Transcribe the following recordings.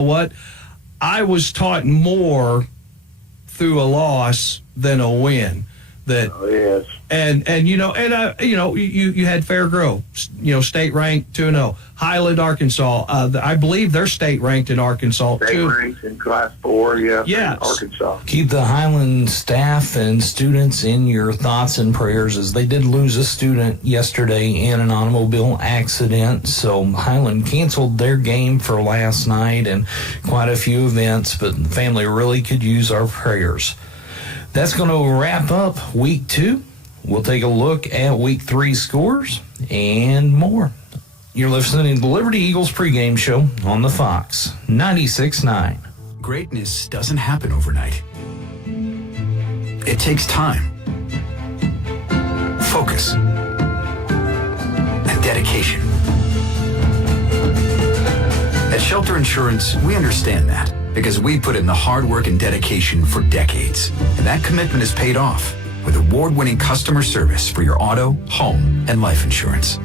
what? I was taught more through a loss than a win. Yes. And you had Fair Grove, state ranked 2-0. Highland, Arkansas, I believe they're state ranked in Arkansas state too. Ranked in Class 4, yeah, Arkansas. Keep the Highland staff and students in your thoughts and prayers, as they did lose a student yesterday in an automobile accident. So Highland canceled their game for last night and quite a few events, but the family really could use our prayers. That's going to wrap up Week 2. We'll take a look at Week 3 scores and more. You're listening to the Liberty Eagles pregame show on the Fox 96.9. Greatness doesn't happen overnight. It takes time, focus, and dedication. At Shelter Insurance, we understand that because we put in the hard work and dedication for decades. And that commitment is paid off with award-winning customer service for your auto, home, and life insurance.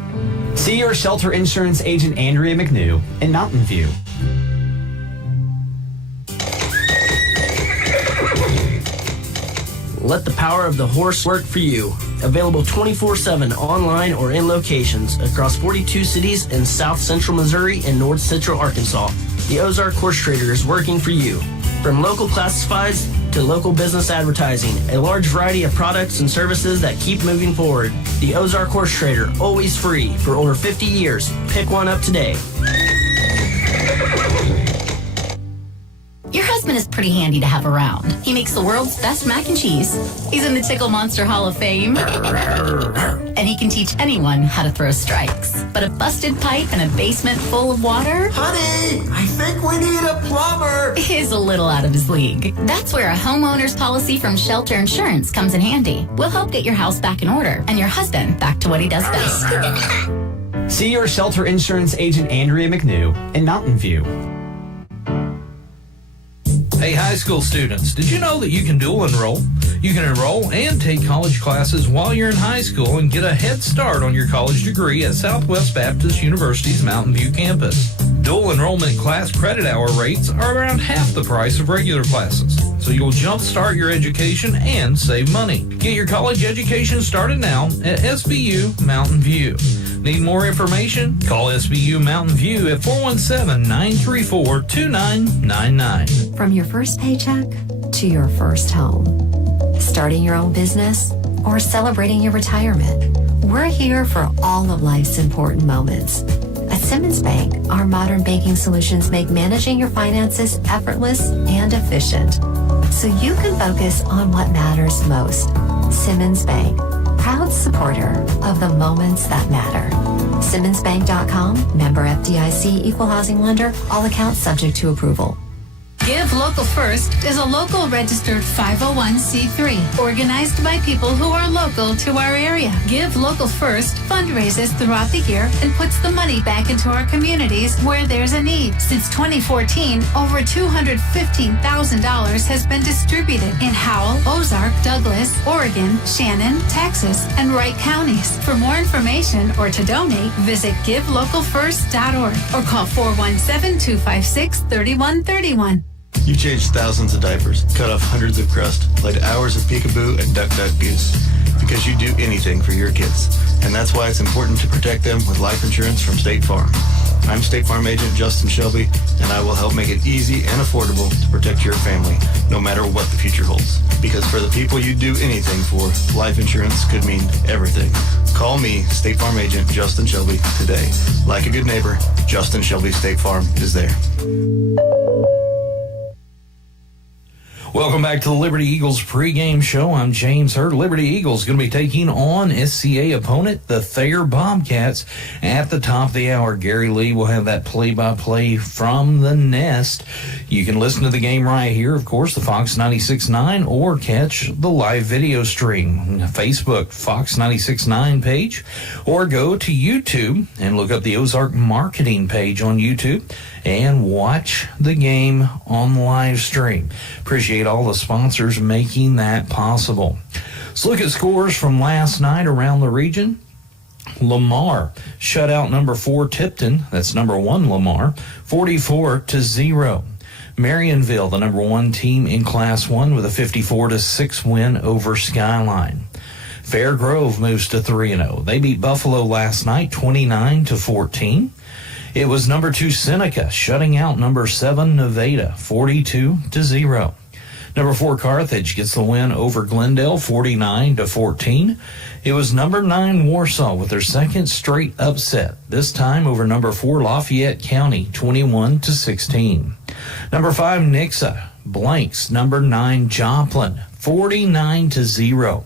See your Shelter Insurance agent Andrea McNew in Mountain View. Let the power of the horse work for you. Available 24/7 online or in locations across 42 cities in South Central Missouri and North Central Arkansas. The Ozark Horse Trader is working for you. From local classifieds to local business advertising, a large variety of products and services that keep moving forward. The Ozark Horse Trader, always free for over 50 years. Pick one up today. Your husband is pretty handy to have around. He makes the world's best mac and cheese. He's in the Tickle Monster Hall of Fame. And he can teach anyone how to throw strikes. But a busted pipe in a basement full of water? Honey, I think we need a plumber. Is a little out of his league. That's where a homeowner's policy from Shelter Insurance comes in handy. We'll help get your house back in order and your husband back to what he does best. See your Shelter Insurance agent Andrea McNew in Mountain View. Hey, high school students, did you know that you can dual enroll? You can enroll and take college classes while you're in high school and get a head start on your college degree at Southwest Baptist University's Mountain View campus. Dual enrollment class credit hour rates are around half the price of regular classes, so you'll jumpstart your education and save money. Get your college education started now at SBU Mountain View. Need more information? Call SBU Mountain View at 417-934-2999. From your first paycheck to your first home, starting your own business, or celebrating your retirement, we're here for all of life's important moments. At Simmons Bank, our modern banking solutions make managing your finances effortless and efficient, so you can focus on what matters most. Simmons Bank, proud supporter of the moments that matter. SimmonsBank.com, member FDIC, equal housing lender, all accounts subject to approval. Give Local First is a local registered 501c3 organized by people who are local to our area. Give Local First fundraises throughout the year and puts the money back into our communities where there's a need. Since 2014, over $215,000 has been distributed in Howell, Ozark, Douglas, Oregon, Shannon, Texas, and Wright counties. For more information or to donate, visit givelocalfirst.org or call 417-256-3131. You've changed thousands of diapers, cut off hundreds of crusts, played hours of peekaboo and duck goose, because you do anything for your kids. And that's why it's important to protect them with life insurance from State Farm. I'm State Farm Agent Justin Shelby, and I will help make it easy and affordable to protect your family, no matter what the future holds. Because for the people you do anything for, life insurance could mean everything. Call me, State Farm Agent Justin Shelby, today. Like a good neighbor, Justin Shelby State Farm is there. Welcome back to the Liberty Eagles pregame show. I'm James Hurd. Liberty Eagles going to be taking on SCA opponent, the Thayer Bobcats, at the top of the hour. Gary Lee will have that play-by-play from the nest. You can listen to the game right here, of course, the Fox 96.9, or catch the live video stream, Facebook, Fox 96.9 page, or go to YouTube and look up the Ozark Marketing page on YouTube and watch the game on live stream. Appreciate all the sponsors making that possible. Let's look at scores from last night around the region. Lamar shut out number 4 Tipton. That's number 1 Lamar, 44-0. Marionville, the number 1 team in Class 1, with a 54-6 win over Skyline. Fair Grove moves to 3-0. They beat Buffalo last night, 29-14. It was number 2 Seneca shutting out number 7 Nevada, 42-0. Number 4 Carthage gets the win over Glendale, 49-14. It was number 9 Warsaw with their second straight upset, this time over number 4 Lafayette County, 21-16. Number 5 Nixa blanks number 9 Joplin, 49-0.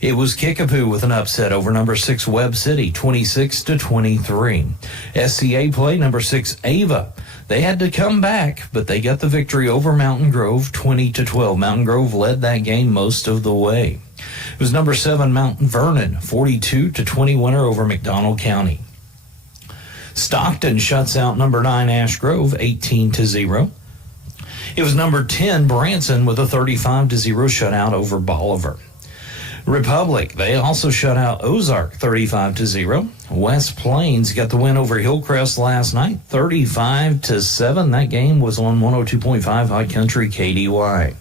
It was Kickapoo with an upset over number 6 Webb City, 26-23. SCA play number 6 Ava. They had to come back, but they got the victory over Mountain Grove, 20-12. Mountain Grove led that game most of the way. It was number 7 Mount Vernon, 42-20 winner over McDonald County. Stockton shuts out number 9 Ash Grove, 18-0. It was number 10 Branson with a 35-0 shutout over Bolivar. Republic, they also shut out Ozark 35-0. West Plains got the win over Hillcrest last night, 35-7. That game was on 102.5 High Country KDY.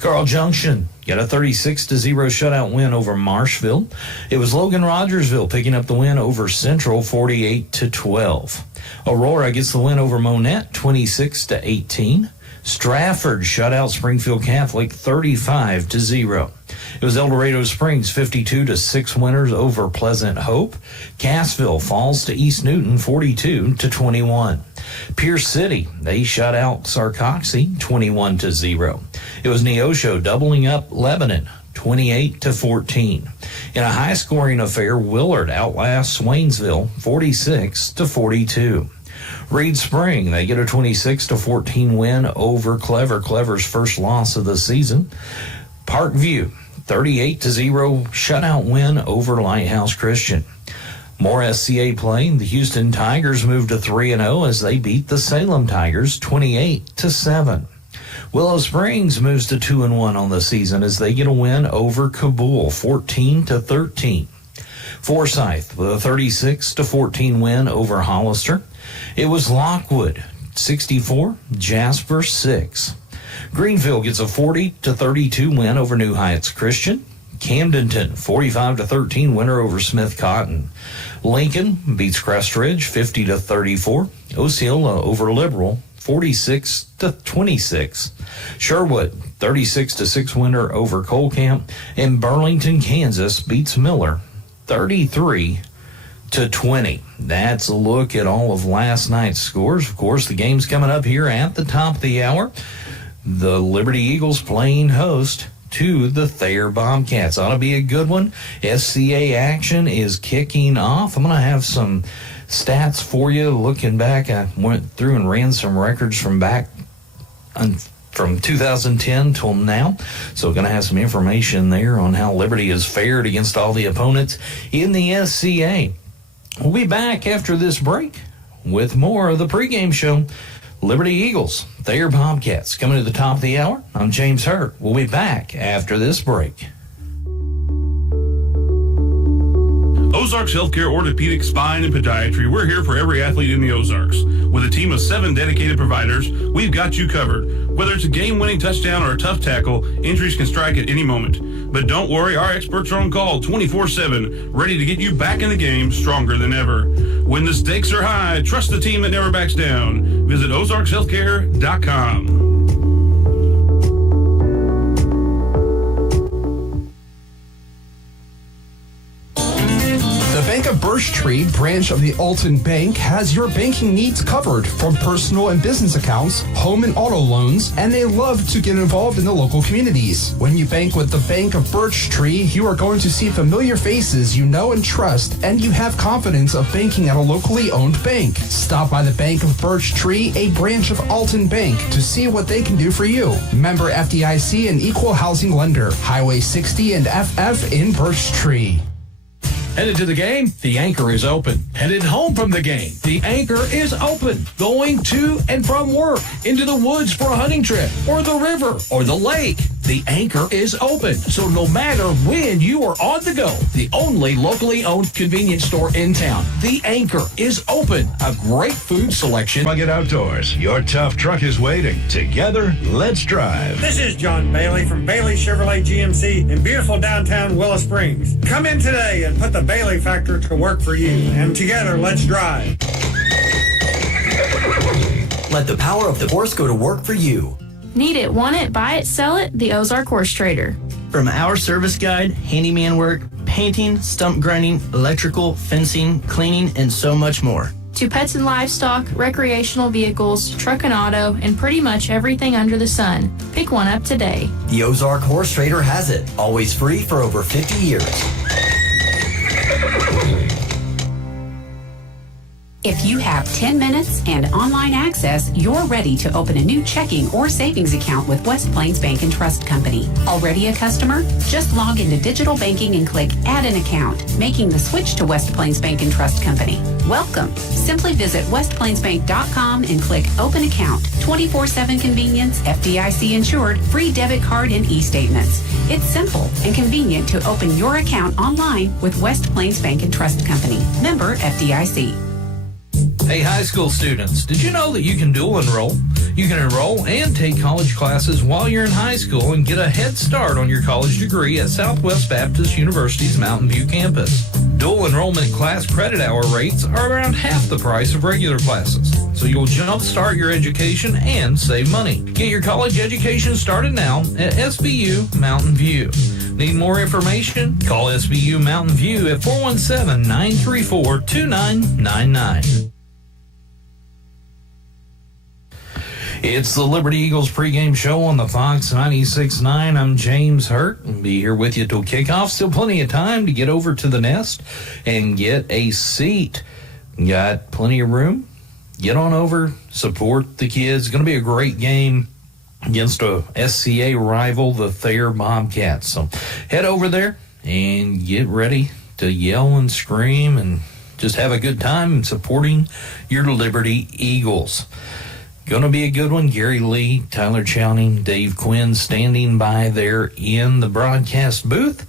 Carl Junction got a 36-0 shutout win over Marshville. It was Logan Rogersville picking up the win over Central, 48-12. Aurora gets the win over Monette, 26-18. Stratford shut out Springfield Catholic 35-0. It was El Dorado Springs 52-6 winners over Pleasant Hope. Cassville falls to East Newton 42-21. Pierce City, they shut out Sarcoxy 21-0. It was Neosho doubling up Lebanon 28-14. In a high-scoring affair, Willard outlasts Swainsville 46-42. Reed Spring, they get a 26-14 win over Clever. Clever's first loss of the season. Parkview, 38-0 shutout win over Lighthouse Christian. More SCA play. The Houston Tigers moved to 3-0 as they beat the Salem Tigers 28-7. Willow Springs moves to 2-1 on the season as they get a win over Kabul 14-13. Forsyth with a 36-14 win over Hollister. It was Lockwood 64, Jasper 6. Greenville gets a 40-32 win over New Heights Christian. Camdenton 45-13 winner over Smith Cotton. Lincoln beats Crest Ridge 50-34. Osceola over Liberal 46-26. Sherwood 36-6 winner over Cole Camp. And Burlington, Kansas beats Miller 33-20. That's a look at all of last night's scores. Of course, the game's coming up here at the top of the hour. The Liberty Eagles playing host to the Thayer Bobcats. Ought to be a good one. SCA action is kicking off. I'm going to have some stats for you. Looking back, I went through and ran some records from 2010 till now. So going to have some information there on how Liberty has fared against all the opponents in the SCA. We'll be back after this break with more of the pregame show. Liberty Eagles, Thayer Bobcats, coming to the top of the hour. I'm James Hurt. We'll be back after this break. Ozarks Healthcare Orthopedic, Spine, and Podiatry. We're here for every athlete in the Ozarks. With a team of 7 dedicated providers, we've got you covered. Whether it's a game-winning touchdown or a tough tackle, injuries can strike at any moment. But don't worry, our experts are on call 24/7, ready to get you back in the game stronger than ever. When the stakes are high, trust the team that never backs down. Visit ozarkshealthcare.com. Bank of Birch Tree, branch of the Alton Bank, has your banking needs covered from personal and business accounts, home and auto loans, and they love to get involved in the local communities. When you bank with the Bank of Birch Tree, you are going to see familiar faces you know and trust, and you have confidence of banking at a locally owned bank. Stop by the Bank of Birch Tree, a branch of Alton Bank, to see what they can do for you. Member FDIC and equal housing lender. Highway 60 and FF in Birch Tree. Headed to the game? The Anchor is open. Headed home from the game? The Anchor is open. Going to and from work, into the woods for a hunting trip, or the river, or the lake? The Anchor is open, so no matter when you are on the go, the only locally owned convenience store in town, The Anchor is open. A great food selection. Rugged Outdoors. Your tough truck is waiting. Together, let's drive. This is John Bailey from Bailey Chevrolet GMC in beautiful downtown Willow Springs. Come in today and put the Bailey factor to work for you. And together, let's drive. Let the power of the horse go to work for you. Need it, want it, buy it, sell it? The Ozark Horse Trader. From our service guide, handyman work, painting, stump grinding, electrical, fencing, cleaning, and so much more. To pets and livestock, recreational vehicles, truck and auto, and pretty much everything under the sun. Pick one up today. The Ozark Horse Trader has it. Always free for over 50 years. If you have 10 minutes and online access, you're ready to open a new checking or savings account with West Plains Bank and Trust Company. Already a customer? Just log into digital banking and click Add an Account, making the switch to West Plains Bank and Trust Company. Welcome. Simply visit westplainsbank.com and click Open Account. 24/7 convenience, FDIC insured, free debit card and e-statements. It's simple and convenient to open your account online with West Plains Bank and Trust Company. Member FDIC. Hey, high school students, did you know that you can dual enroll? You can enroll and take college classes while you're in high school and get a head start on your college degree at Southwest Baptist University's Mountain View campus. Dual enrollment class credit hour rates are around half the price of regular classes, so you'll jumpstart your education and save money. Get your college education started now at SBU Mountain View. Need more information? Call SBU Mountain View at 417-934-2999. It's the Liberty Eagles pregame show on the Fox 96.9. I'm James Hurt. I'll be here with you till kickoff. Still plenty of time to get over to the nest and get a seat. Got plenty of room. Get on over, support the kids. It's going to be a great game against a SCA rival, the Thayer Bobcats. So head over there and get ready to yell and scream and just have a good time supporting your Liberty Eagles. Going to be a good one. Gary Lee, Tyler Chowning, Dave Quinn standing by there in the broadcast booth.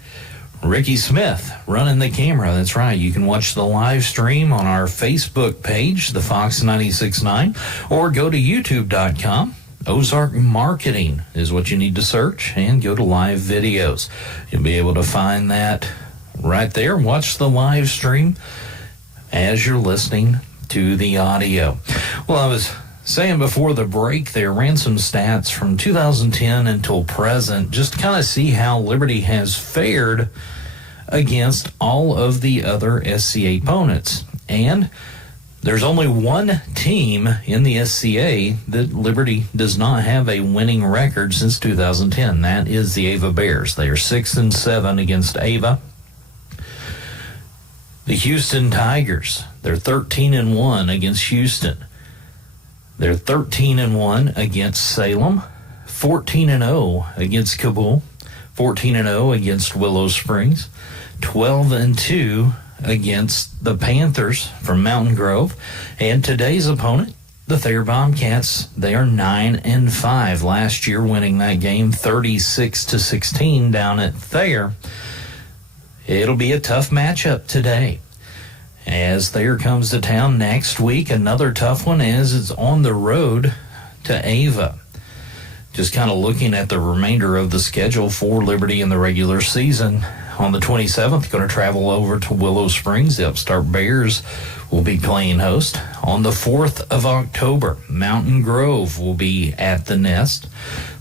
Ricky Smith running the camera. That's right. You can watch the live stream on our Facebook page, the Fox 96.9, or go to youtube.com. Ozark Marketing is what you need to search, and go to live videos. You'll be able to find that right there. Watch the live stream as you're listening to the audio. Well, I was saying before the break there, ran some stats from 2010 until present, just to kind of see how Liberty has fared against all of the other SCA opponents. And there's only one team in the SCA that Liberty does not have a winning record since 2010. That is the Ava Bears. They are 6-7 against Ava. The Houston Tigers, they're 13-1 against Houston. They're 13-1 against Salem, 14-0 against Kabul, 14-0 against Willow Springs, 12-2 against the Panthers from Mountain Grove, and today's opponent, the Thayer Bobcats, they are 9-5. Last year, winning that game 36-16 down at Thayer. It'll be a tough matchup today, as Thayer comes to town next week. Another tough one as it's on the road to Ava. Just kind of looking at the remainder of the schedule for Liberty in the regular season. On the 27th, going to travel over to Willow Springs. The Upstart Bears will be playing host. On the 4th of October, Mountain Grove will be at the nest,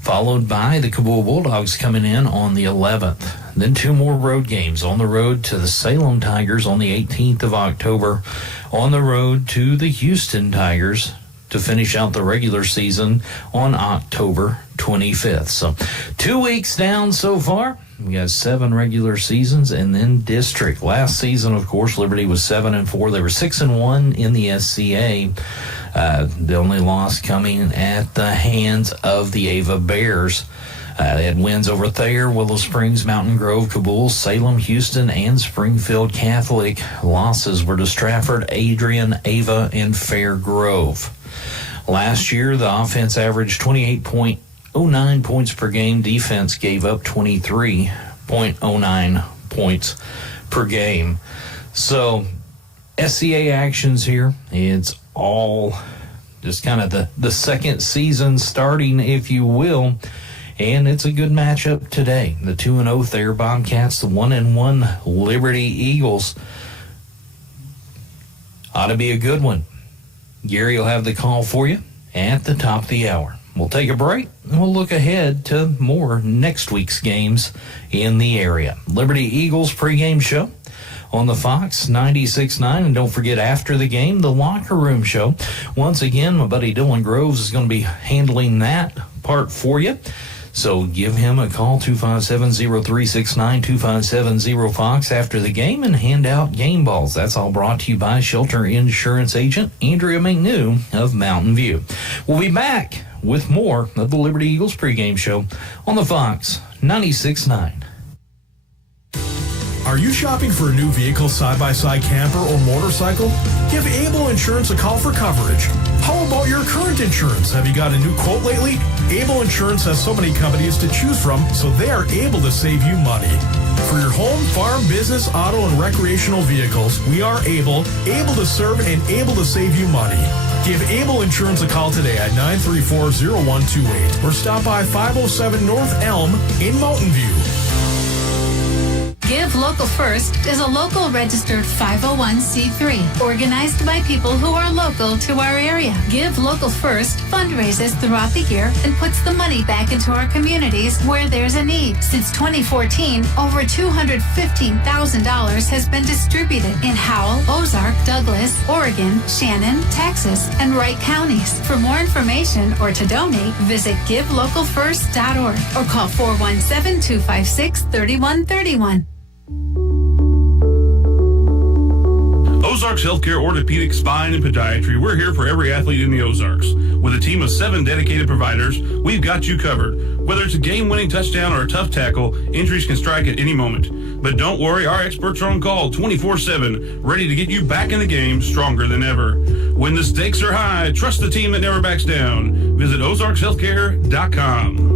followed by the Kabul Bulldogs coming in on the 11th. Then two more road games on the road to the Salem Tigers on the 18th of October, on the road to the Houston Tigers to finish out the regular season on October 25th. So 2 weeks down so far. We got 7 regular seasons and then district. Last season, of course, Liberty was 7-4. They were 6-1 in the SCA. The only loss coming at the hands of the Ava Bears. They had wins over Thayer, Willow Springs, Mountain Grove, Kabul, Salem, Houston, and Springfield Catholic. Losses were to Stratford, Adrian, Ava, and Fair Grove. Last year, the offense averaged 28.0 0.09 points per game. Defense gave up 23.09 points per game. So SCA actions here. It's all just kind of the second season starting, if you will. And it's a good matchup today. The 2-0 Thayer Bobcats, the 1-1 Liberty Eagles. Ought to be a good one. Gary will have the call for you at the top of the hour. We'll take a break, and we'll look ahead to more next week's games in the area. Liberty Eagles pregame show on the Fox 96.9. And don't forget, after the game, the locker room show. Once again, my buddy Dylan Groves is going to be handling that part for you. So give him a call, 257-0369, 257-0-FOX after the game, and hand out game balls. That's all brought to you by Shelter Insurance Agent Andrea McNew of Mountain View. We'll be back with more of the Liberty Eagles pregame show on the Fox 96.9. Are you shopping for a new vehicle, side-by-side camper, or motorcycle? Give Able Insurance a call for coverage. How about your current insurance? Have you got a new quote lately? Able Insurance has so many companies to choose from, so they are able to save you money. For your home, farm, business, auto, and recreational vehicles, we are able to serve, and able to save you money. Give Able Insurance a call today at 934-0128 or stop by 507 North Elm in Mountain View. Give Local First is a local registered 501c3 organized by people who are local to our area. Give Local First fundraises throughout the year and puts the money back into our communities where there's a need. Since 2014, over $215,000 has been distributed in Howell, Ozark, Douglas, Oregon, Shannon, Texas, and Wright counties. For more information or to donate, visit givelocalfirst.org or call 417-256-3131. Ozarks Healthcare Orthopedic, Spine, and Podiatry. We're here for every athlete in the Ozarks. With a team of 7 dedicated providers, we've got you covered. Whether it's a game-winning touchdown or a tough tackle, injuries can strike at any moment. But don't worry, our experts are on call 24/7, ready to get you back in the game stronger than ever. When the stakes are high, trust the team that never backs down. Visit ozarkshealthcare.com.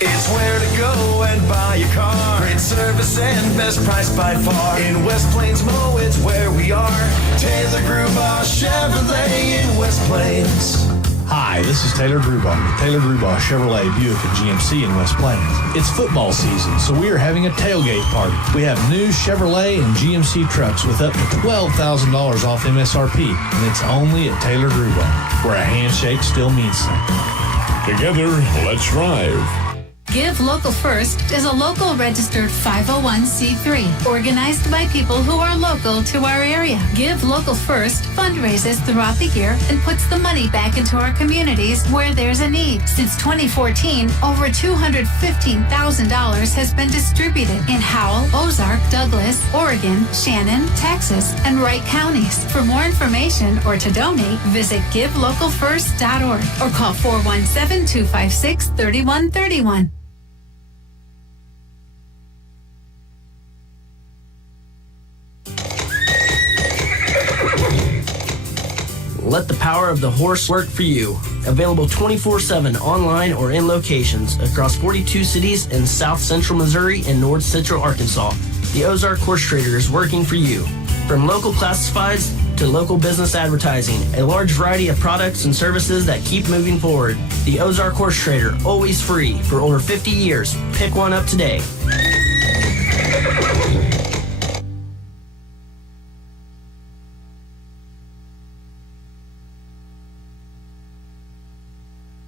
It's where to go and buy your car. Great service and best price by far. In West Plains, Mo, it's where we are. Taylor Grubaugh Chevrolet in West Plains. Hi, this is Taylor Grubaugh with Taylor Grubaugh Chevrolet Buick and GMC in West Plains. It's football season, so we are having a tailgate party. We have new Chevrolet and GMC trucks with up to $12,000 off MSRP, and it's only at Taylor Grubaugh, where a handshake still means something. Together, let's drive. Give Local First is a local registered 501c3 organized by people who are local to our area. Give Local First fundraises throughout the year and puts the money back into our communities where there's a need. Since 2014, over $215,000 has been distributed in Howell, Ozark, Douglas, Oregon, Shannon, Texas, and Wright counties. For more information or to donate, visit givelocalfirst.org or call 417-256-3131. Let the power of the horse work for you. Available 24/7 online or in locations across 42 cities in South Central Missouri and North Central Arkansas. The Ozark Horse Trader is working for you. From local classifieds to local business advertising, a large variety of products and services that keep moving forward. The Ozark Horse Trader, always free for over 50 years. Pick one up today.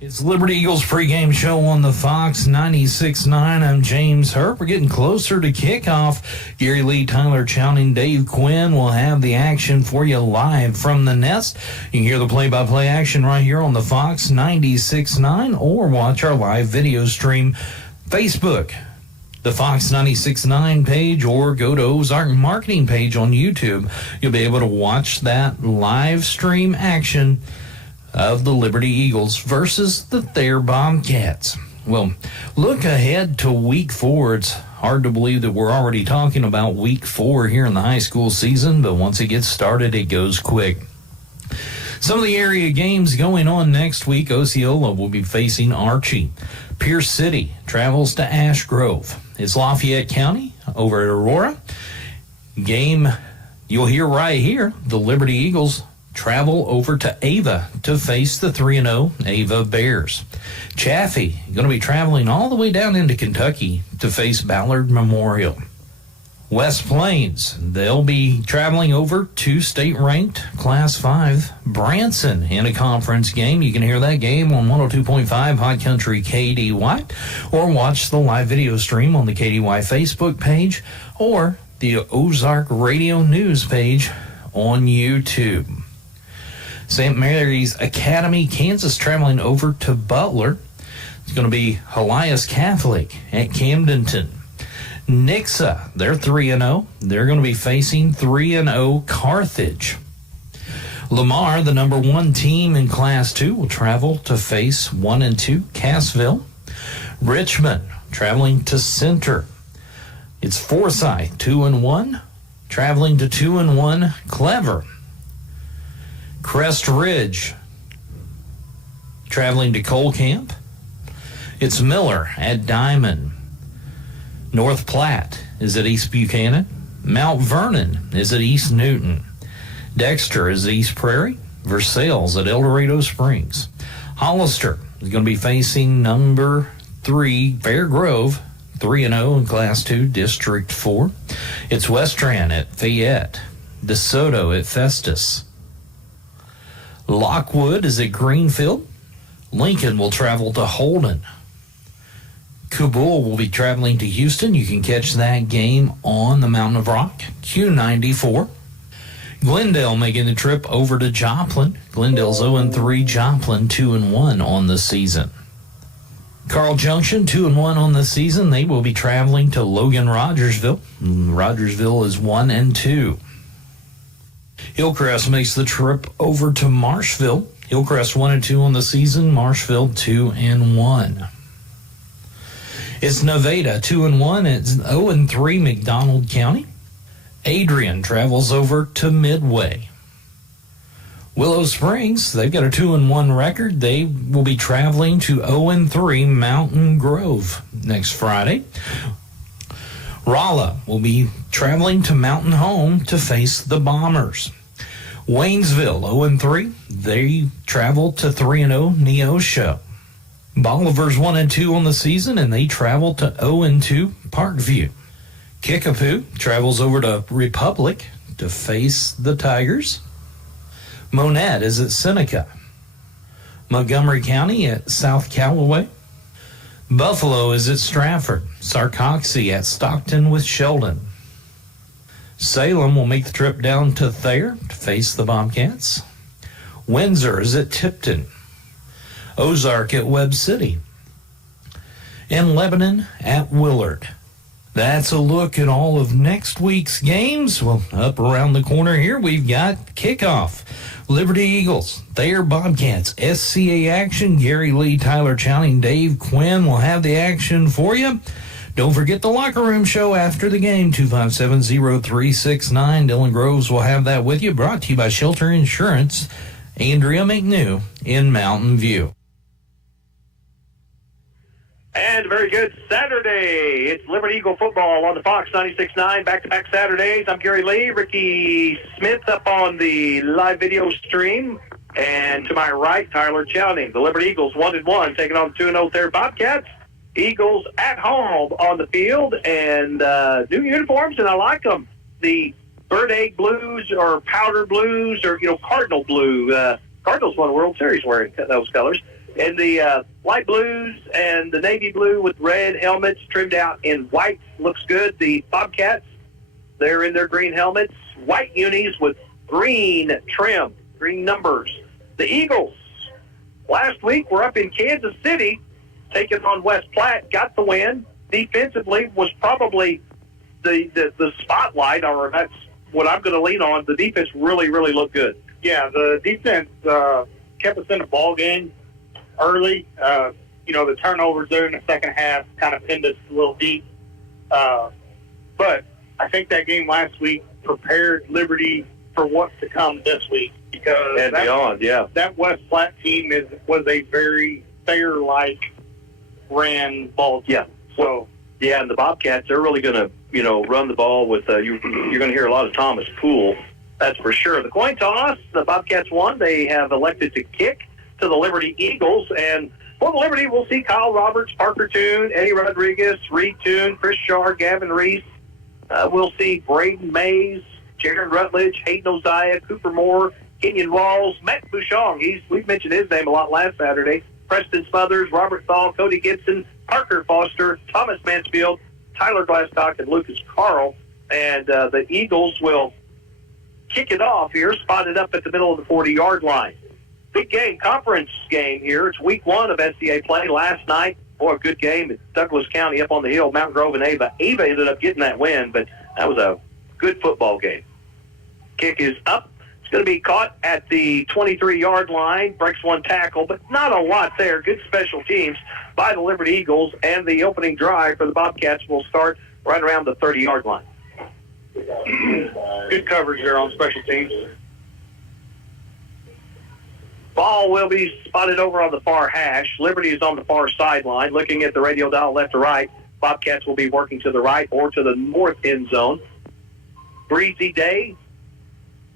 It's Liberty Eagles pregame show on the Fox 96.9. I'm James Hurt. We're getting closer to kickoff. Gary Lee, Tyler Chowning, Dave Quinn will have the action for you live from the nest. You can hear the play-by-play action right here on the Fox 96.9 or watch our live video stream Facebook, the Fox 96.9 page, or go to Ozark Marketing page on YouTube. You'll be able to watch that live stream action of the Liberty Eagles versus the Thayer Bobcats. Well, look ahead to week 4. It's hard to believe that we're already talking about week 4 here in the high school season, but once it gets started, it goes quick. Some of the area games going on next week. Osceola will be facing Archie. Pierce City travels to Ash Grove. It's Lafayette County over at Aurora. Game you'll hear right here. The Liberty Eagles travel over to Ava to face the 3-0 Ava Bears. Chaffee going to be traveling all the way down into Kentucky to face Ballard Memorial. West Plains, they'll be traveling over to state-ranked Class 5 Branson in a conference game. You can hear that game on 102.5 Hot Country KDY, or watch the live video stream on the KDY Facebook page or the Ozark Radio News page on YouTube. St. Mary's Academy, Kansas, traveling over to Butler. It's going to be Helias Catholic at Camdenton. Nixa, they're 3-0. They're going to be facing 3-0 Carthage. Lamar, the number 1 team in Class 2, will travel to face 1-2 Cassville. Richmond, traveling to Center. It's Forsyth, 2-1, traveling to 2-1 Clever. Crest Ridge, traveling to Cole Camp. It's Miller at Diamond. North Platte is at East Buchanan. Mount Vernon is at East Newton. Dexter is at East Prairie. Versailles at El Dorado Springs. Hollister is going to be facing number 3 Fair Grove, 3-0 in Class 2, District 4. It's Westran at Fayette. DeSoto at Festus. Lockwood is at Greenfield. Lincoln will travel to Holden. Kabul will be traveling to Houston. You can catch that game on the Mountain of Rock, Q94. Glendale making the trip over to Joplin. Glendale's 0-3, Joplin 2-1 on the season. Carl Junction 2-1 on the season. They will be traveling to Logan Rogersville. Rogersville is 1-2. Hillcrest makes the trip over to Marshville. Hillcrest 1-2 on the season. Marshville 2-1. It's Nevada 2-1. It's 0-3 McDonald County. Adrian travels over to Midway. Willow Springs, they've got a 2-1 record. They will be traveling to 0-3 Mountain Grove next Friday. Rolla will be traveling to Mountain Home to face the Bombers. Waynesville 0-3. They travel to 3-0 Neosho. Bolivar's 1-2 on the season, and they travel to 0-2 Parkview. Kickapoo travels over to Republic to face the Tigers. Monette is at Seneca. Montgomery County at South Callaway. Buffalo is at Stratford. Sarcoxy at Stockton with Sheldon. Salem will make the trip down to Thayer to face the Bobcats. Windsor is at Tipton. Ozark at Webb City. And Lebanon at Willard. That's a look at all of next week's games. Well, up around the corner here, we've got kickoff. Liberty Eagles, Thayer Bobcats, SCA action. Gary Lee, Tyler Chowning, Dave Quinn will have the action for you. Don't forget the locker room show after the game, 257-0369. Dylan Groves will have that with you. Brought to you by Shelter Insurance. Andrea McNew in Mountain View. And very good Saturday. It's Liberty Eagle football on the Fox 96.9. Back-to-back Saturdays. I'm Gary Lee. Ricky Smith up on the live video stream. And to my right, Tyler Chowning. The Liberty Eagles 1-1, taking on the 2-0 Thayer Bobcats. Eagles at home on the field. And new uniforms, and I like them. The bird egg blues or powder blues or, cardinal blue. Cardinals won a World Series wearing those colors. And the light blues and the navy blue with red helmets trimmed out in white looks good. The Bobcats, they're in their green helmets, white unis with green trim, green numbers. The Eagles, last week were up in Kansas City, taking on West Platte, got the win. Defensively was probably the spotlight, or that's what I'm going to lean on. The defense really, really looked good. Yeah, the defense kept us in the ball game early. The turnovers there in the second half kind of pinned us a little deep. But I think that game last week prepared Liberty for what's to come this week. because And beyond, yeah. That West Platte team was a very Thayer-like ran ball team. Yeah. So Yeah, and the Bobcats, they're really going to, run the ball with, you're going to hear a lot of Thomas Poole, that's for sure. The coin toss, the Bobcats won. They have elected to kick to the Liberty Eagles, and for the Liberty, we'll see Kyle Roberts, Parker Toon, Eddie Rodriguez, Reed Toon, Chris Shaw, Gavin Reese. We'll see Braden Mays, Jaron Rutledge, Hayden Oziah, Cooper Moore, Kenyon Rawls, Matt Bouchon. We've mentioned his name a lot last Saturday. Preston Smothers, Robert Thal, Cody Gibson, Parker Foster, Thomas Mansfield, Tyler Glasscock, and Lucas Carl. And the Eagles will kick it off here, spotted up at the middle of the 40-yard line. Big game, conference game here. It's week 1 of SCA play. Last night, boy, a good game at Douglas County up on the hill, Mountain Grove and Ava. Ava ended up getting that win, but that was a good football game. Kick is up. It's going to be caught at the 23-yard line. Breaks one tackle, but not a lot there. Good special teams by the Liberty Eagles, and the opening drive for the Bobcats will start right around the 30-yard line. good coverage there on special teams. Ball will be spotted over on the far hash. Liberty is on the far sideline, looking at the radio dial left to right. Bobcats will be working to the right or to the north end zone. Breezy day.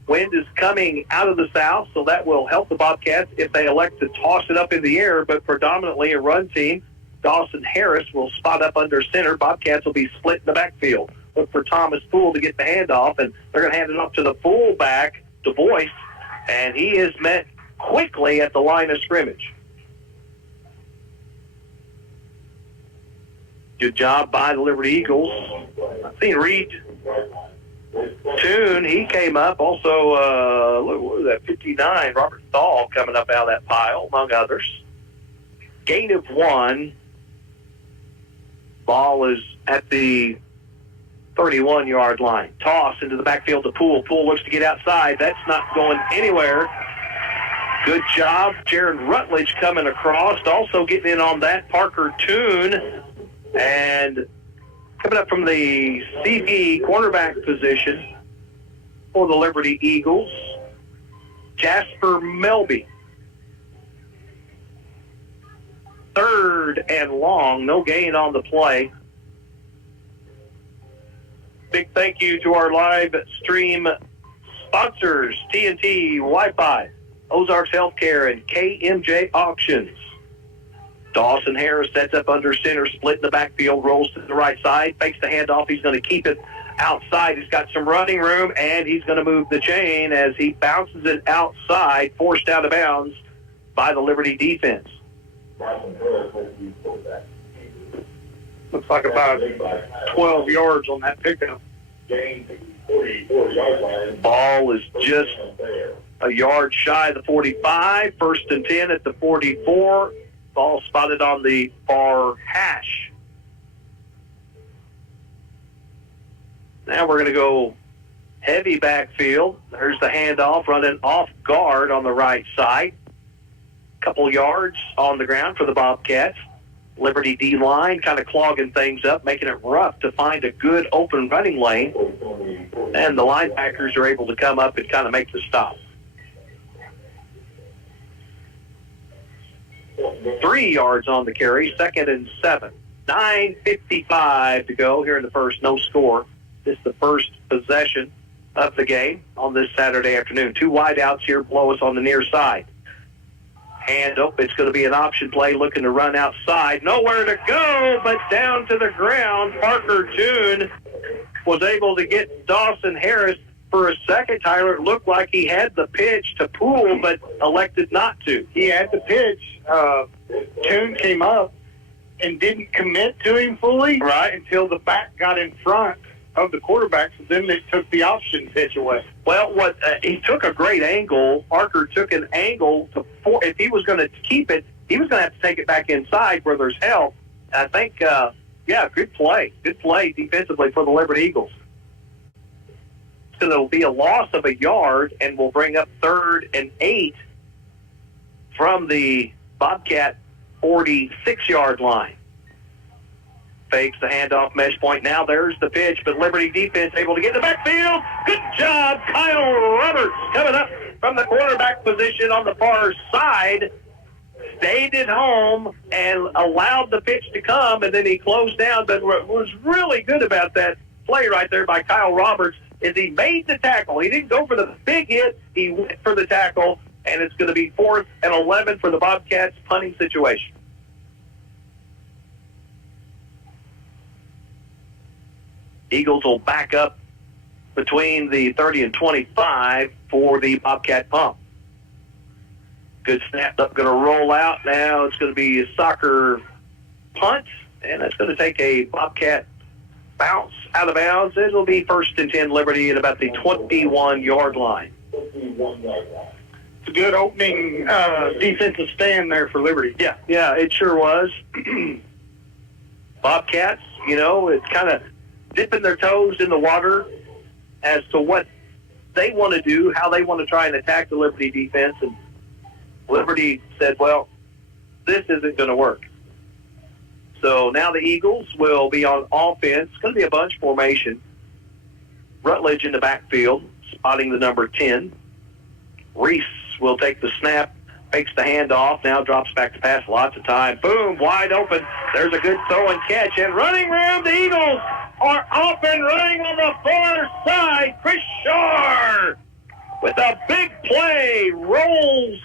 Wind is coming out of the south, so that will help the Bobcats if they elect to toss it up in the air, but predominantly a run team. Dawson Harris will spot up under center. Bobcats will be split in the backfield. Look for Thomas Poole to get the handoff, and they're going to hand it off to the fullback, DuBois, and he is met quickly at the line of scrimmage. Good job by the Liberty Eagles. I've seen Reed Toon, he came up. Also, what was that, 59, Robert Thal coming up out of that pile, among others. Gain of 1. Ball is at the 31-yard line. Toss into the backfield to Poole. Poole looks to get outside. That's not going anywhere. Good job. Jaron Rutledge coming across. Also getting in on that, Parker Toon. And coming up from the CB cornerback position for the Liberty Eagles, Jasper Melby. 3rd and long. No gain on the play. Big thank you to our live stream sponsors, TNT Wi-Fi, Ozarks Healthcare, and KMJ Auctions. Dawson Harris sets up under center, split in the backfield, rolls to the right side, fakes the handoff. He's going to keep it outside. He's got some running room, and he's going to move the chain as he bounces it outside, forced out of bounds by the Liberty defense. Looks like about 12 yards on that pickup. Ball is just a yard shy of the 45. 1st and 10 at the 44. Ball spotted on the far hash. Now we're going to go heavy backfield. There's the handoff, running off guard on the right side. Couple yards on the ground for the Bobcats. Liberty D-line kind of clogging things up, making it rough to find a good open running lane. And the linebackers are able to come up and kind of make the stop. 3 yards on the carry, 2nd and 7. 9:55 to go here in the first, no score. This is the first possession of the game on this Saturday afternoon. 2 wideouts here below us on the near side. Hand up, it's going to be an option play, looking to run outside. Nowhere to go, but down to the ground. Parker Toon was able to get Dawson Harris for a second. Tyler, it looked like he had the pitch to Poole, but elected not to. He had the pitch. Toon came up and didn't commit to him fully until the back got in front of the quarterback, so then they took the option pitch away. Well, he took a great angle. Parker took an angle if he was going to keep it, he was going to have to take it back inside where there's help. I think, good play. Good play defensively for the Liberty Eagles. So there'll be a loss of a yard, and we'll bring up 3rd and 8 from the Bobcat 46-yard line. Fakes the handoff, mesh point. Now there's the pitch, but Liberty defense able to get in the backfield. Good job, Kyle Roberts coming up from the quarterback position on the far side, stayed at home and allowed the pitch to come, and then he closed down. But what was really good about that play right there by Kyle Roberts is he made the tackle. He didn't go for the big hit. He went for the tackle, and it's going to be 4th and 11 for the Bobcats punting situation. Eagles will back up between the 30 and 25 for the Bobcat pump. Good snap up, going to roll out. Now it's going to be a soccer punt, and it's going to take a Bobcat bounce out of bounds. It will be 1st and 10 Liberty at about the 21-yard line. It's a good opening defensive stand there for Liberty. Yeah, it sure was. Bobcats, it's kind of dipping their toes in the water as to what they want to do, how they want to try and attack the Liberty defense. And Liberty said, well, this isn't going to work. So now the Eagles will be on offense. It's going to be a bunch formation. Rutledge in the backfield, spotting the number 10. Reese will take the snap, fakes the handoff, now drops back to pass. Lots of time. Boom, wide open. There's a good throw and catch. And running room, the Eagles are off and running on the far side. Chris Shaw with a big play, rolls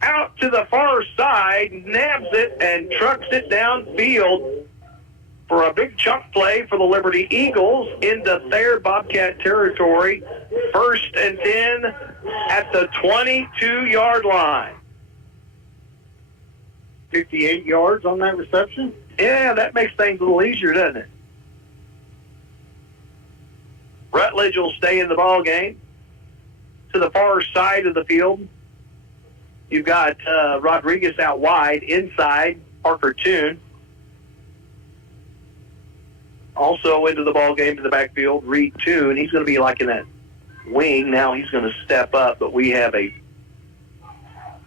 out to the far side, nabs it, and trucks it downfield for a big chunk play for the Liberty Eagles into their Bobcat territory. 1st and 10 at the 22-yard line. 58 yards on that reception? Yeah, that makes things a little easier, doesn't it? Rutledge will stay in the ball game. To the far side of the field, you've got Rodriguez out wide. Inside, Parker Toon. Also into the ball game to the backfield, Reed Toon. He's going to be like in that wing. Now he's going to step up, but we have I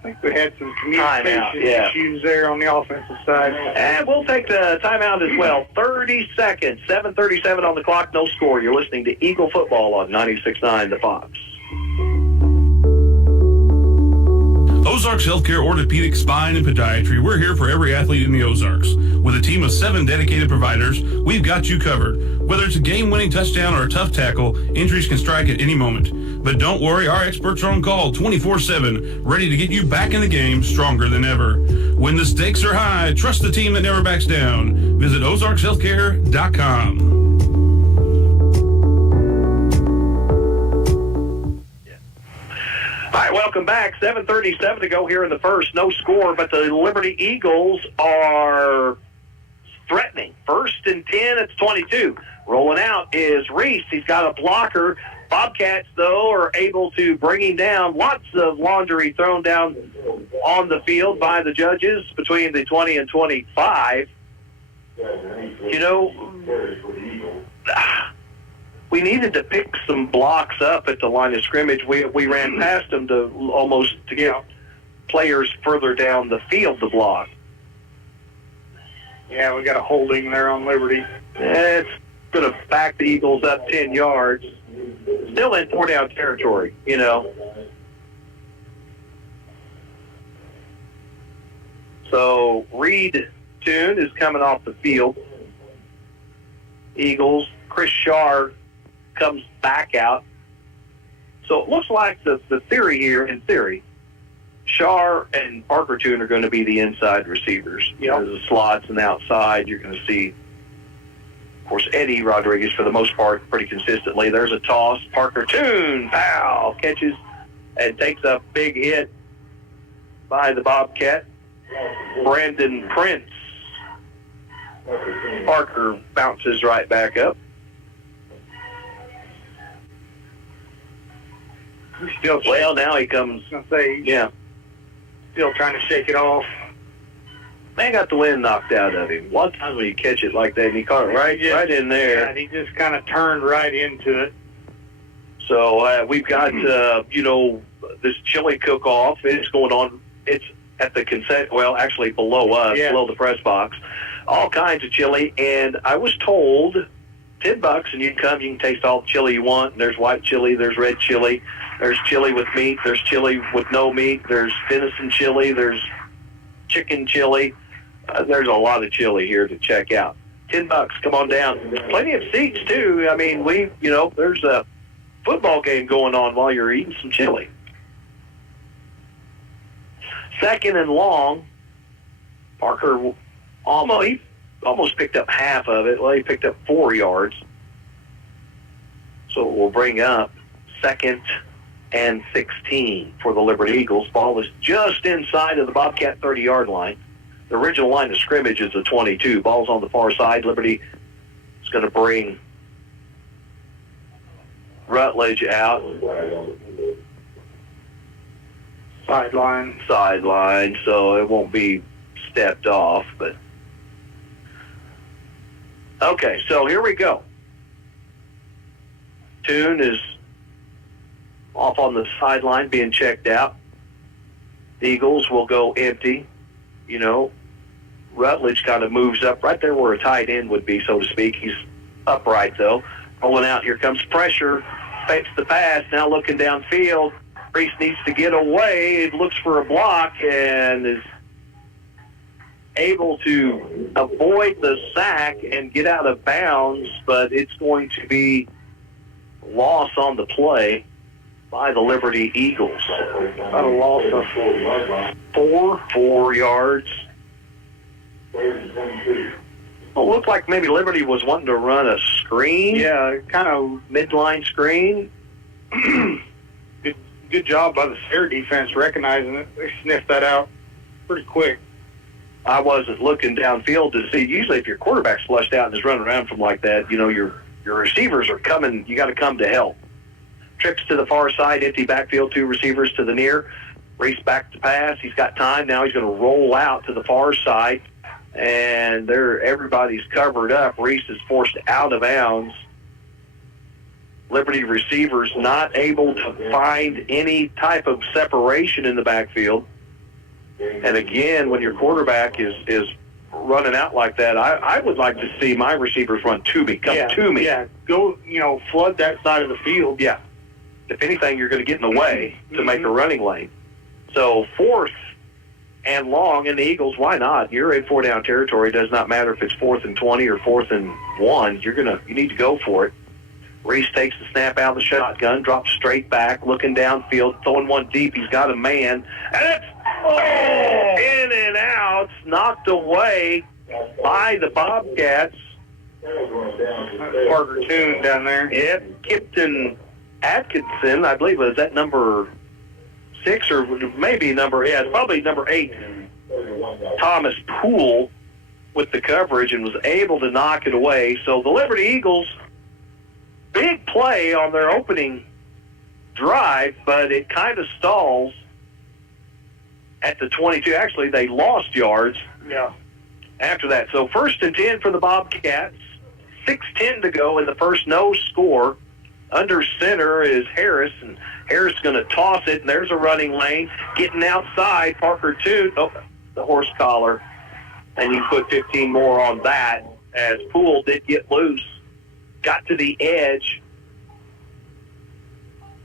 think we had some communication issues there on the offensive side. And we'll take the timeout as well. 30 seconds, 7:37 on the clock, no score. You're listening to Eagle Football on 96.9 The Fox. Ozarks Healthcare Orthopedic Spine and Podiatry. We're here for every athlete in the Ozarks. With a team of 7 dedicated providers, we've got you covered. Whether it's a game-winning touchdown or a tough tackle, injuries can strike at any moment. But don't worry, our experts are on call 24/7, ready to get you back in the game stronger than ever. When the stakes are high, trust the team that never backs down. Visit ozarkshealthcare.com. All right, welcome back. 7:37 to go here in the first. No score, but the Liberty Eagles are threatening. 1st and 10, it's 22. Rolling out is Reese. He's got a blocker. Bobcats, though, are able to bring him down. Lots of laundry thrown down on the field by the judges between the 20 and 25. We needed to pick some blocks up at the line of scrimmage. We ran past them to get players further down the field to block. Yeah, we got a holding there on Liberty. It's going to back the Eagles up 10 yards. Still in 4-down territory, So Reed Toon is coming off the field. Eagles, Chris Shaw comes back out. So it looks like the theory here, in theory, Shaw and Parker Toon are going to be the inside receivers. There's the slots and the outside. You're going to see, of course, Eddie Rodriguez for the most part pretty consistently. There's a toss. Parker Toon, foul, catches and takes a big hit by the Bobcat. Brandon Prince. Parker bounces right back up. Now he comes. Still trying to shake it off. Man got the wind knocked out of him. A lot of times when you catch it like that, and he caught it right in there. Yeah, and he just kind of turned right into it. So we've got, this chili cook-off. It's going on. It's at the actually below us, below the press box. All kinds of chili. And I was told $10, and you can taste all the chili you want. There's white chili, there's red chili, there's chili with meat, there's chili with no meat, there's venison chili, there's chicken chili. There's a lot of chili here to check out. $10, come on down. Plenty of seats too. I mean, there's a football game going on while you're eating some chili. 2nd and long. Parker almost picked up half of it. Well, he picked up 4 yards. So we'll bring up 2nd and 16 for the Liberty Eagles. Ball is just inside of the Bobcat 30-yard line. The original line of scrimmage is the 22. Ball's on the far side. Liberty is going to bring Rutledge out. Sideline, so it won't be stepped off. But okay, so here we go. Toon is off on the sideline being checked out. The Eagles will go empty. Rutledge kind of moves up right there where a tight end would be, so to speak. He's upright, though. Rolling out. Here comes pressure. Fakes the pass. Now looking downfield. Reese needs to get away. It looks for a block and is able to avoid the sack and get out of bounds, but it's going to be loss on the play by the Liberty Eagles. About a loss of 4 yards. Well, it looked like maybe Liberty was wanting to run a screen. Yeah, kind of midline screen. Good job by the Sayre defense recognizing it. They sniffed that out pretty quick. I wasn't looking downfield to see. Usually if your quarterback's flushed out and is running around from like that, your receivers are coming. You got to come to help. Trips to the far side, empty backfield, 2 receivers to the near. Reese back to pass. He's got time. Now he's going to roll out to the far side. And everybody's covered up. Reese is forced out of bounds. Liberty receivers not able to find any type of separation in the backfield. And again, when your quarterback is running out like that, I would like to see my receivers run to me, come to me. Yeah, go, flood that side of the field. Yeah. If anything, you're going to get in the way to make a running lane. So 4th and long, and the Eagles, why not? You're in 4-down territory. It does not matter if it's 4th and 20 or 4th and 1. You need to go for it. Reese takes the snap out of the shotgun, drops straight back, looking downfield, throwing one deep. He's got a man, and it's in and out, knocked away by the Bobcats. Parker Toon down there. Yeah, Kipton Atkinson, I believe, was that number 6 or maybe it's probably number 8. Thomas Poole with the coverage and was able to knock it away. So the Liberty Eagles, big play on their opening drive, but it kind of stalls at the 22. Actually, they lost yards after that. So 1st and 10 for the Bobcats. 6:10 to go in the first, no score. Under center is Harris, and Harris is going to toss it, and there's a running lane. Getting outside, Parker Toon, the horse collar, and you put 15 more on that as Poole did get loose. Got to the edge,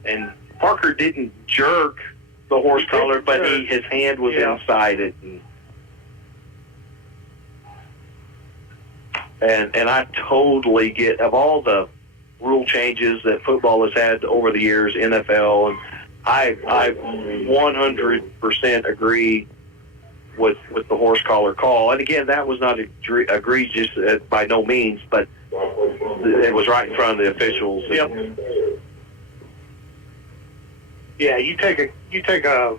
and Parker didn't jerk the horse collar, but his hand was inside it. And I totally get, of all the rule changes that football has had over the years, NFL, and I 100% agree with the horse collar call. And again, that was not egregious by no means, but it was right in front of the officials. Yep. Yeah, you take a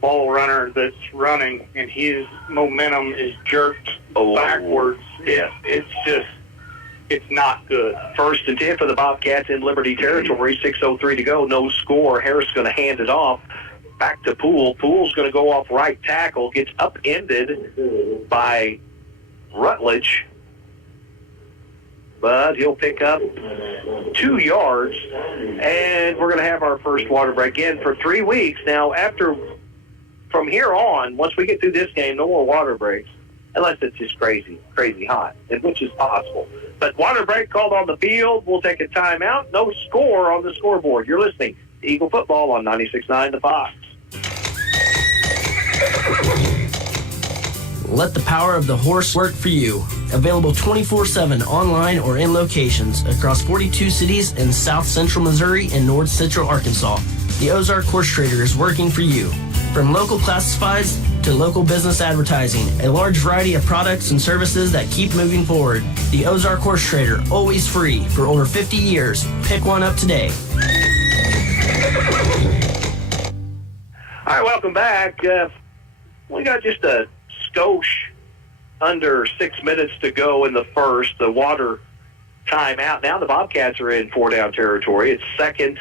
ball runner that's running and his momentum is jerked backwards. Yeah, it's not good. 1st and 10 for the Bobcats in Liberty territory. 6:03 to go. No score. Harris going to hand it off back to Poole. Poole's going to go off right tackle. Gets upended by Rutledge, but he'll pick up 2 yards, and we're going to have our first water break again for 3 weeks. Now, from here on, once we get through this game, no more water breaks. unless it's just crazy hot, which is possible. But water break called on the field. We'll take a timeout. No score on the scoreboard. You're listening to Eagle Football on 96.9 The Fox. Let the power of the horse work for you. Available 24/7 online or in locations across 42 cities in South Central Missouri and North Central Arkansas. The Ozark Horse Trader is working for you. From local classifieds to local business advertising, a large variety of products and services that keep moving forward. The Ozark Horse Trader, always free for over 50 years. Pick one up today. All right, welcome back. We got just a skosh under 6 minutes to go in the first. The water timeout. Now the Bobcats are in 4-down territory. It's 2nd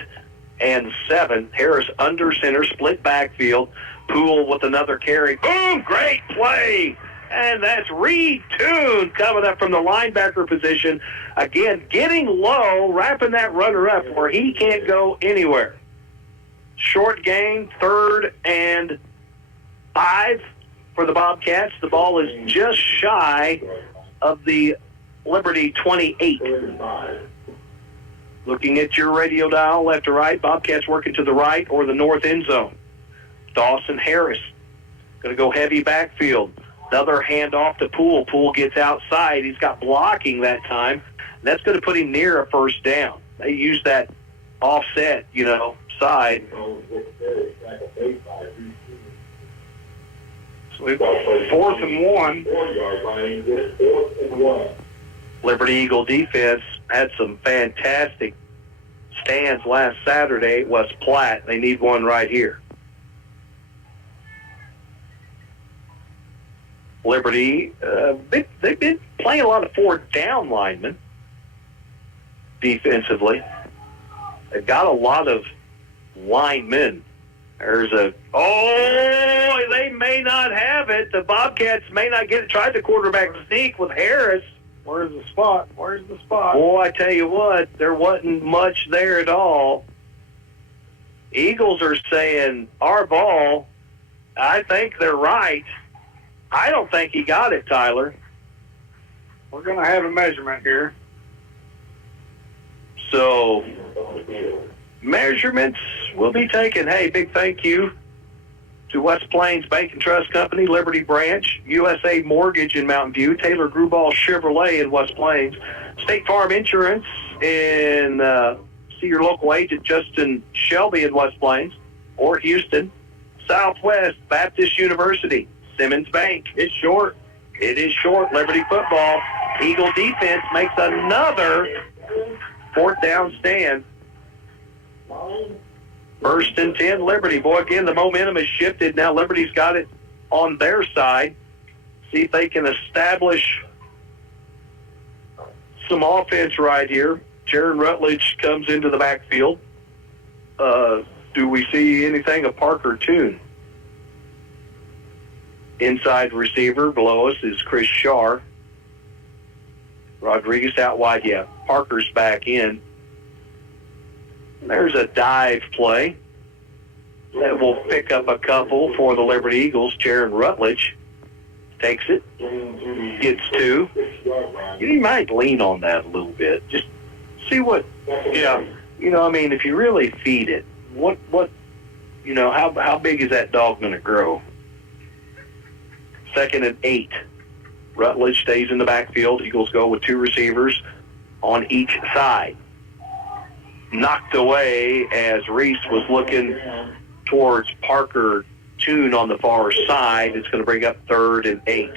and 7. Harris under center, split backfield. Poole with another carry. Boom! Great play! And that's Reed Toon coming up from the linebacker position. Again, getting low, wrapping that runner up where he can't go anywhere. Short gain, 3rd and 5 for the Bobcats. The ball is just shy of the Liberty 28. Looking at your radio dial, left to right. Bobcats working to the right or the north end zone. Dawson Harris going to go heavy backfield. Another handoff to Poole. Poole gets outside. He's got blocking that time. That's going to put him near a first down. They use that offset, side. So we've got 4th and 1. Liberty Eagle defense had some fantastic stands last Saturday at West Platte. They need one right here. Liberty, they've been playing a lot of 4-down linemen defensively. They've got a lot of linemen. There's they may not have it. The Bobcats may not get it. Tried the quarterback sneak with Harris. Where's the spot? Boy, I tell you what, there wasn't much there at all. Eagles are saying, our ball. I think they're right. I don't think he got it, Tyler. We're going to have a measurement here. So, measurements will be taken. Hey, big thank you to West Plains Bank and Trust Company, Liberty Branch, USA Mortgage in Mountain View, Taylor Gruball Chevrolet in West Plains, State Farm Insurance in, see your local agent, Justin Shelby in West Plains, or Houston, Southwest Baptist University, Simmons Bank. It's short. It is short. Liberty football. Eagle defense makes another 4th down stand. 1st and 10, Liberty. Boy, again, the momentum has shifted. Now Liberty's got it on their side. See if they can establish some offense right here. Jaron Rutledge comes into the backfield. Do we see anything of Parker Toon? Inside receiver below us is Chris Shar. Rodriguez out wide. Yeah, Parker's back in. There's a dive play that will pick up a couple for the Liberty Eagles. Jaron Rutledge takes it, gets 2. You might lean on that a little bit. Just see what, if you really feed it, how big is that dog going to grow? 2nd and 8. Rutledge stays in the backfield. Eagles go with 2 receivers on each side. Knocked away as Reese was looking towards Parker Toon on the far side. It's going to bring up 3rd and 8.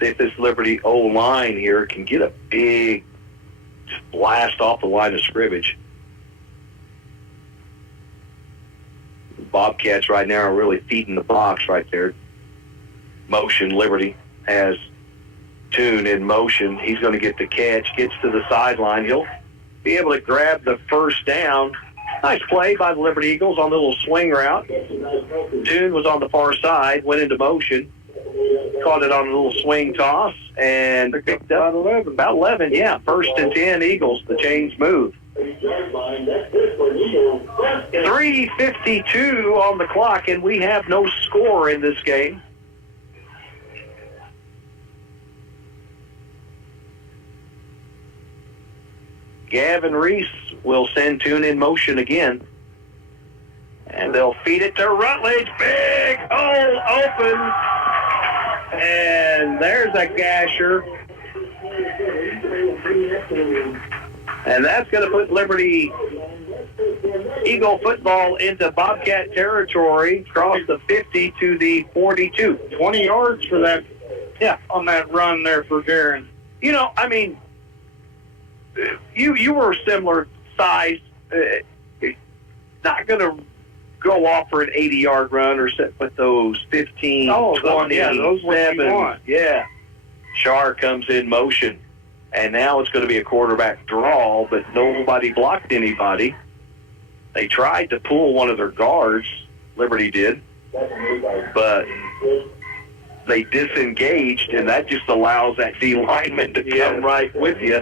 See if this Liberty O-line here can get a big blast off the line of scrimmage. Bobcats right now are really feeding the box right there. Motion, Liberty has Toon in motion. He's going to get the catch, gets to the sideline. He'll be able to grab the first down. Nice play by the Liberty Eagles on the little swing route. Toon was on the far side, went into motion, caught it on a little swing toss, and picked up about 11. Yeah, 1st and 10 Eagles. The chains move. 3:52 on the clock, and we have no score in this game. Gavin Reese will send Tune in motion again. And they'll feed it to Rutledge. Big hole open. And there's a gasher. And that's going to put Liberty Eagle football into Bobcat territory, across the 50 to the 42. 20 yards for that, on that run there for Darren. You know, I mean, you were similar size. Not going to go off for an 80-yard run or set with those 15, 20, those what you want. Yeah. Shar comes in motion, and now it's going to be a quarterback draw, but nobody blocked anybody. They tried to pull one of their guards, Liberty did, but they disengaged, and that just allows that D lineman to come right with you.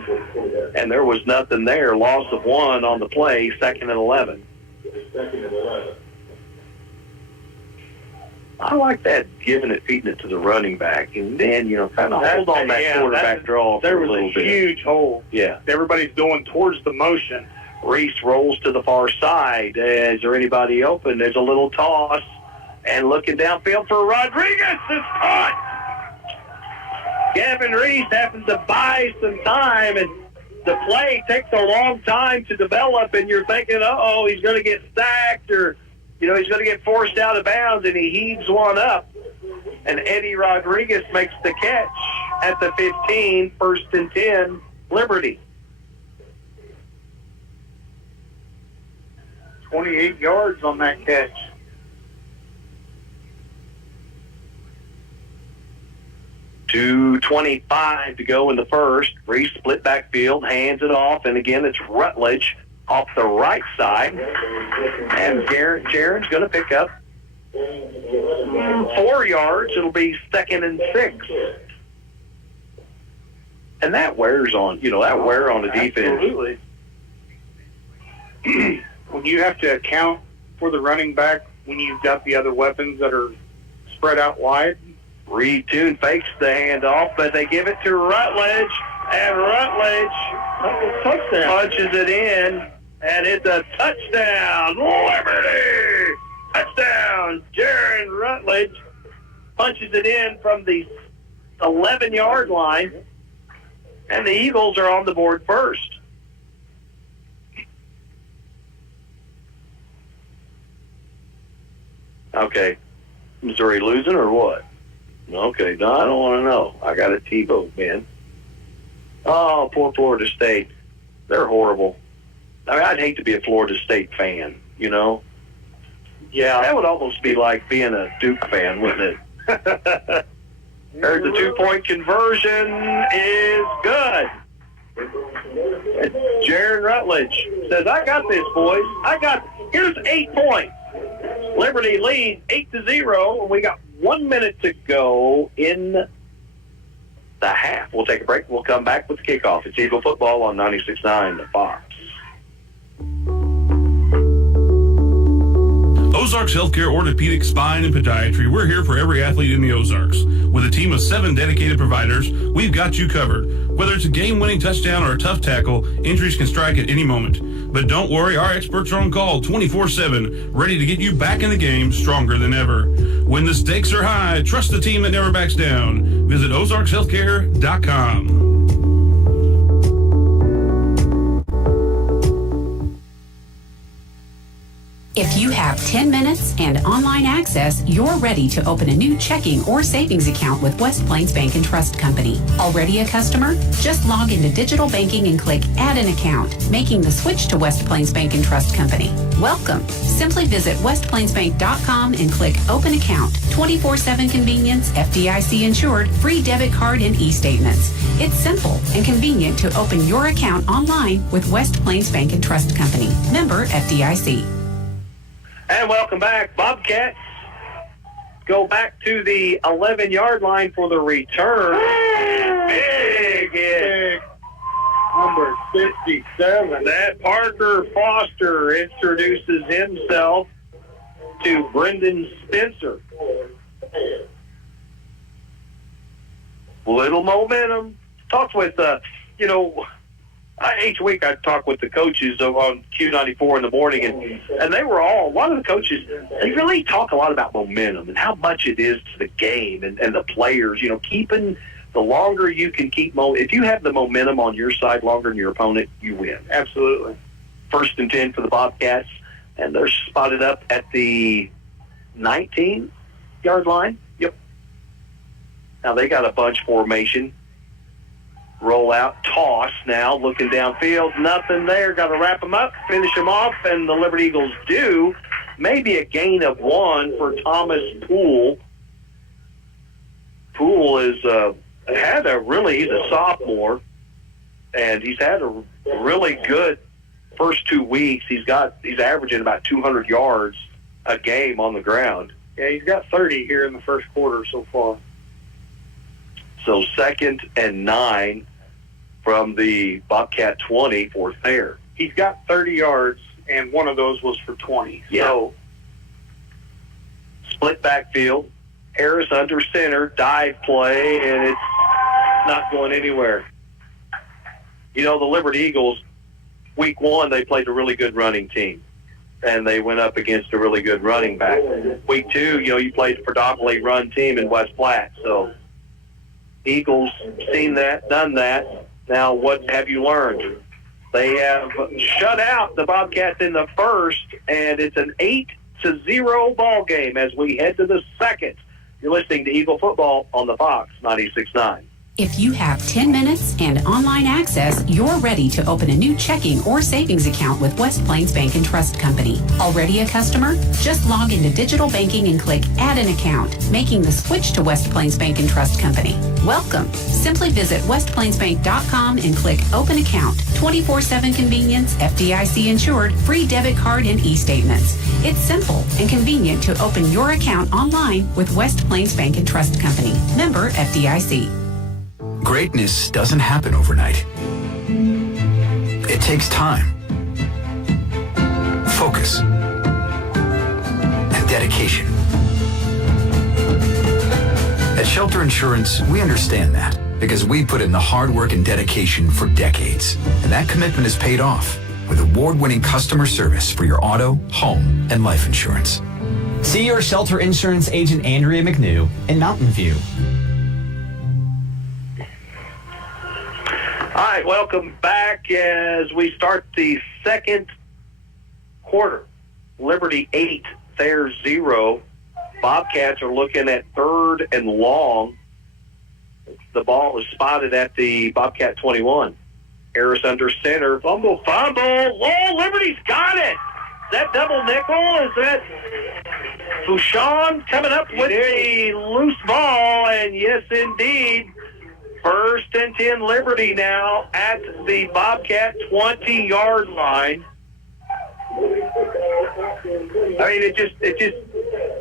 And there was nothing there. Loss of 1 on the play, 2nd and 11. I like that, giving it, feeding it to the running back, and then, kind of hold on that quarterback draw for a little bit. There was a huge hole. Yeah. Everybody's going towards the motion. Reese rolls to the far side. Is there anybody open? There's a little toss, and looking downfield for Rodriguez is caught. Gavin Reese happens to buy some time, and the play takes a long time to develop, and you're thinking, he's going to get sacked, or he's going to get forced out of bounds, and he heaves one up. And Eddie Rodriguez makes the catch at the 15, 1st and 10, Liberty. 28 yards on that catch. .225 to go in the first. Reese split backfield, hands it off, and again it's Rutledge off the right side. And Jaron's going to pick up 4 yards. It'll be 2nd and 6. And that wears on, that wear on the defense. Absolutely. When you have to account for the running back, when you've got the other weapons that are spread out wide. Reed Toon fakes the handoff, but they give it to Rutledge, and Rutledge punches it in, and it's a touchdown. Liberty! Touchdown! Jaron Rutledge punches it in from the 11-yard line, and the Eagles are on the board first. Okay. Missouri losing or what? Okay, no, I don't want to know. I got a T-vote, man. Oh, poor Florida State. They're horrible. I mean, I'd hate to be a Florida State fan, Yeah, that would almost be like being a Duke fan, wouldn't it? There's the 2-point conversion is good. Jaron Rutledge says, I got this, boys. Here's 8 points. Liberty leads 8-0, and we got 1 minute to go in the half. We'll take a break. We'll come back with the kickoff. It's Eagle football on 96.9 The Fox. Ozarks Healthcare Orthopedic Spine and Podiatry. We're here for every athlete in the Ozarks. With a team of 7 dedicated providers, we've got you covered. Whether it's a game-winning touchdown or a tough tackle, injuries can strike at any moment. But don't worry, our experts are on call 24/7, ready to get you back in the game stronger than ever. When the stakes are high, trust the team that never backs down. Visit ozarkshealthcare.com. If you have 10 minutes and online access, you're ready to open a new checking or savings account with West Plains Bank and Trust Company. Already a customer? Just log into digital banking and click Add an Account, making the switch to West Plains Bank and Trust Company. Welcome. Simply visit westplainsbank.com and click Open Account. 24/7 convenience, FDIC insured, free debit card and e-statements. It's simple and convenient to open your account online with West Plains Bank and Trust Company. Member FDIC. And welcome back. Bobcats go back to the 11-yard line for the return. Big hit. Number 67. That Parker Foster introduces himself to Brendan Spencer. Little momentum. Talked with, each week I talk with the coaches on Q94 in the morning, and they were a lot of the coaches, they really talk a lot about momentum and how much it is to the game and the players, keeping the longer you can keep if you have the momentum on your side longer than your opponent, you win. Absolutely. 1st and 10 for the Bobcats, and they're spotted up at the 19-yard line. Yep. Now they got a bunch formation. Roll out, toss now, looking downfield, nothing there. Got to wrap them up, finish them off, and the Liberty Eagles do. Maybe a gain of 1 for Thomas Poole. Poole is he's a sophomore, and he's had a really good first 2 weeks. He's averaging about 200 yards a game on the ground. Yeah, he's got 30 here in the first quarter so far. So 2nd and 9 from the Bobcat 20 for Thayer. He's got 30 yards, and one of those was for 20. Yeah. So split backfield. Harris under center, dive play, and it's not going anywhere. The Liberty Eagles, week 1, they played a really good running team, and they went up against a really good running back. Week 2, you played a predominantly run team in West Platte, so Eagles seen that, done that. Now, what have you learned? They have shut out the Bobcats in the first, and it's an 8-0 ball game as we head to the second. You're listening to Eagle Football on the Fox 96.9. If you have 10 minutes and online access, you're ready to open a new checking or savings account with West Plains Bank and Trust Company. Already a customer? Just log into digital banking and click Add an Account, making the switch to West Plains Bank and Trust Company. Welcome. Simply visit westplainsbank.com and click Open Account. 24/7 convenience, FDIC insured, free debit card and e-statements. It's simple and convenient to open your account online with West Plains Bank and Trust Company. Member FDIC. Greatness doesn't happen overnight. It takes time, focus, and dedication. At Shelter Insurance, we understand that because we put in the hard work and dedication for decades. And that commitment is paid off with award-winning customer service for your auto, home, and life insurance. See your Shelter Insurance agent Andrea McNew in Mountain View. All right, welcome back as we start the second quarter. Liberty 8, Thayer 0. Bobcats are looking at 3rd and long. The ball was spotted at the Bobcat 21. Harris under center. Fumble. Oh, Liberty's got it. Is that double nickel? Is that Fouchon coming up with a loose ball? And yes, indeed. 1st and 10 Liberty now at the Bobcat 20-yard line. I mean,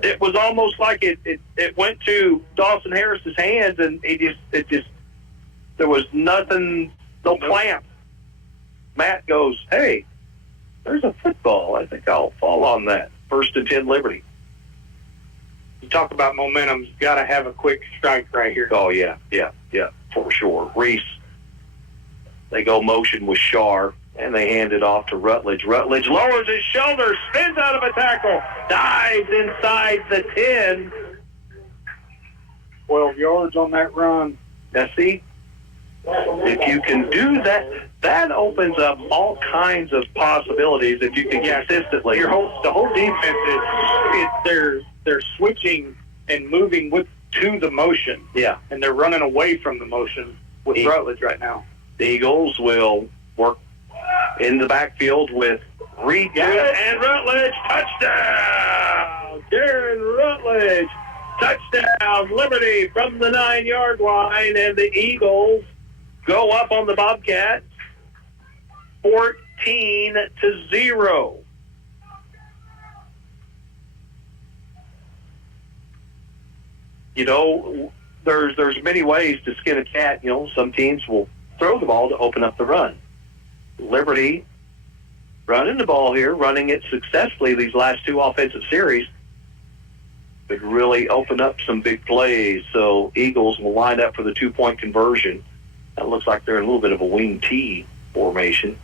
it was almost like it went to Dawson Harris's hands, and there was nothing, no clamp. Matt goes, hey, there's a football. I think I'll fall on that. 1st and 10 Liberty. You talk about momentum. You've got to have a quick strike right here. Oh, yeah, for sure. Reese, they go motion with Shar, and they hand it off to Rutledge. Rutledge lowers his shoulder, spins out of a tackle, dives inside the 10. 12 yards on that run. Now, see, if you can do that, that opens up all kinds of possibilities if you can consistently. The whole defense they're switching and moving to the motion. Yeah. And they're running away from the motion with Rutledge right now. The Eagles will work in the backfield with Reed and Rutledge. Touchdown! Darren Rutledge. Touchdown, Liberty from the 9-yard line, and the Eagles go up on the Bobcats 14-0. You know, there's many ways to skin a cat. You know, some teams will throw the ball to open up the run. Liberty running the ball here, running it successfully these last two offensive series. Could really open up some big plays. So Eagles will line up for the 2-point conversion. That looks like they're in a little bit of a wing T formation.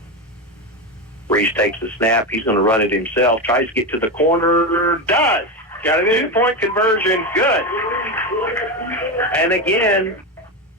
Reese takes the snap. He's going to run it himself. Tries to get to the corner. Does. Got a 2-point conversion. Good. And again,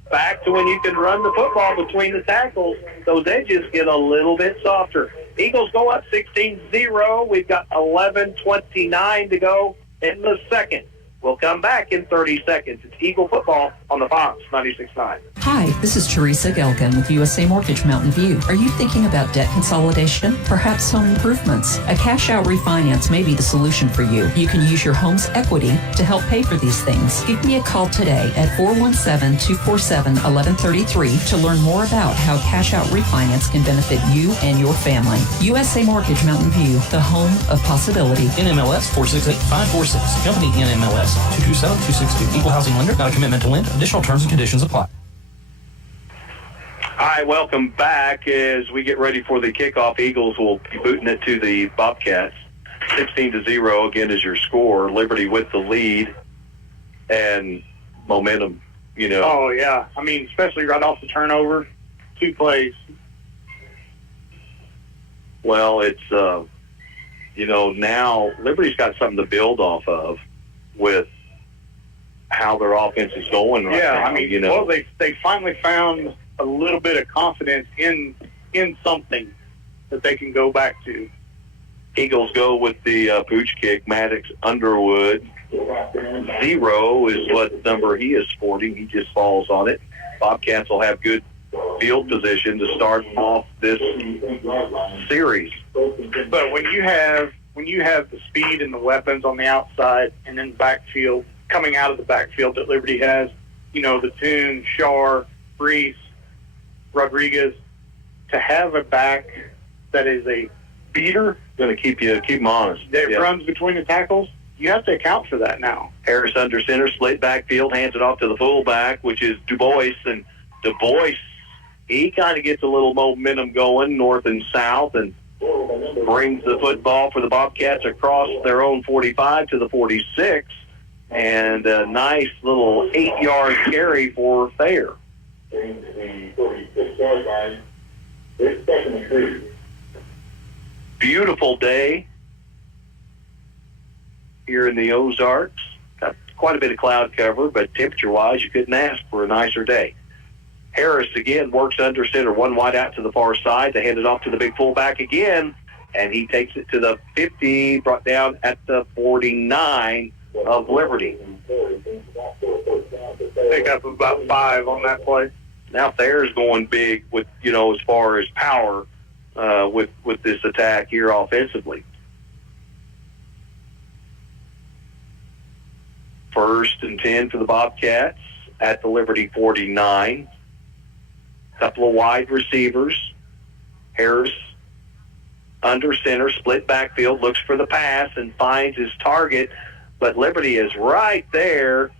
back to when you can run the football between the tackles, those edges get a little bit softer. Eagles go up 16-0. We've got 11:29 to go in the second. We'll come back in 30 seconds. It's Eagle football on the Fox 96.9. Hi, this is Teresa Gelkin with USA Mortgage Mountain View. Are you thinking about debt consolidation? Perhaps home improvements? A cash-out refinance may be the solution for you. You can use your home's equity to help pay for these things. Give me a call today at 417-247-1133 to learn more about how cash-out refinance can benefit you and your family. USA Mortgage Mountain View, the home of possibility. NMLS 468546. Company NMLS 227-262. Equal housing lender. Not a commitment to lend. Additional terms and conditions apply. Hi, welcome back as we get ready for the kickoff. Eagles will be booting it to the Bobcats. 16-0 again is your score. Liberty with the lead and momentum, you know. Oh, yeah. I mean, especially right off the turnover, 2 plays. Well, it's, now Liberty's got something to build off of with how their offense is going right now. I mean, they finally found a little bit of confidence in something that they can go back to. Eagles go with the pooch kick. Maddox Underwood. 0 is what number he is sporting. He just falls on it. Bobcats will have good field position to start off this series. But when you have the speed and the weapons on the outside and then backfield, coming out of the backfield that Liberty has, the Toon, Shar, Reese, Rodriguez, to have a back that is a beater, going to keep them honest. That runs between the tackles, you have to account for that now. Harris under center, split backfield, hands it off to the fullback, which is Du Bois. And Du Bois, he kind of gets a little momentum going north and south and brings the football for the Bobcats across their own 45 to the 46. And a nice little 8-yard carry for Thayer. Beautiful day here in the Ozarks. Got quite a bit of cloud cover, but temperature-wise, you couldn't ask for a nicer day. Harris again works under center, one wide out to the far side. They hand it off to the big fullback again, and he takes it to the 50, brought down at the 49 of Liberty. Pick up about 5 on that play. Now Thayer's going big with, as far as power with this attack here offensively. First and 10 for the Bobcats at the Liberty 49. Couple of wide receivers. Harris under center, split backfield, looks for the pass and finds his target, but Liberty is right there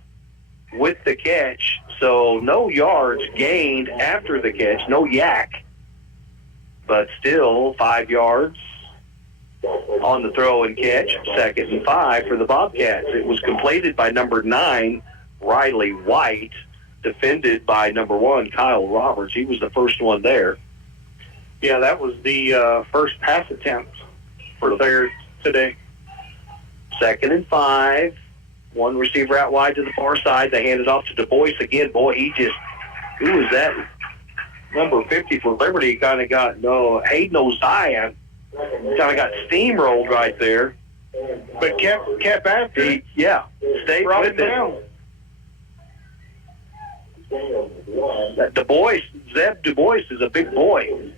with the catch. So no yards gained after the catch, no yak, but still 5 yards on the throw and catch. 2nd and 5 for the Bobcats. It was completed by number 9, Riley White, defended by number 1, Kyle Roberts. He was the first one there. Yeah, that was the first pass attempt for Thayer today. 2nd and 5. One receiver out wide to the far side. They hand it off to Du Bois again. Boy, who was that? Number 50 for Liberty kind of got, Hayden Oziah kind of got steamrolled right there. But kept after it. Stayed brought with it down. Du Bois, Zeb Du Bois is a big boy.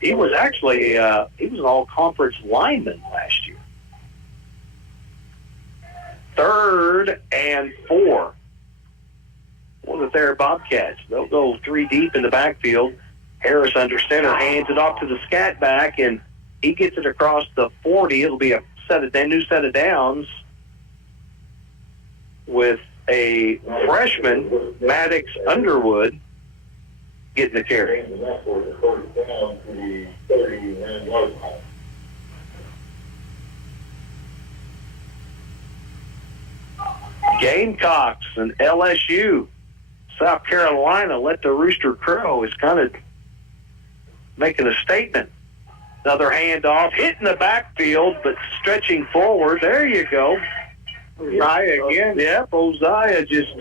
He was actually, he was an all-conference lineman last year. 3rd and 4. Well, the Thayer Bobcats. They'll go 3 deep in the backfield. Harris under center hands it off to the scat back, and he gets it across the 40. It'll be a new set of downs with a freshman, Maddox Underwood. getting the carry. Gamecocks and LSU. South Carolina let the Rooster Crow is kind of making a statement. Another handoff, hitting the backfield, but stretching forward. There you go. Ozaya again. Yep, Ozaya just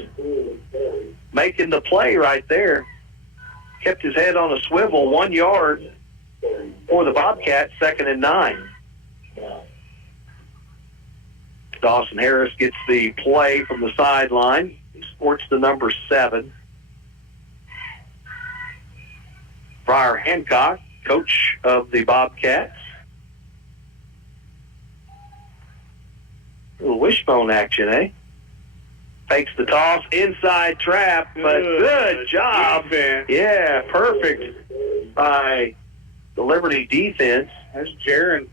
making the play right there. Kept his head on a swivel, 1 yard for the Bobcats, 2nd and 9. Dawson Harris gets the play from the sideline. He sports the number 7. Briar Hancock, coach of the Bobcats. A little wishbone action, eh? Fakes the toss, inside trap, but good job. Defense. Yeah, perfect by the Liberty defense. That's Jaron.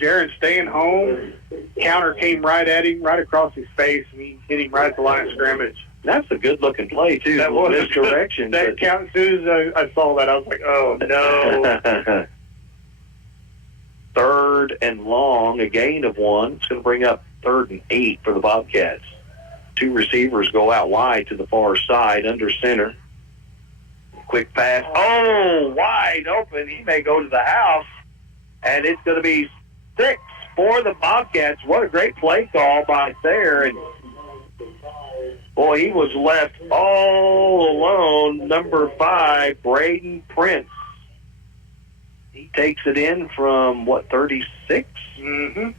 Jaron staying home. Counter came right at him, right across his face, and he hit him right at the line of scrimmage. That's a good-looking play, too. That was misdirection. That count, as soon as I saw that, I was like, oh, no. 3rd and long, a gain of 1. It's going to bring up 3rd and 8 for the Bobcats. 2 receivers go out wide to the far side, under center. Quick pass. Oh, wide open. He may go to the house, and it's going to be 6 for the Bobcats. What a great play call by Thayer. And boy, he was left all alone. Number 5, Braden Prince. He takes it in from, 36? Mm-hmm.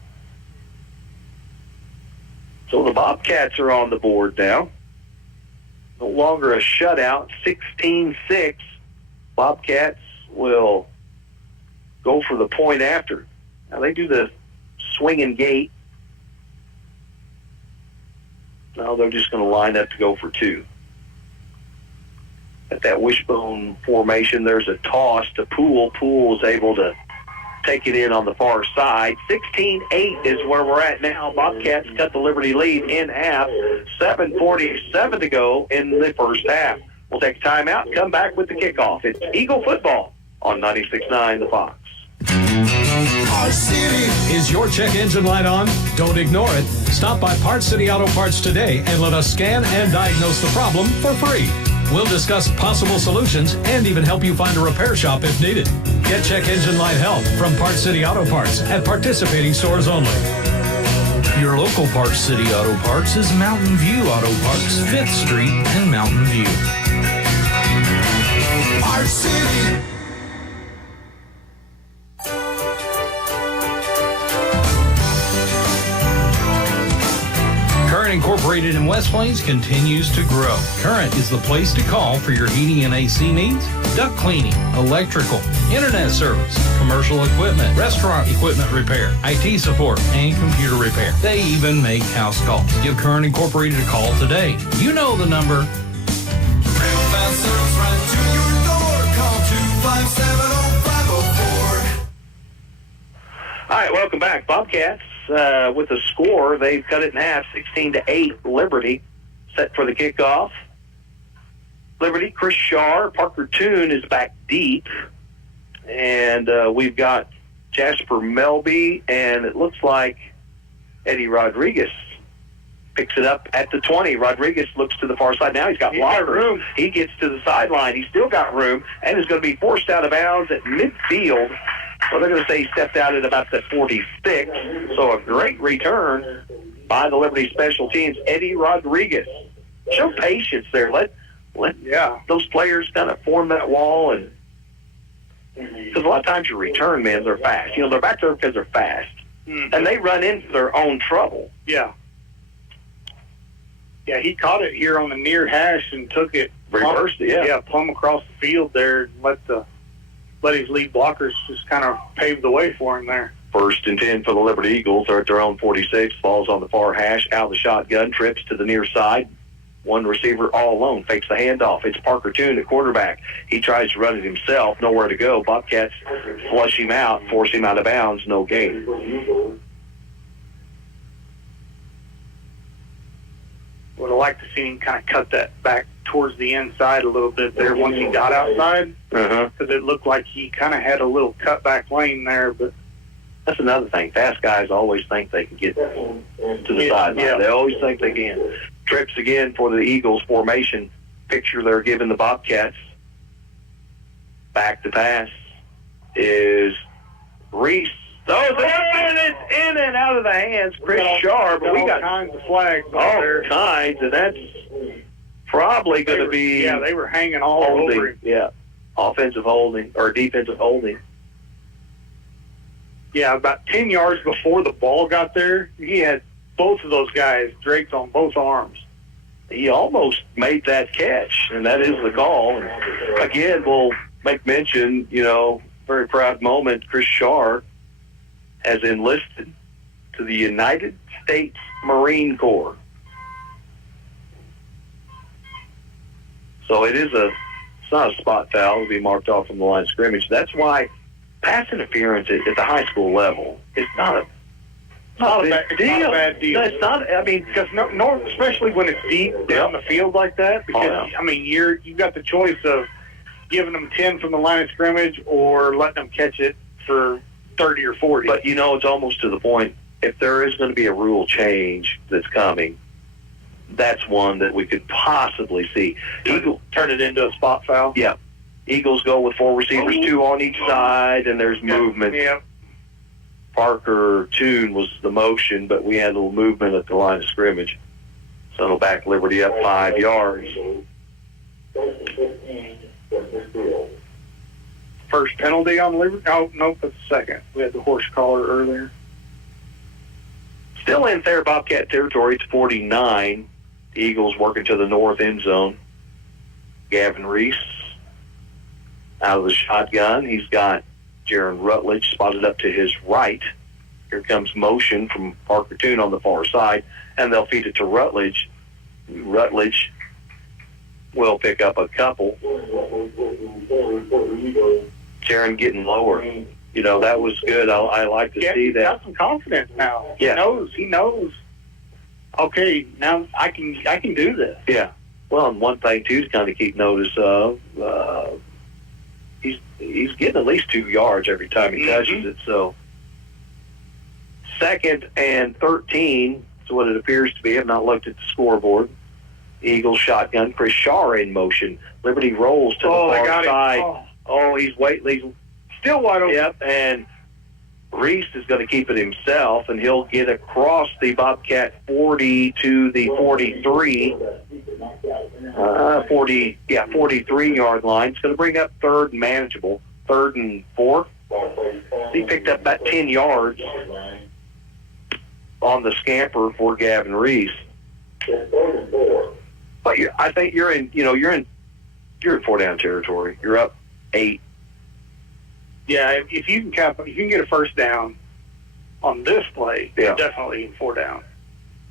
So the Bobcats are on the board now. No longer a shutout, 16-6. Bobcats will go for the point after. Now they do the swinging gate. Now they're just going to line up to go for 2. At that wishbone formation, there's a toss to Poole. Poole is able to take it in on the far side. 16-8 is where we're at now. Bobcats cut the Liberty lead in half. 7:47 to go in the first half. We'll take a timeout and come back with the kickoff. It's Eagle football on 96.9 The Fox. Our city. Is your check engine light on? Don't ignore it. Stop by Parts City Auto Parts today and let us scan and diagnose the problem for free. We'll discuss possible solutions and even help you find a repair shop if needed. Get check engine light help from Parts City Auto Parts at participating stores only. Your local Parts City Auto Parts is Mountain View Auto Parts, 5th Street and Mountain View. Our city. Current Incorporated in West Plains continues to grow. Current is the place to call for your heating and AC needs, duct cleaning, electrical, internet service, commercial equipment, restaurant equipment repair, IT support, and computer repair. They even make house calls. Give Current Incorporated a call today. You know the number. Real fast service right to your door. Call 257-0504. All right, welcome back. Bobcats with a score. They've cut it in half, 16-8. Liberty set for the kickoff. Liberty, Chris Shaw, Parker Toon is back deep. And we've got Jasper Melby, and it looks like Eddie Rodriguez picks it up at the 20. Rodriguez looks to the far side. Now he's got lots of room. He gets to the sideline. He's still got room and is going to be forced out of bounds at midfield. So they're going to say he stepped out at about the 46. So a great return by the Liberty special teams. Eddie Rodriguez. Show patience there. Let those players kind of form that wall. And because a lot of times your return men, they're fast. You know, they're back there because they're fast. Mm-hmm. And they run into their own trouble. Yeah. Yeah, he caught it here on the near hash and took it. Reversed it, yeah. Yeah, plumb across the field there and let his lead blockers just kind of pave the way for him there. 1st and 10 for the Liberty Eagles. They're at their own 46. Falls on the far hash, out of the shotgun, trips to the near side. One receiver all alone, fakes the handoff. It's Parker Toon, the quarterback. He tries to run it himself, nowhere to go. Bobcats flush him out, force him out of bounds, no gain. would have liked to see him kind of cut that back towards the inside a little bit there once he got outside, because it looked like he kind of had a little cutback lane there. But that's another thing. Fast guys always think they can get to the sideline. yeah. They always think they can. Trips again for the Eagles formation picture they're giving the Bobcats. Back to pass is Reese. Throws it, and it's in and out of the hands. Chris Sharp, but we got all kinds of flags all there. kinds, and that's probably going to be they were hanging all holding. over him. Yeah, offensive holding or defensive holding. Yeah, about 10 yards before the ball got there, he had both of those guys draped on both arms. He almost made that catch, and that is the call. And again, we'll make mention, very proud moment, Chris Sharp has enlisted to the United States Marine Corps. So it's not a spot foul to be marked off from the line of scrimmage. That's why pass interference at the high school level is not a bad deal. No, it's not. I mean, because especially when it's deep down the field like that. Because you've got the choice of giving them 10 from the line of scrimmage or letting them catch it for 30 or 40. But it's almost to the point. If there is going to be a rule change that's coming, that's one that we could possibly see. Turn it into a spot foul. Yeah. Eagles go with 4 receivers, 2 on each side, and there's movement. Yeah. Parker Toon was the motion, but we had a little movement at the line of scrimmage. So it'll back Liberty up 5 yards. First penalty on Liberty? Oh, nope, that's the second. We had the horse collar earlier. Still in there, Bobcat territory. It's 49. The Eagles working to the north end zone. Gavin Reese out of the shotgun. He's got Jaron Rutledge spotted up to his right. Here comes motion from Parker Toon on the far side, and they'll feed it to Rutledge. Rutledge will pick up a couple. Jaron getting lower. That was good. I like to see that. He's got some confidence now. Yeah. He knows. Okay, now I can do this. Yeah. Well, and one thing too to kind of keep notice of, he's getting at least 2 yards every time he touches it. So 2nd and 13 is what it appears to be. I've not looked at the scoreboard. Eagles shotgun. Chris Shaw in motion. Liberty rolls to the far side. He's still wide open. Yep, and Reese is going to keep it himself, and he'll get across the Bobcat 40 to the 43. 43-yard line. It's going to bring up 3rd and manageable. 3rd and 4. He picked up about 10 yards on the scamper for Gavin Reese. But I think you're in 4-down territory. You're up 8. Yeah, if you can get a first down on this play, you're definitely 4 down.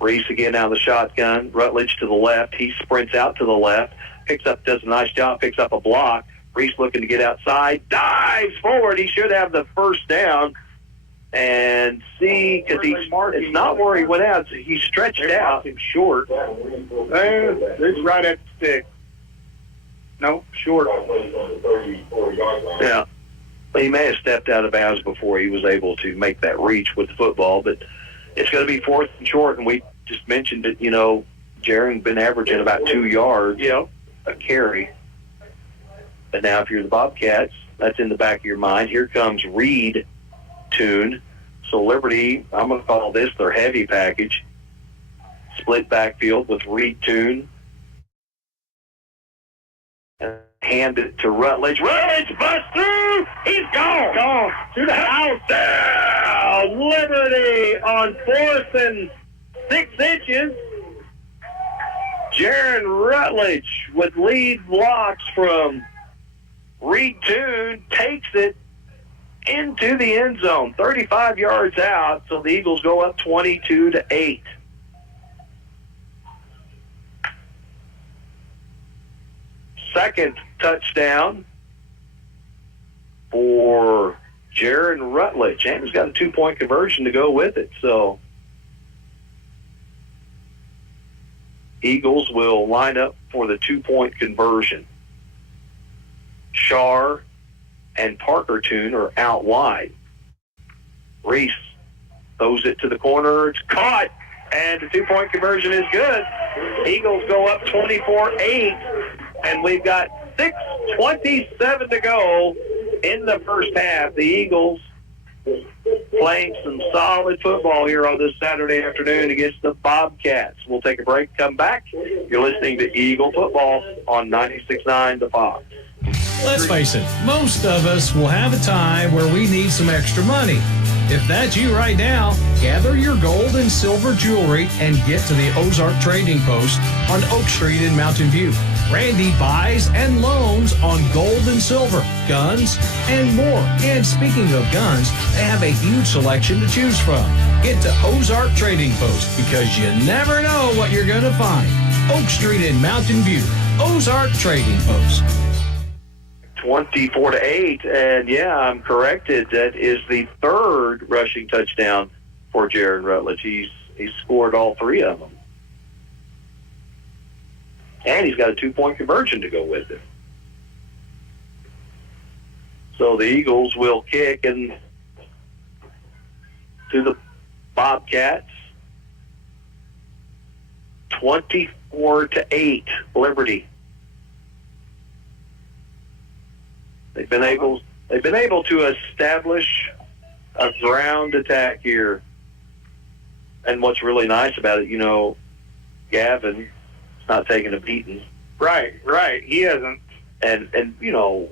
Reese again out of the shotgun. Rutledge to the left. He sprints out to the left. Does a nice job. Picks up a block. Reese looking to get outside. Dives forward. He should have the first down. And see, because it's not where he went out. He stretched out. Him short. It's right at the stick. No, short. Yeah. He may have stepped out of bounds before he was able to make that reach with the football, but it's going to be 4th and short, and we just mentioned that, Jaron's been averaging about 2 yards a carry. But now if you're the Bobcats, that's in the back of your mind. Here comes Reed Toon. So Liberty, I'm going to call this their heavy package. Split backfield with Reed Toon. And hand it to Rutledge. Rutledge busts through. He's gone. Gone. To the house. Down. Liberty on 4th and 6 inches. Jaron Rutledge with lead blocks from Reed Toon takes it into the end zone, 35 yards out, so the Eagles go up 22-8. Second touchdown for Jaron Rutledge, and he's got a 2-point conversion to go with it. So Eagles will line up for the 2-point conversion. Shar and Parker Toon are out wide. Reese throws it to the corner. It's caught, and the 2-point conversion is good. Eagles go up 24-8, and we've got 6:27 to go in the first half. The Eagles playing some solid football here on this Saturday afternoon against the Bobcats. We'll take a break, come back. You're listening to Eagle Football on 96.9 The Fox. Let's face it, most of us will have a time where we need some extra money. If that's you right now, gather your gold and silver jewelry and get to the Ozark Trading Post on Oak Street in Mountain View. Randy buys and loans on gold and silver, guns, and more. And speaking of guns, they have a huge selection to choose from. Get to Ozark Trading Post because you never know what you're going to find. Oak Street in Mountain View, Ozark Trading Post. 24-8, and yeah, I'm corrected. That is the third rushing touchdown for Jaron Rutledge. He's scored all three of them. And he's got a 2-point conversion to go with it. So the Eagles will kick and to the Bobcats. 24-8, Liberty. They've been able to establish a ground attack here. And what's really nice about it, Gavin's not taking a beating. Right. He hasn't. And now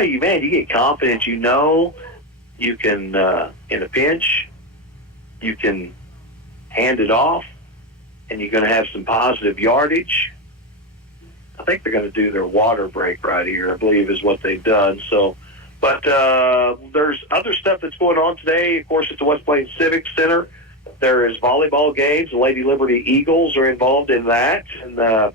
you get confidence. You can, in a pinch, you can hand it off, and you're going to have some positive yardage. I think they're going to do their water break right here, I believe is what they've done. So, but there's other stuff that's going on today. Of course, at the West Plains Civic Center, there is volleyball games. The Lady Liberty Eagles are involved in that, and the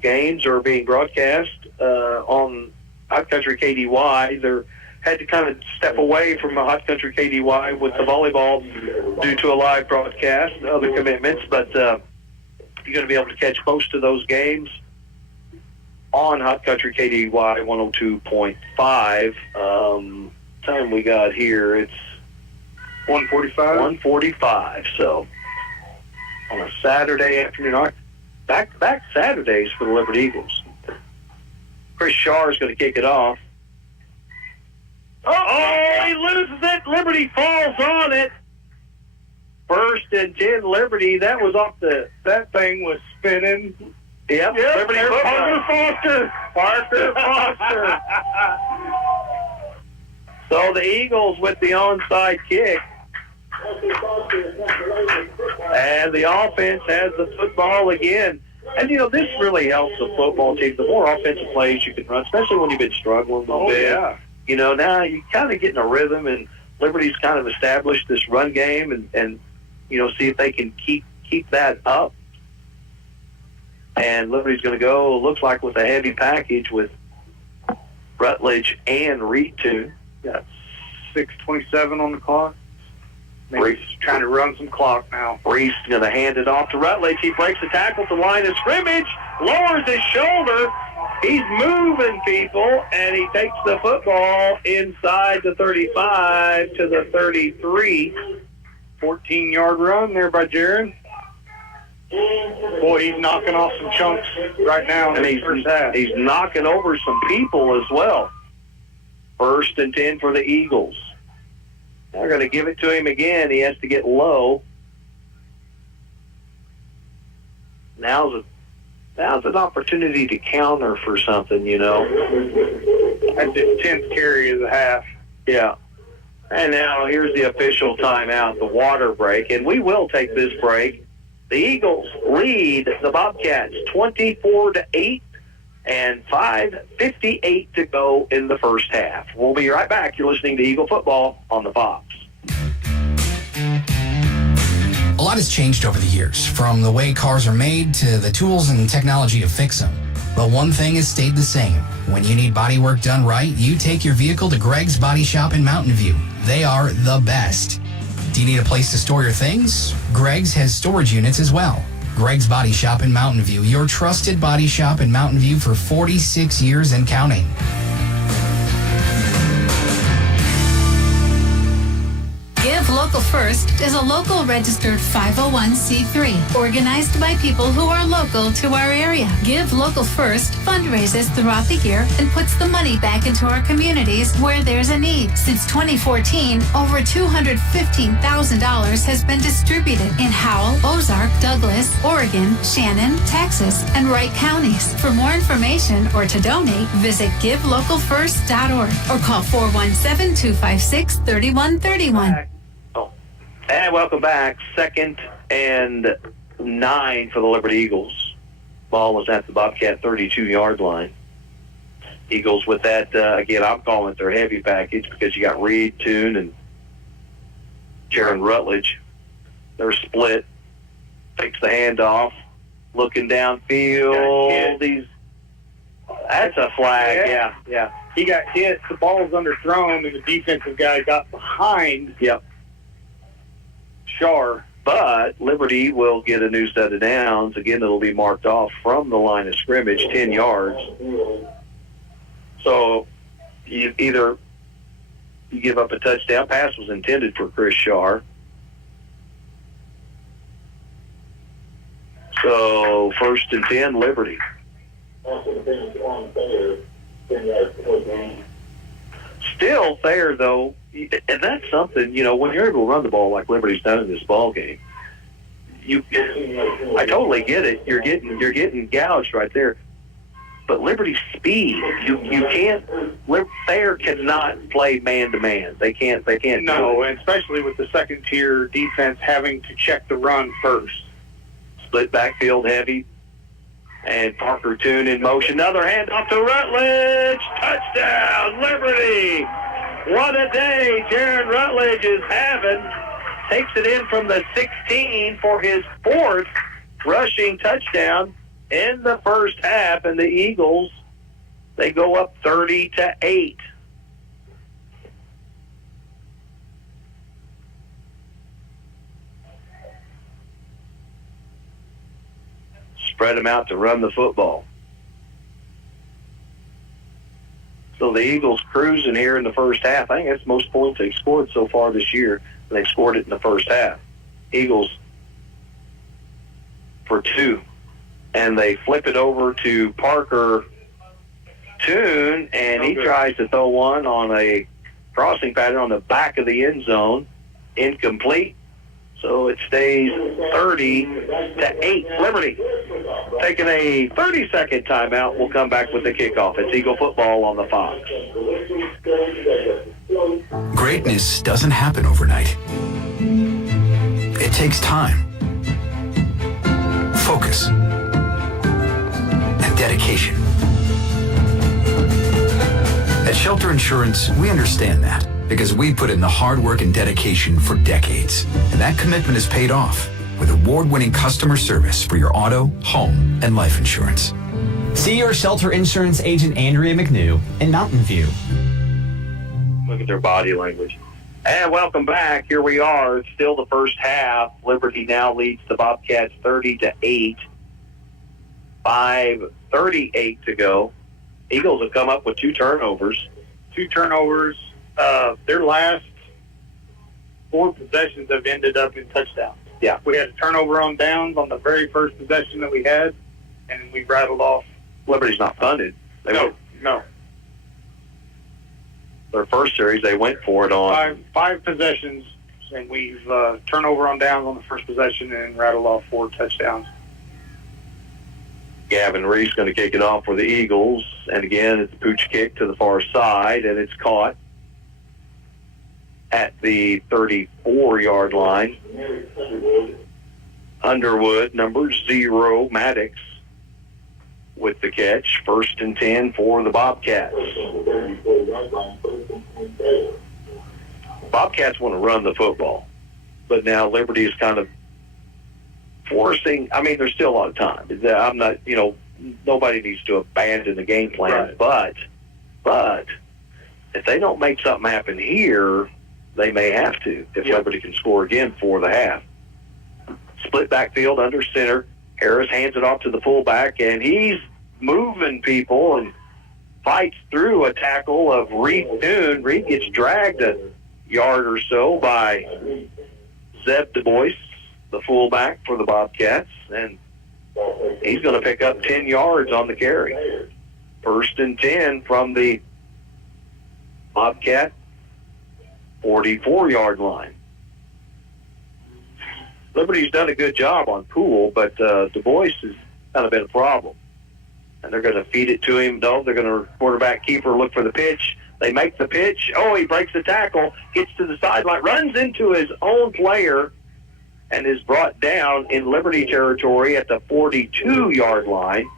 games are being broadcast on Hot Country KDY. They're had to kind of step away from the Hot Country KDY with the volleyball due to a live broadcast and other commitments, but you're going to be able to catch most of those games on Hot Country KDY 102.5. Time we got here, it's 1:45. So on a Saturday afternoon, back-to-back Saturdays for the Liberty Eagles. Chris Shar is going to kick it off. Oh, he loses it. Liberty falls on it. 1st and 10, Liberty. That was off that thing was spinning. Yep. Liberty Parker Foster. So the Eagles with the onside kick. And the offense has the football again. And, this really helps the football team. The more offensive plays you can run, especially when you've been struggling a little bit. Yeah. Now you kind of get in a rhythm, and Liberty's kind of established this run game and see if they can keep that up. And Liberty's going to go, looks like, with a heavy package with Rutledge and Reed, too. Got 6:27 on the clock. Reese trying to run some clock now. Reese going to hand it off to Rutledge. He breaks the tackle at the line of scrimmage, lowers his shoulder. He's moving people, and he takes the football inside the 35 to the 33. 14-yard run there by Jaron. Boy, he's knocking off some chunks right now in the first half. He's knocking over some people as well. 1st and 10 for the Eagles. They're going to give it to him again. He has to get low. Now's an opportunity to counter for something, That's his 10th carry of the half. Yeah. And now here's the official timeout, the water break. And we will take this break. The Eagles lead the Bobcats 24-8 and 5:58 to go in the first half. We'll be right back. You're listening to Eagle Football on the Fox. A lot has changed over the years, from the way cars are made to the tools and technology to fix them. But one thing has stayed the same. When you need body work done right, you take your vehicle to Greg's Body Shop in Mountain View. They are the best. Do you need a place to store your things? Greg's has storage units as well. Greg's Body Shop in Mountain View, your trusted body shop in Mountain View for 46 years and counting. Give Local First is a local registered 501c3 organized by people who are local to our area. Give Local First fundraises throughout the year and puts the money back into our communities where there's a need. Since 2014, over $215,000 has been distributed in Howell, Ozark, Douglas, Oregon, Shannon, Texas, and Wright counties. For more information or to donate, visit givelocalfirst.org or call 417-256-3131. And welcome back. 2nd and 9 for the Liberty Eagles. Ball was at the Bobcat 32-yard line. Eagles with that, again, I'm calling it their heavy package because you got Reed, Toon, and Jaron Rutledge. They're split. Takes the handoff. Looking downfield. That's a flag. Yeah. He got hit. The ball was underthrown, and the defensive guy got behind. Yep. Shar. But Liberty will get a new set of downs. Again, it'll be marked off from the line of scrimmage, 10 yards. So you give up a touchdown. Pass was intended for Chris Shar. So 1st and 10, Liberty. Still Thayer, though, and that's something, when you're able to run the ball like Liberty's done in this ball game, I totally get it. You're getting gouged right there. But Liberty's speed, you can't. Thayer cannot play man to man. They can't. No, and especially with the second tier defense having to check the run first. Split backfield heavy. And Parker Toon in motion. Another handoff to Rutledge. Touchdown, Liberty. What a day Jaron Rutledge is having. Takes it in from the 16 for his 4th rushing touchdown in the first half. And the Eagles, they go up 30-8. Spread them out to run the football. So the Eagles cruising here in the first half. I think that's the most points they've scored so far this year. And they've scored it in the first half. Eagles for 2. And they flip it over to Parker Toon, and he tries to throw one on a crossing pattern on the back of the end zone. Incomplete. So it stays 30-8. Liberty taking a 30-second timeout. We'll come back with the kickoff. It's Eagle football on the Fox. Greatness doesn't happen overnight. It takes time, focus, and dedication. At Shelter Insurance, we understand that because we put in the hard work and dedication for decades. And that commitment is paid off with award-winning customer service for your auto, home, and life insurance. See your Shelter Insurance agent Andrea McNew in Mountain View. Look at their body language. And welcome back. Here we are. It's still the first half. Liberty now leads the Bobcats 30-8. 5:38 to go. Eagles have come up with 2 turnovers. 2 turnovers. Their last 4 possessions have ended up in touchdowns. Yeah. We had a turnover on downs on the very first possession that we had, and we rattled off. Liberty's not punted. No. Their first series, they went for it on. Five possessions, and we've turnover on downs on the first possession and rattled off 4 touchdowns. Gavin Reese going to kick it off for the Eagles. And again, it's a pooch kick to the far side, and it's caught at the 34-yard line. Underwood, number 0, Maddox, with the catch. 1st and 10 for the Bobcats. Bobcats want to run the football, but now Liberty is kind of forcing. I mean, there's still a lot of time. I'm not, nobody needs to abandon the game plan, right. but if they don't make something happen here, they may have to if Liberty can score again for the half. Split backfield under center. Harris hands it off to the fullback, and he's moving people and fights through a tackle of Reed Toon. Reed gets dragged a yard or so by Zeb Du Bois, the fullback for the Bobcats, and he's going to pick up 10 yards on the carry. 1st and 10 from the Bobcat 44-yard line. Liberty's done a good job on Poole, but Du Bois has kind of been a problem. And they're going to feed it to him. No, they're going to quarterback keeper look for the pitch. They make the pitch. Oh, he breaks the tackle, gets to the sideline, runs into his own player, and is brought down in Liberty territory at the 42-yard line.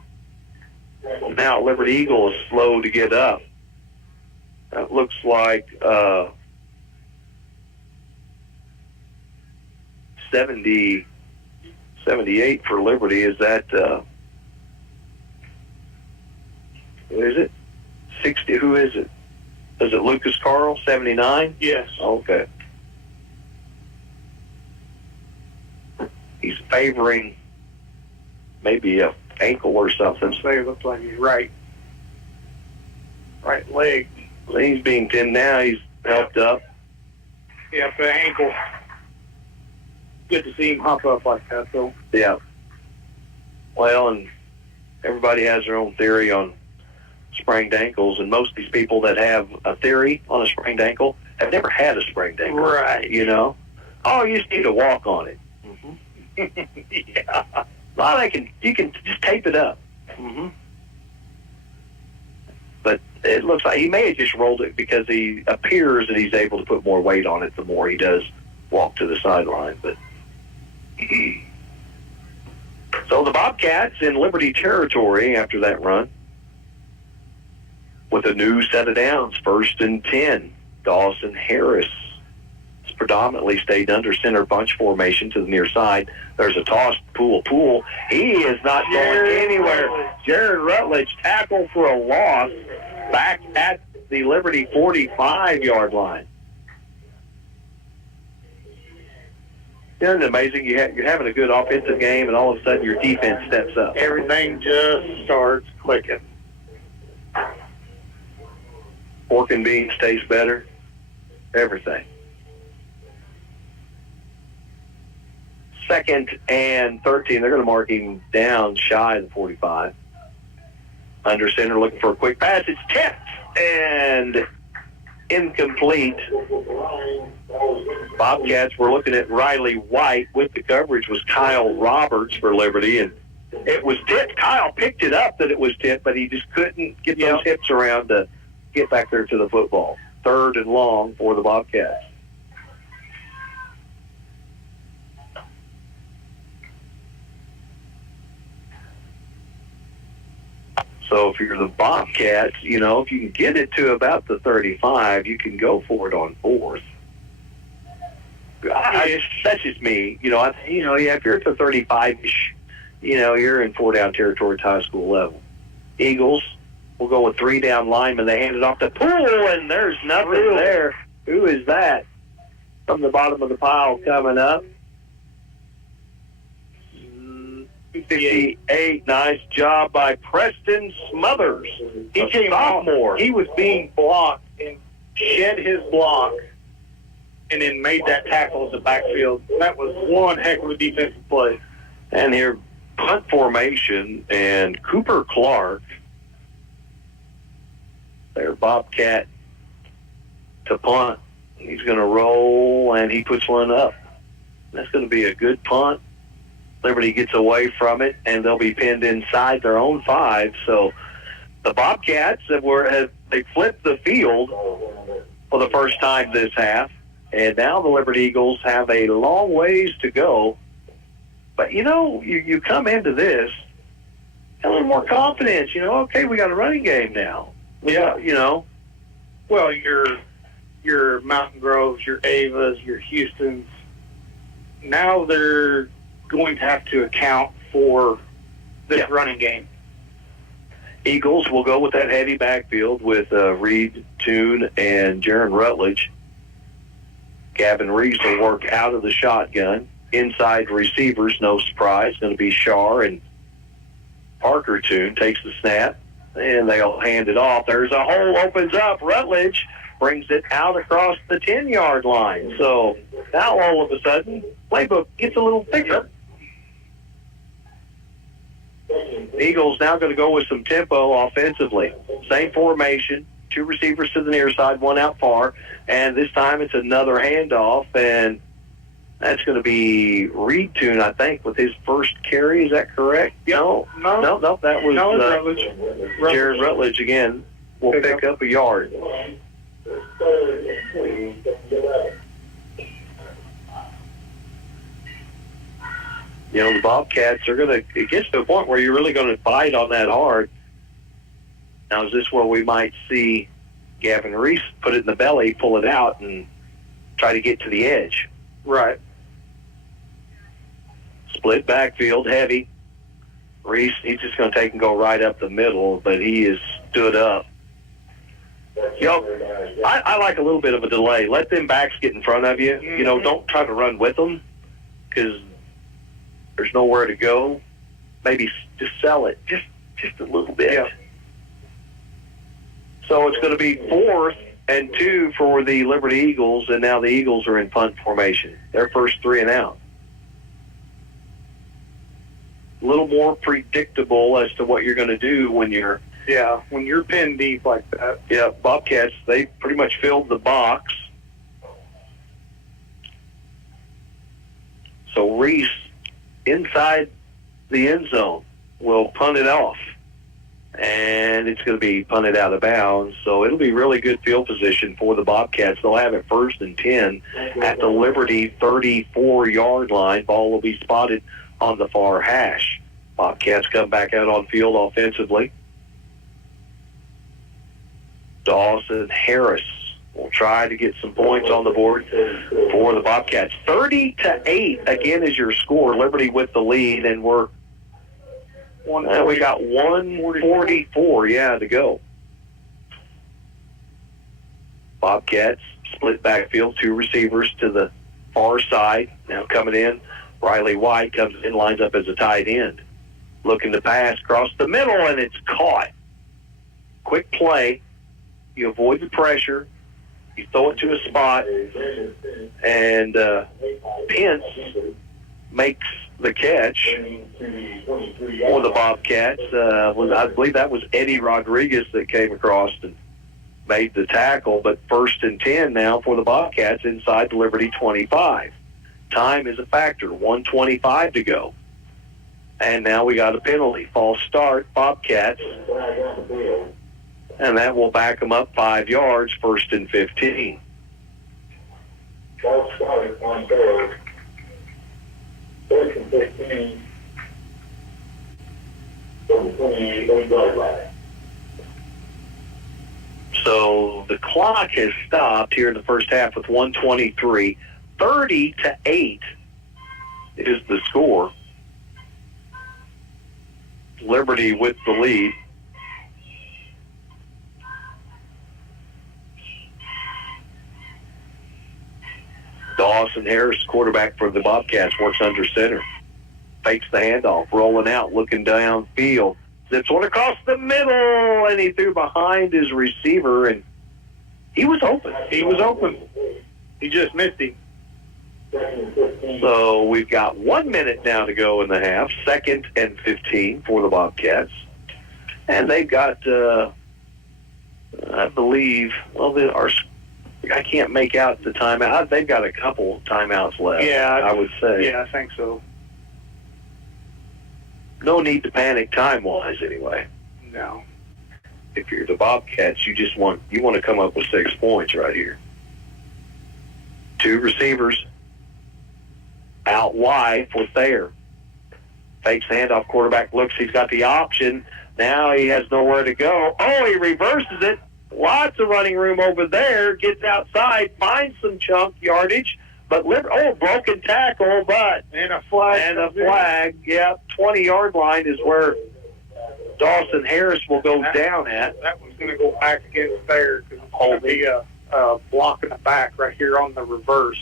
Now Liberty Eagle is slow to get up. That looks like 78 for Liberty. Is that who is it? 60. Who is it? Is it Lucas Carl? 79. Yes. Okay. He's favoring maybe a ankle or something. It looks like he's right leg. He's being pinned now. He's helped up. Yeah, for the ankle. Good to see him hop up like that, though. Yeah. Well, and everybody has their own theory on sprained ankles, and most of these people that have a theory on a sprained ankle have never had a sprained ankle. Right. You know? Oh, you just need to walk on it. Yeah. A lot of you can just tape it up. But it looks like he may have just rolled it because he appears that he's able to put more weight on it the more he does walk to the sideline. But so the Bobcats in Liberty territory after that run with a new set of downs. 1st and 10. Dawson Harris has predominantly stayed under center bunch formation to the near side. There's a toss to Poole. He is not going anywhere. Jared Rutledge tackle for a loss back at the Liberty 45-yard line. Isn't it amazing? You're having a good offensive game, and all of a sudden your defense steps up. Everything just starts clicking. Pork and beans taste better. Everything. 2nd and 13. They're going to mark him down shy of the 45. Under center looking for a quick pass. It's tipped and incomplete. Bobcats were looking at Riley White. With the coverage was Kyle Roberts for Liberty, and it was tipped. Kyle picked it up that it was tipped, but he just couldn't get those hips around to get back there to the football. 3rd and long for the Bobcats. So if you're the Bobcats, if you can get it to about the 35, you can go for it on 4th. That's just me. If you're at the 35-ish, you're in 4-down territory at high school level. Eagles will go with 3-down linemen. They hand it off to Poole, and there's nothing there. Who is that? From the bottom of the pile coming up. 58. Nice job by Preston Smothers. He came sophomore. He was being blocked and shed his block and then made that tackle in the backfield. That was one heck of a defensive play. And here, punt formation, and Cooper Clark, their Bobcat to punt. He's going to roll, and he puts one up. That's going to be a good punt. Liberty gets away from it, and they'll be pinned inside their own 5. So the Bobcats they flipped the field for the first time this half, and now the Liberty Eagles have a long ways to go. But, you come into this a little more confidence. Okay, we got a running game now. Yeah. Well, your Mountain Groves, your Avas, your Houstons, now they're going to have to account for this running game. Eagles will go with that heavy backfield with Reed Toon and Jaron Rutledge. Gavin Reese will work out of the shotgun. inside receivers, no surprise, going to be Shar and Parker Toon takes the snap, and they'll hand it off. There's a hole, opens up. Rutledge brings it out across the 10-yard line. So now all of a sudden, playbook gets a little thicker. Eagles now going to go with some tempo offensively. Same formation, 2 receivers to the near side, 1 out far, and this time it's another handoff, and that's going to be Reed Toon, I think, with his first carry. Is that correct? Yep. No, that was Rutledge. Jared Rutledge again. Will pick up a yard. You know, the Bobcats are going to, it gets to a point where you're really going to bite on that hard. Now, is this where we might see Gavin Reese put it in the belly, pull it out, and try to get to the edge? Right. Split backfield, heavy. Reese, he's just going to take and go right up the middle, but he is stood up. You know, I like a little bit of a delay. Let them backs get in front of you. Mm-hmm. You know, don't try to run with them because there's nowhere to go. Maybe just sell it just a little bit. Yeah. So it's going to be 4th and 2 for the Liberty Eagles, and now the Eagles are in punt formation. Their first 3 and out. A little more predictable as to what you're going to do when you're pinned deep like that. Yeah, Bobcats, they pretty much filled the box. So Reese, inside the end zone, will punt it off. And it's going to be punted out of bounds. So it'll be really good field position for the Bobcats. They'll have it 1st and 10 at the Liberty 34-yard line. Ball will be spotted on the far hash. Bobcats come back out on field offensively. Dawson Harris will try to get some points on the board for the Bobcats. 30-8 again is your score. Liberty with the lead, and we got 1:44 to go. Bobcats split backfield, 2 receivers to the far side. Now coming in, Riley White comes in, lines up as a tight end. Looking to pass across the middle, and it's caught. Quick play. You avoid the pressure. You throw it to a spot, and Pence makes the catch for the Bobcats. I believe that was Eddie Rodriguez that came across and made the tackle, but 1st and 10 now for the Bobcats inside the Liberty 25. Time is a factor, 1:25 to go. And now we got a penalty. False start, Bobcats. And that will back them up 5 yards, 1st and 15. False start on 3rd. 1st and 15. 28-yard line. So the clock has stopped here in the first half with 1:23. 30-8 is the score. Liberty with the lead. Dawson Harris, quarterback for the Bobcats, works under center. Fakes the handoff, rolling out, looking downfield. Zips one across the middle, and he threw behind his receiver, and he was open. He just missed him. So we've got 1 minute now to go in the half, 2nd and 15 for the Bobcats. And they've got, I believe, I can't make out the timeout. They've got a couple timeouts left, I would say. Yeah, I think so. No need to panic time-wise anyway. No. If you're the Bobcats, you want to come up with 6 points right here. 2 receivers out wide for Thayer. Fakes the handoff, quarterback looks, he's got the option. Now he has nowhere to go. Oh, he reverses it. Lots of running room over there. Gets outside, finds some chunk yardage. But broken tackle, but and a flag. Yeah, 20-yard line is where Dawson Harris will go down at. That one's going to go back against there because it's going to be a block in the back right here on the reverse.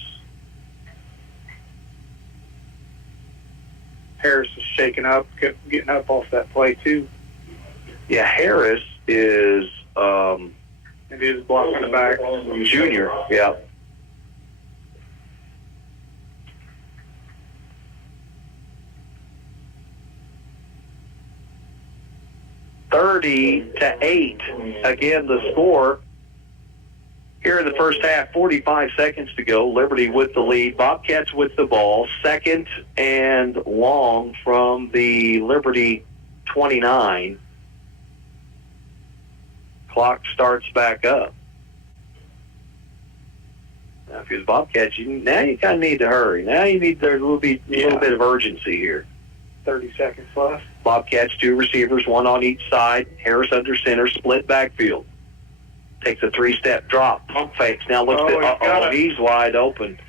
Harris is shaking up, getting up off that play too. Yeah, Harris is It is blocking the back. junior. Yeah. (30-8). Again, the score here in the first half. 45 seconds to go. Liberty with the lead. Bobcats with the ball. Second and long from the Liberty 29. Clock starts back up. Now, if you're the Bobcats, now you kind of need to hurry. Now you need there's a little bit of urgency here. 30 seconds left. Bobcats, 2 receivers, 1 on each side. Harris under center, split backfield. Takes a 3-step drop. Pump fakes. Now looks at he's wide open.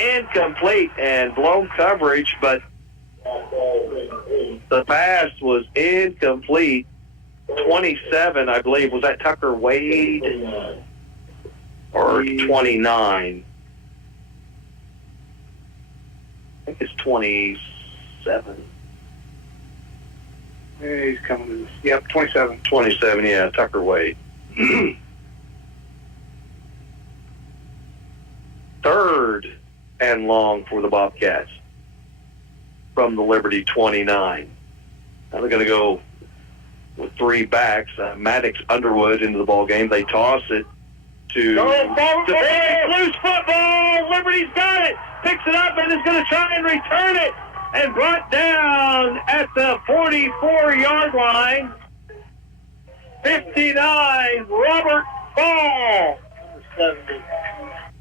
Incomplete and blown coverage, but the pass was incomplete. 27, I believe. Was that Tucker Wade? Or 29? I think it's 27. Yeah, he's coming to this. Yep, 27. 27, yeah, Tucker Wade. Third and long for the Bobcats from the Liberty 29. Now they're going to go with 3 backs. Maddox Underwood into the ball game. They toss it to loose football. Liberty's got it. Picks it up and is going to try and return it. And brought down at the 44-yard line. 59, Robert Ball.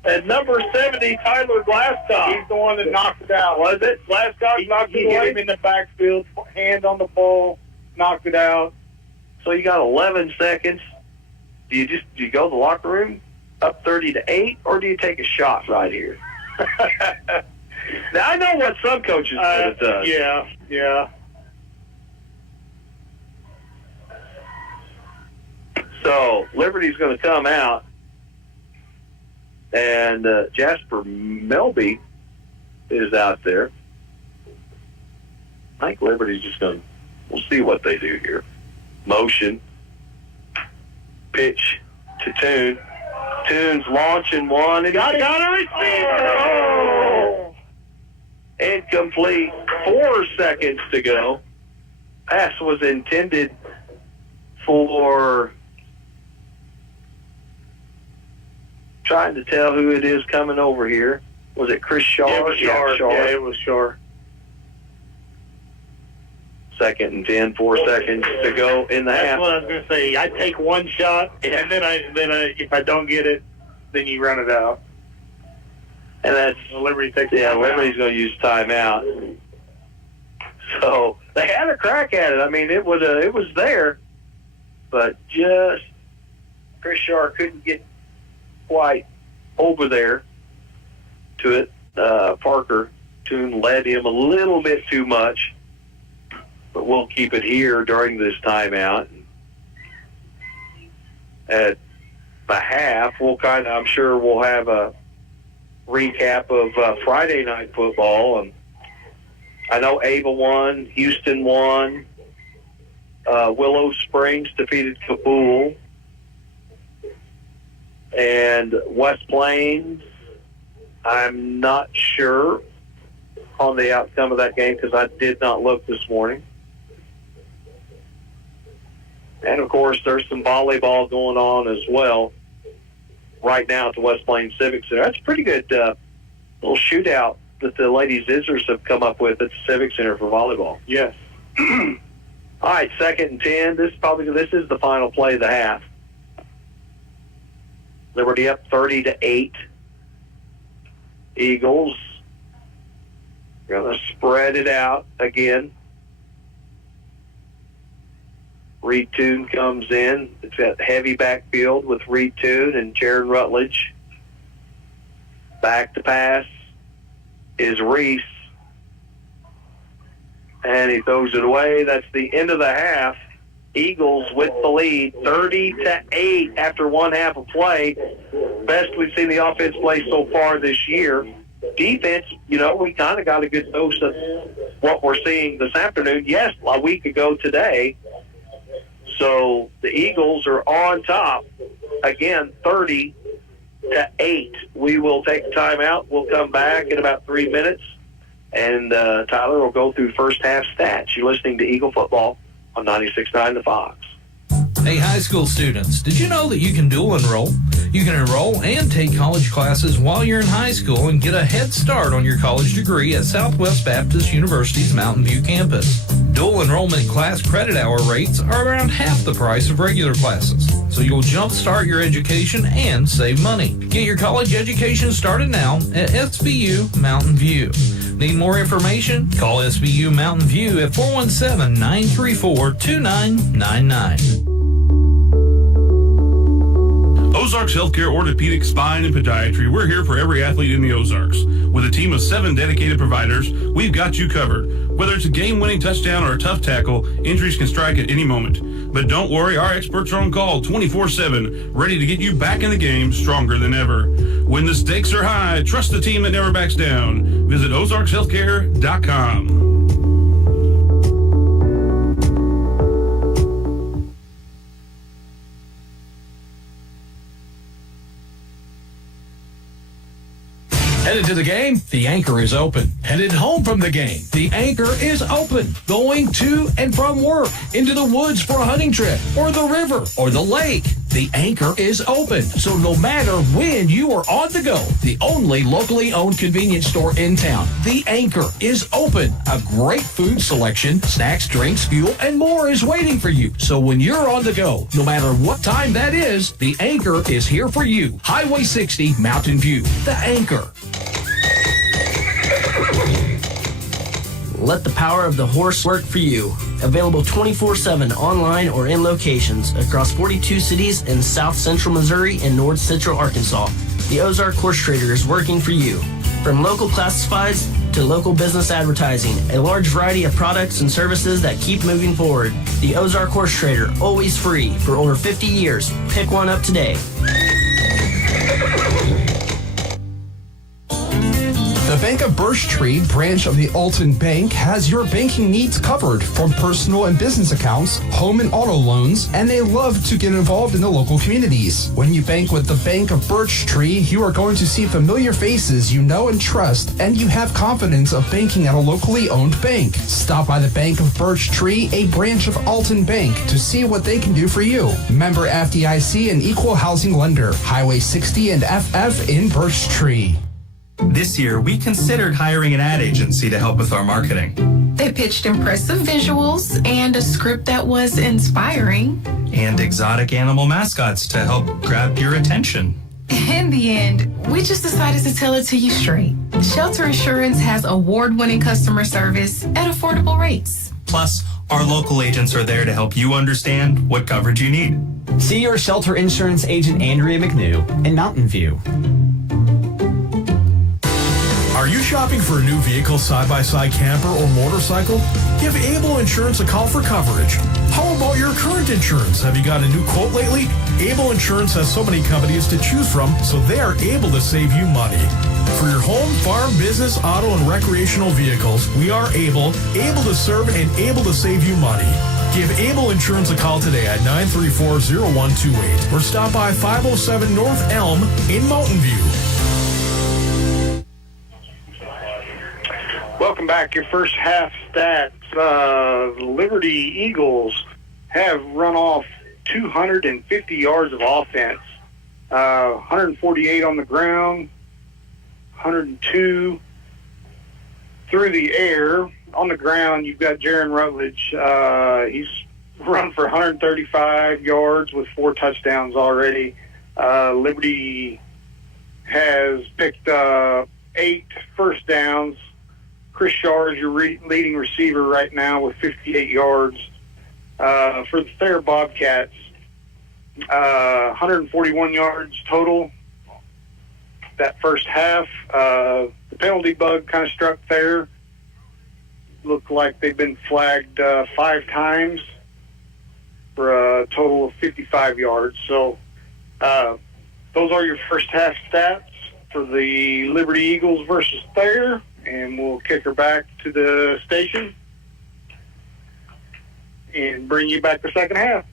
And number 70, Tyler Glasscock. He's the one that knocked it out. Was it? Glasscock knocked it He hit away? him in the backfield, hand on the ball, knocked it out. So you got 11 seconds. Do you go to the locker room up 30-8, or do you take a shot right here? Now I know what some coaches would have done. Yeah. So Liberty's going to come out, and Jasper Melby is out there. I think Liberty's just going to. We'll see what they do here. Motion. Pitch to Toon. Toon's launching one. And got a receiver. Oh! Incomplete. 4 seconds to go. Pass was intended for trying to tell who it is coming over here. Was it Chris Shaw? Yeah, it was Shaw. Shaw. Yeah, it was Shaw. 2nd and 10, 4 seconds to go in the half. That's what I was going to say. I take one shot, and then if I don't get it, then you run it out. And that's Liberty takes. Liberty's going to use timeout. So they had a crack at it. I mean, it was there, but just Chris Shaw couldn't get quite over there to it. Parker Toon led him a little bit too much, but we'll keep it here during this timeout. At the half, I'm sure we'll have a recap of Friday night football. And I know Ava won, Houston won, Willow Springs defeated Kabul, and West Plains, I'm not sure on the outcome of that game because I did not look this morning. And, of course, there's some volleyball going on as well right now at the West Plains Civic Center. That's a pretty good little shootout that the Lady Zizzers have come up with at the Civic Center for volleyball. Yes. All right, 2nd and 10. This is the final play of the half. Liberty up 30-8. Eagles going to spread it out again. Reed Toon comes in. It's got heavy backfield with Reed Toon and Jaron Rutledge. Back to pass is Reese. And he throws it away. That's the end of the half. Eagles with the lead, 30-8 after one half of play. Best we've seen the offense play so far this year. defense, we kind of got a good dose of what we're seeing this afternoon. Yes, a week ago today. So the Eagles are on top again, 30-8. We will take a timeout. We'll come back in about 3 minutes, and Tyler will go through first half stats. You're listening to Eagle Football on 96.9 The Fox. Hey, high school students, did you know that you can dual enroll? You can enroll and take college classes while you're in high school and get a head start on your college degree at Southwest Baptist University's Mountain View campus. Dual enrollment class credit hour rates are around half the price of regular classes, so you'll jumpstart your education and save money. Get your college education started now at SVU Mountain View. Need more information? Call SVU Mountain View at 417-934-2999. Ozarks Healthcare Orthopedic Spine and Podiatry. We're here for every athlete in the Ozarks. With a team of 7 dedicated providers, we've got you covered. Whether it's a game-winning touchdown or a tough tackle, injuries can strike at any moment. But don't worry, our experts are on call 24/7, ready to get you back in the game stronger than ever. When the stakes are high, trust the team that never backs down. Visit ozarkshealthcare.com. Headed to the game? The Anchor is open. Headed home from the game? The Anchor is open. Going to and from work, into the woods for a hunting trip, or the river, or the lake. The Anchor is open. So no matter when you are on the go, the only locally owned convenience store in town, The Anchor is open. A great food selection, snacks, drinks, fuel, and more is waiting for you. So when you're on the go, no matter what time that is, The Anchor is here for you. Highway 60, Mountain View. The Anchor. Let the power of the horse work for you. Available 24/7 online or in locations across 42 cities in South Central Missouri and North Central Arkansas. The Ozark Horse Trader is working for you. From local classifieds to local business advertising, a large variety of products and services that keep moving forward. The Ozark Horse Trader, always free for over 50 years. Pick one up today. The Bank of Birch Tree branch of the Alton Bank has your banking needs covered, from personal and business accounts, home and auto loans, and they love to get involved in the local communities. When you bank with the Bank of Birch Tree, you are going to see familiar faces you know and trust, and you have confidence of banking at a locally owned bank. Stop by the Bank of Birch Tree, a branch of Alton Bank, to see what they can do for you. Member FDIC and equal housing lender. Highway 60 and FF in Birch Tree. This year, we considered hiring an ad agency to help with our marketing. They pitched impressive visuals and a script that was inspiring. And exotic animal mascots to help grab your attention. In the end, we just decided to tell it to you straight. Shelter Insurance has award-winning customer service at affordable rates. Plus, our local agents are there to help you understand what coverage you need. See your Shelter Insurance agent Andrea McNew in Mountain View. Are you shopping for a new vehicle, side-by-side camper, or motorcycle? Give Able Insurance a call for coverage. How about your current insurance? Have you got a new quote lately? Able Insurance has so many companies to choose from, so they are able to save you money. For your home, farm, business, auto, and recreational vehicles, we are able to serve and able to save you money. Give Able Insurance a call today at 934-0128 or stop by 507 North Elm in Mountain View. Welcome back. Your first half stats. Liberty Eagles have run off 250 yards of offense. 148 on the ground, 102 through the air. On the ground, you've got Jaron Rutledge. He's run for 135 yards with 4 touchdowns already. Liberty has picked 8 first downs. Chris Shaw is your leading receiver right now with 58 yards. For the Thayer Bobcats, 141 yards total that first half. The penalty bug kind of struck Thayer. Looked like they've been flagged 5 times for a total of 55 yards. So those are your first half stats. for the Liberty Eagles versus Thayer, and we'll kick her back to the station and bring you back the second half.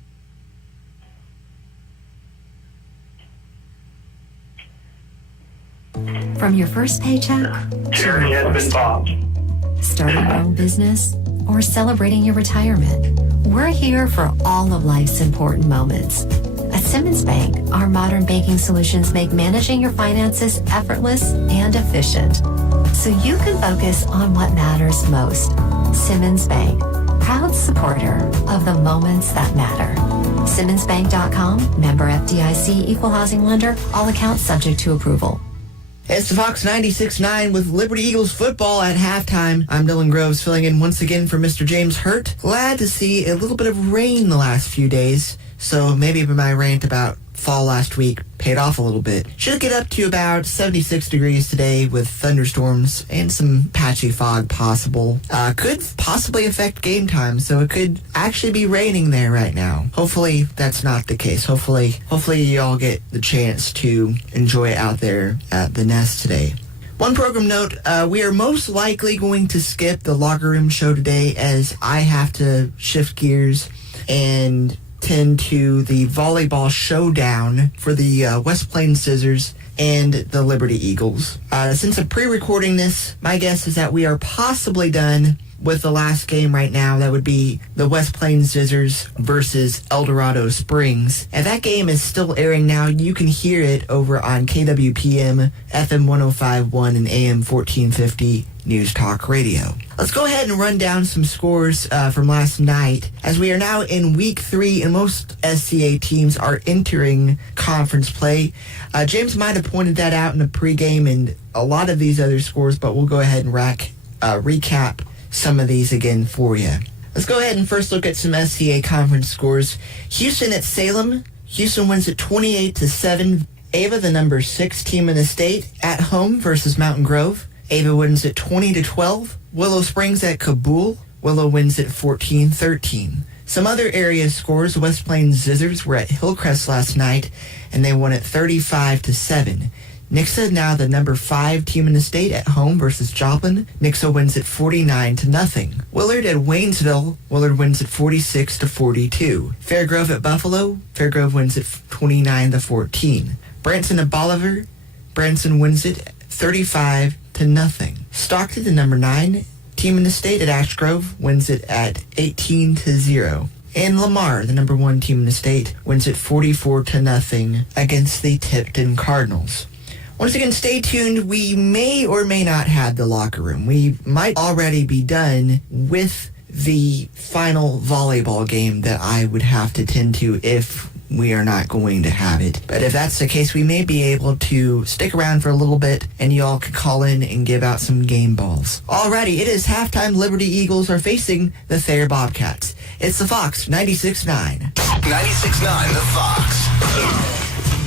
From your first paycheck, Jerry has been bombed. starting your own business, or celebrating your retirement, we're here for all of life's important moments. At Simmons Bank, our modern banking solutions make managing your finances effortless and efficient, so you can focus on what matters most. Simmons Bank, proud supporter of the moments that matter. SimmonsBank.com, member FDIC, equal housing lender, all accounts subject to approval. It's the Fox 96.9 with Liberty Eagles football at halftime. I'm Dylan Groves filling in once again for Mr. James Hurt. Glad to see a little bit of rain the last few days, so maybe my rant about fall last week paid off a little bit. Should get up to about 76 degrees today with thunderstorms and some patchy fog possible. Could possibly affect game time, so it could actually be raining there right now. Hopefully that's not the case. Hopefully you all get the chance to enjoy it out there at the Nest today. One program note, we are most likely going to skip the locker room show today as I have to shift gears and tend to the volleyball showdown for the West Plains Scissors and the Liberty Eagles. Since I'm pre-recording this, my guess is that we are possibly done with the last game right now. That would be the West Plains Scissors versus El Dorado Springs. And that game is still airing now. You can hear it over on KWPM, FM 105.1 and AM 1450 News Talk Radio. Let's go ahead and run down some scores from last night, as we are now in week 3 and most SCA teams are entering conference play. James might have pointed that out in the pregame and a lot of these other scores, but we'll go ahead and recap some of these again for you. Let's go ahead and first look at some SCA conference scores. Houston at Salem. Houston wins at 28-7. Ava, the number 6 team in the state, at home versus Mountain Grove. Ava wins at 20-12. Willow Springs at Kabul. Willow wins at 14-13. Some other area scores: West Plains Scissors were at Hillcrest last night, and they won at 35-7. Nixa, now the number 5 team in the state, at home versus Joplin. Nixa wins at 49-0. Willard at Waynesville. Willard wins at 46-42. Fairgrove at Buffalo. Fairgrove wins at 29-14. Branson at Bolivar. Branson wins it 35-0. Stockton, the number 9 team in the state, at Ash Grove, wins it at 18-0. And Lamar, the number 1 team in the state, wins it 44-0 against the Tipton Cardinals. Once again, stay tuned. We may or may not have the locker room. We might already be done with the final volleyball game that I would have to tend to if we are not going to have it. But if that's the case, we may be able to stick around for a little bit and you all can call in and give out some game balls. Alrighty, it is halftime. Liberty Eagles are facing the Thayer Bobcats. It's the Fox 96.9. 96.9, the Fox.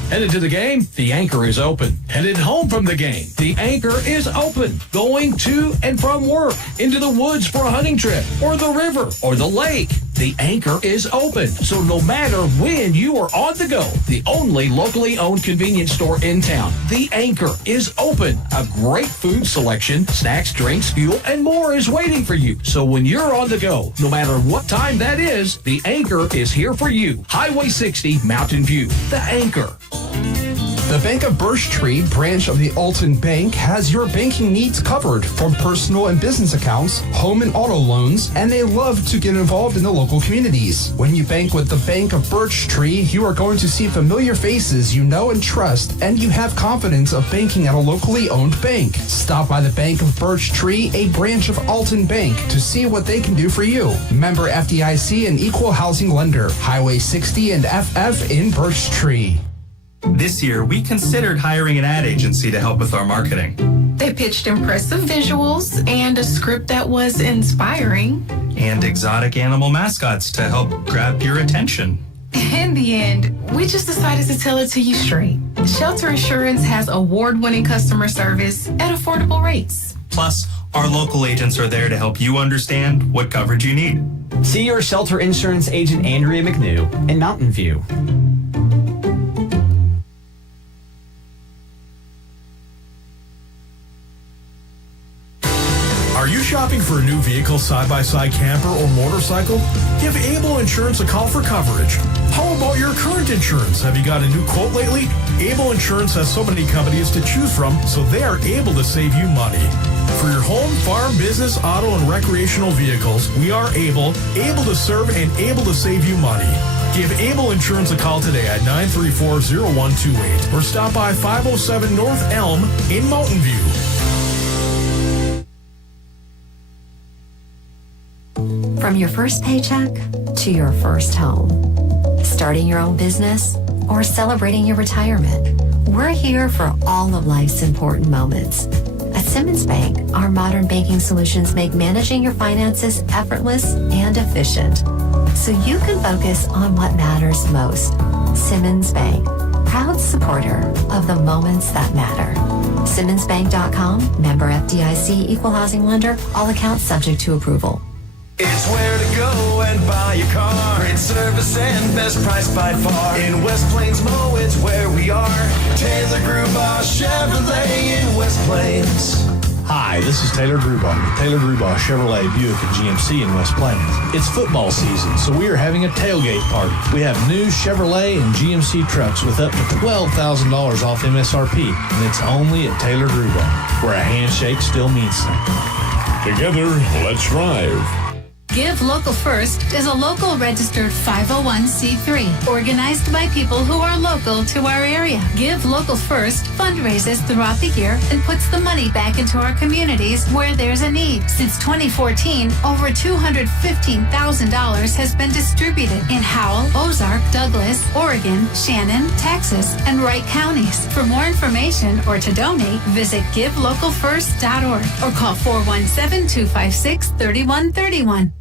Headed to the game, the anchor is open. Headed home from the game, the anchor is open. Going to and from work, into the woods for a hunting trip, or the river, or the lake, the anchor is open. So no matter when you are on the go, the only locally owned convenience store in town, the anchor is open. A great food selection, snacks, drinks, fuel, and more is waiting for you. So when you're on the go, no matter what time that is, the anchor is here for you. Highway 60, Mountain View, the anchor. The Bank of Birch Tree, branch of the Alton Bank, has your banking needs covered, from personal and business accounts, home and auto loans, and they love to get involved in the local communities. When you bank with the Bank of Birch Tree, you are going to see familiar faces you know and trust, and you have confidence of banking at a locally owned bank. Stop by the Bank of Birch Tree, a branch of Alton Bank, to see what they can do for you. Member FDIC and equal housing lender. Highway 60 and FF in Birch Tree. This year, we considered hiring an ad agency to help with our marketing. They pitched impressive visuals and a script that was inspiring. And exotic animal mascots to help grab your attention. In the end, we just decided to tell it to you straight. Shelter Insurance has award-winning customer service at affordable rates. Plus, our local agents are there to help you understand what coverage you need. See your Shelter Insurance agent Andrea McNew in Mountain View. Are you shopping for a new vehicle, side-by-side camper, or motorcycle? Give Able Insurance a call for coverage. How about your current insurance? Have you got a new quote lately? Able Insurance has so many companies to choose from, so they are able to save you money. For your home, farm, business, auto, and recreational vehicles, we are able to serve, and able to save you money. Give Able Insurance a call today at 934-0128 or stop by 507 North Elm in Mountain View. From your first paycheck to your first home, starting your own business or celebrating your retirement, we're here for all of life's important moments. At Simmons Bank, our modern banking solutions make managing your finances effortless and efficient, so you can focus on what matters most. Simmons Bank, proud supporter of the moments that matter. SimmonsBank.com, member FDIC, equal housing lender, all accounts subject to approval. It's where to go and buy a car. Great service and best price by far. In West Plains Mo, it's where we are. Taylor Grubaugh Chevrolet in West Plains. Hi, this is Taylor Grubaugh with Taylor Grubaugh Chevrolet, Buick, and GMC in West Plains. It's football season, so we are having a tailgate party. We have new Chevrolet and GMC trucks with up to $12,000 off MSRP, and it's only at Taylor Grubaugh, where a handshake still means something. Together, let's drive. Give Local First is a local registered 501c3 organized by people who are local to our area. Give Local First fundraises throughout the year and puts the money back into our communities where there's a need. Since 2014, over $215,000 has been distributed in Howell, Ozark, Douglas, Oregon, Shannon, Texas, and Wright counties. For more information or to donate, visit givelocalfirst.org or call 417-256-3131.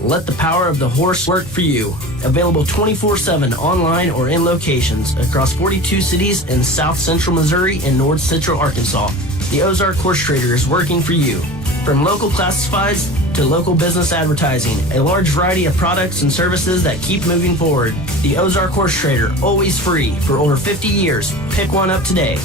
Let the power of the horse work for you. Available 24/7 online or in locations across 42 cities in South Central Missouri and North Central Arkansas. The Ozark Horse Trader is working for you. From local classifieds to local business advertising, a large variety of products and services that keep moving forward. The Ozark Horse Trader, always free for over 50 years. Pick one up today.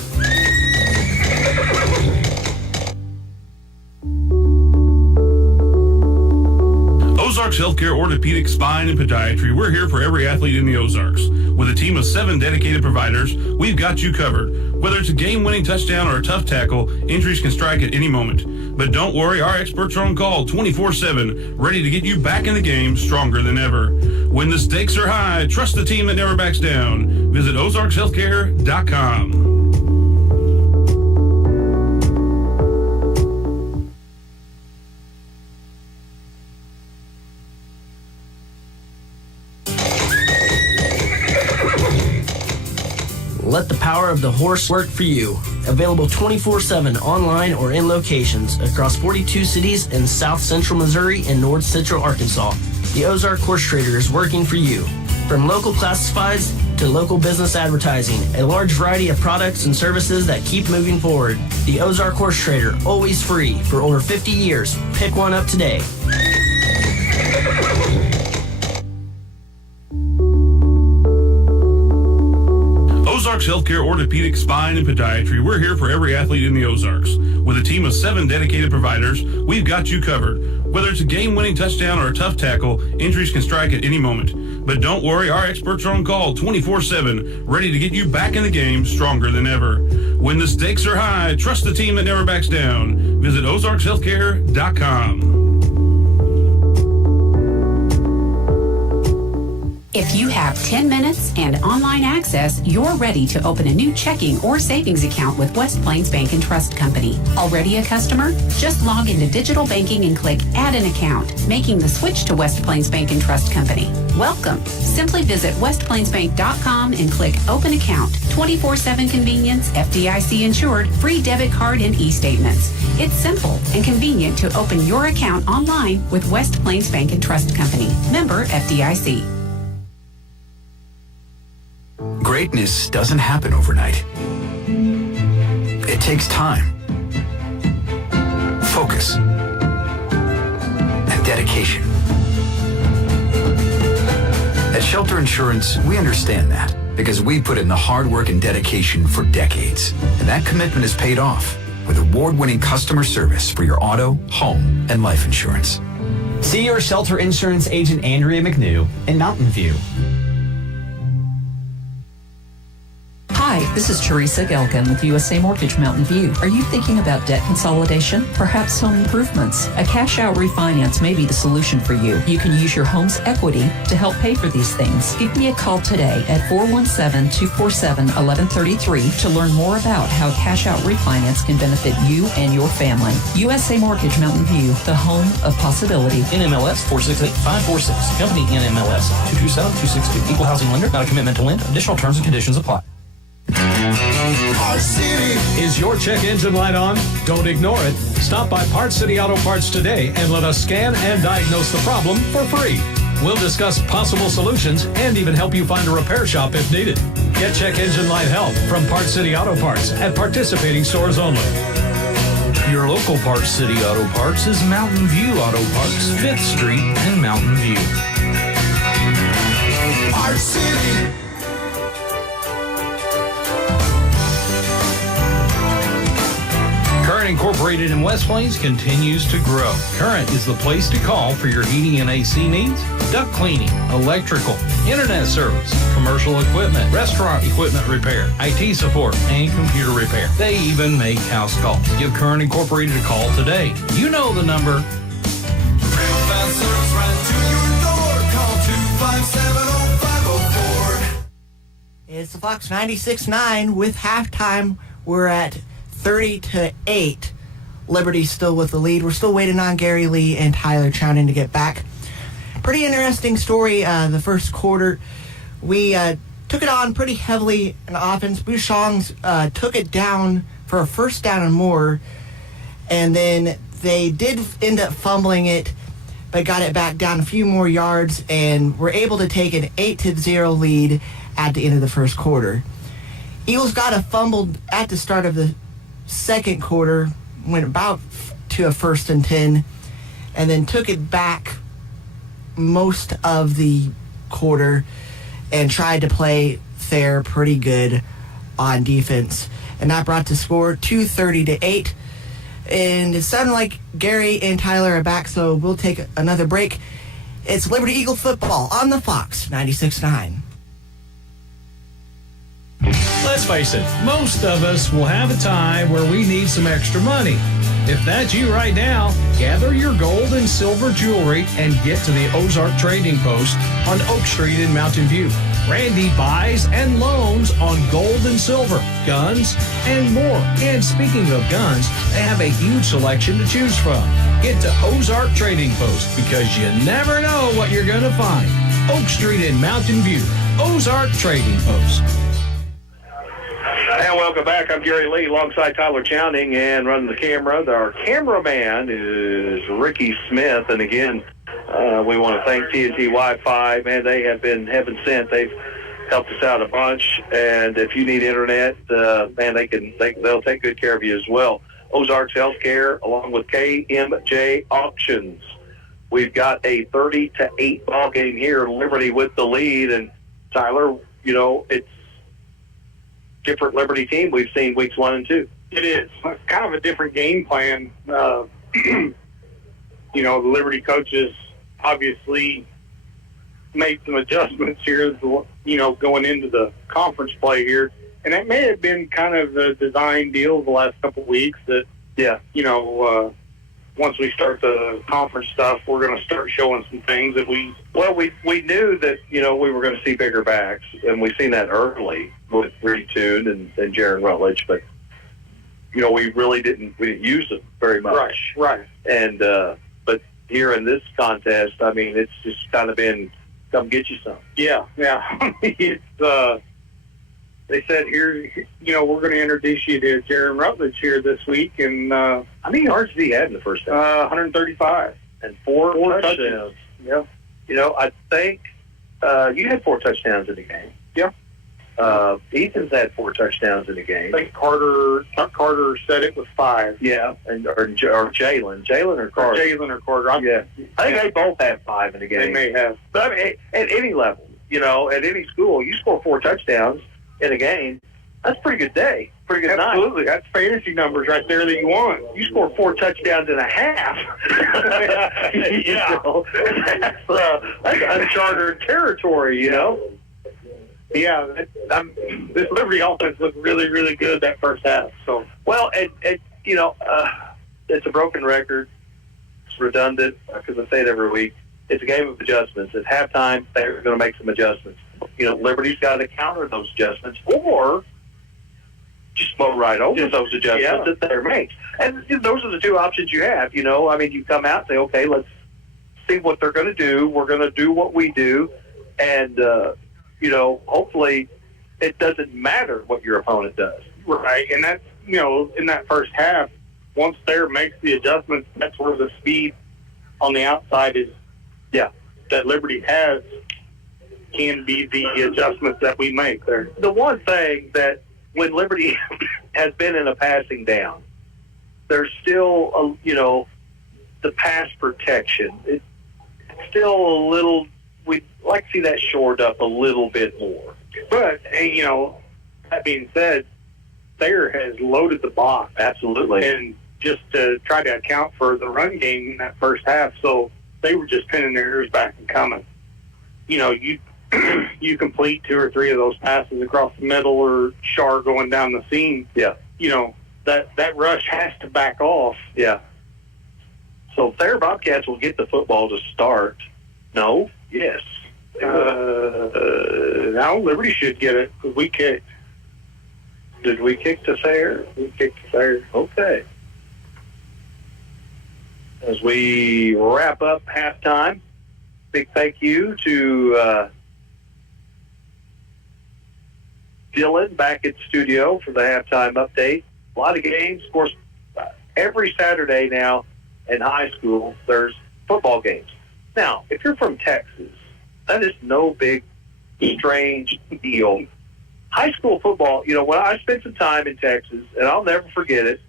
Ozarks Healthcare Orthopedic Spine and Podiatry. We're here for every athlete in the Ozarks. With a team of 7 dedicated providers, we've got you covered. Whether it's a game-winning touchdown or a tough tackle, injuries can strike at any moment. But don't worry, our experts are on call 24/7, ready to get you back in the game stronger than ever. When the stakes are high, trust the team that never backs down. Visit ozarkshealthcare.com. Let the power of the horse work for you. Available 24/7 online or in locations across 42 cities in South Central Missouri and North Central Arkansas. The Ozark Horse Trader is working for you. From local classifieds to local business advertising, a large variety of products and services that keep moving forward. The Ozark Horse Trader, always free for over 50 years. Pick one up today. Ozarks Healthcare Orthopedic Spine and Podiatry. We're here for every athlete in the Ozarks. With a team of 7 dedicated providers, we've got you covered. Whether it's a game-winning touchdown or a tough tackle, injuries can strike at any moment. But don't worry, our experts are on call 24/7, ready to get you back in the game stronger than ever. When the stakes are high, trust the team that never backs down. Visit ozarkshealthcare.com. If you have 10 minutes and online access, you're ready to open a new checking or savings account with West Plains Bank and Trust Company. Already a customer? Just log into digital banking and click Add an Account, making the switch to West Plains Bank and Trust Company. Welcome. Simply visit westplainsbank.com and click Open Account. 24/7 convenience, FDIC insured, free debit card and e-statements. It's simple and convenient to open your account online with West Plains Bank and Trust Company. Member FDIC. Greatness doesn't happen overnight. It takes time, focus, and dedication. At Shelter Insurance, we understand that because we put in the hard work and dedication for decades. And that commitment is paid off with award-winning customer service for your auto, home, and life insurance. See your Shelter Insurance agent Andrea McNew in Mountain View. Hi, this is Teresa Gelkin with USA Mortgage Mountain View. Are you thinking about debt consolidation? Perhaps home improvements? A cash-out refinance may be the solution for you. You can use your home's equity to help pay for these things. Give me a call today at 417-247-1133 to learn more about how cash-out refinance can benefit you and your family. USA Mortgage Mountain View, the home of possibility. NMLS 468546. Company NMLS 227262. Equal housing lender. Not a commitment to lend. Additional terms and conditions apply. Parts City. Is your check engine light on? Don't ignore it. Stop by Parts City Auto Parts today and let us scan and diagnose the problem for free. We'll discuss possible solutions and even help you find a repair shop if needed. Get check engine light help from Parts City Auto Parts at participating stores only. Your local Parts City Auto Parts is Mountain View Auto Parts, 5th Street and Mountain View. Parts City. Current Incorporated in West Plains continues to grow. Current is the place to call for your heating and AC needs, duct cleaning, electrical, internet service, commercial equipment, restaurant equipment repair, IT support, and computer repair. They even make house calls. Give Current Incorporated a call today. You know the number. Real fast service right to your door. Call 257-0504. It's the Fox 96.9 with halftime. We're at 30-8. Liberty's still with the lead. We're still waiting on Gary Lee and Tyler Chowning to get back. Pretty interesting story. The first quarter, we took it on pretty heavily in offense. Bouchongs took it down for a first down and more, and then they did end up fumbling it, but got it back down a few more yards and were able to take an 8-0 lead at the end of the first quarter. Eagles got a fumble at the start of the second quarter, went about to a 1st and 10, and then took it back most of the quarter and tried to play fair pretty good on defense. And that brought the score to 30-8. And it sounded like Gary and Tyler are back, so we'll take another break. It's Liberty Eagle football on the Fox 96.9. Let's face it, most of us will have a time where we need some extra money. If that's you right now, gather your gold and silver jewelry and get to the Ozark Trading Post on Oak Street in Mountain View. Randy buys and loans on gold and silver, guns, and more. And speaking of guns, they have a huge selection to choose from. Get to Ozark Trading Post because you never know what you're going to find. Oak Street in Mountain View, Ozark Trading Post. And welcome back. I'm Gary Lee alongside Tyler Chowning and running the camera. Our cameraman is Ricky Smith. And again, we want to thank TNT Wi-Fi. Man, they have been heaven sent. They've helped us out a bunch. And if you need internet, man, they'll take good care of you as well. Ozarks Healthcare along with KMJ Auctions. We've got a 30-8 ball game here. Liberty with the lead. And Tyler, you know, it's different Liberty team we've seen weeks 1 and 2. It is kind of a different game plan. You know, the Liberty coaches obviously made some adjustments here, you know, going into the conference play here. And that may have been kind of a design deal the last couple of weeks that, yeah, you know, once we start the conference stuff, we're going to start showing some things that we knew that, you know, we were going to see bigger backs, and we've seen that early with Reed Toon and Jaron Rutledge, but, you know, we didn't use them very much. Right. And, but here in this contest, I mean, it's just kind of been, come get you some. Yeah. It's, they said here, you know, we're going to introduce you to Jaron Rutledge here this week. And how many yards did he have in the first half? 135. And four touchdowns. Yeah. You know, I think you had 4 touchdowns in the game. Yeah. Ethan's had 4 touchdowns in the game. I think Carter said it was 5. Yeah, or Jalen. Jalen or Carter? Jalen or Carter. I think they both have 5 in the game. They may have. But I mean, at any level, at any school, you score 4 touchdowns in a game, that's a pretty good day, pretty good night. Absolutely. That's fantasy numbers right there that you want. You score 4 touchdowns and a half. That's uncharted territory, Yeah, this Liberty offense looked really, really good that first half. So, well, it's a broken record. It's redundant because I say it every week. It's a game of adjustments. At halftime, they're going to make some adjustments. Liberty's got to counter those adjustments or just blow right over those adjustments that they're made. And those are the 2 options you have. You come out and say, okay, let's see what they're going to do. We're going to do what we do. And, hopefully it doesn't matter what your opponent does. Right. And that's, in that first half, once Thayer makes the adjustments, that's where the speed on the outside is. Yeah. That Liberty has can be the adjustments that we make there. The one thing that when Liberty has been in a passing down, there's still, the pass protection. It's still a little, we'd like to see that shored up a little bit more. But, that being said, Thayer has loaded the box. Absolutely. And just to try to account for the run game in that first half, so they were just pinning their ears back and coming. You complete 2 or 3 of those passes across the middle or Shar going down the seam. Yeah. That rush has to back off. Yeah. So Thayer Bobcats will get the football to start. No? Yes. Now Liberty should get it because we kicked. Did we kick to Thayer? We kicked to Thayer. Okay. As we wrap up halftime, big thank you to Dylan back at studio for the halftime update. A lot of games. Of course, every Saturday now in high school, there's football games. Now, if you're from Texas, that is no big, strange deal. High school football, when I spent some time in Texas, and I'll never forget it,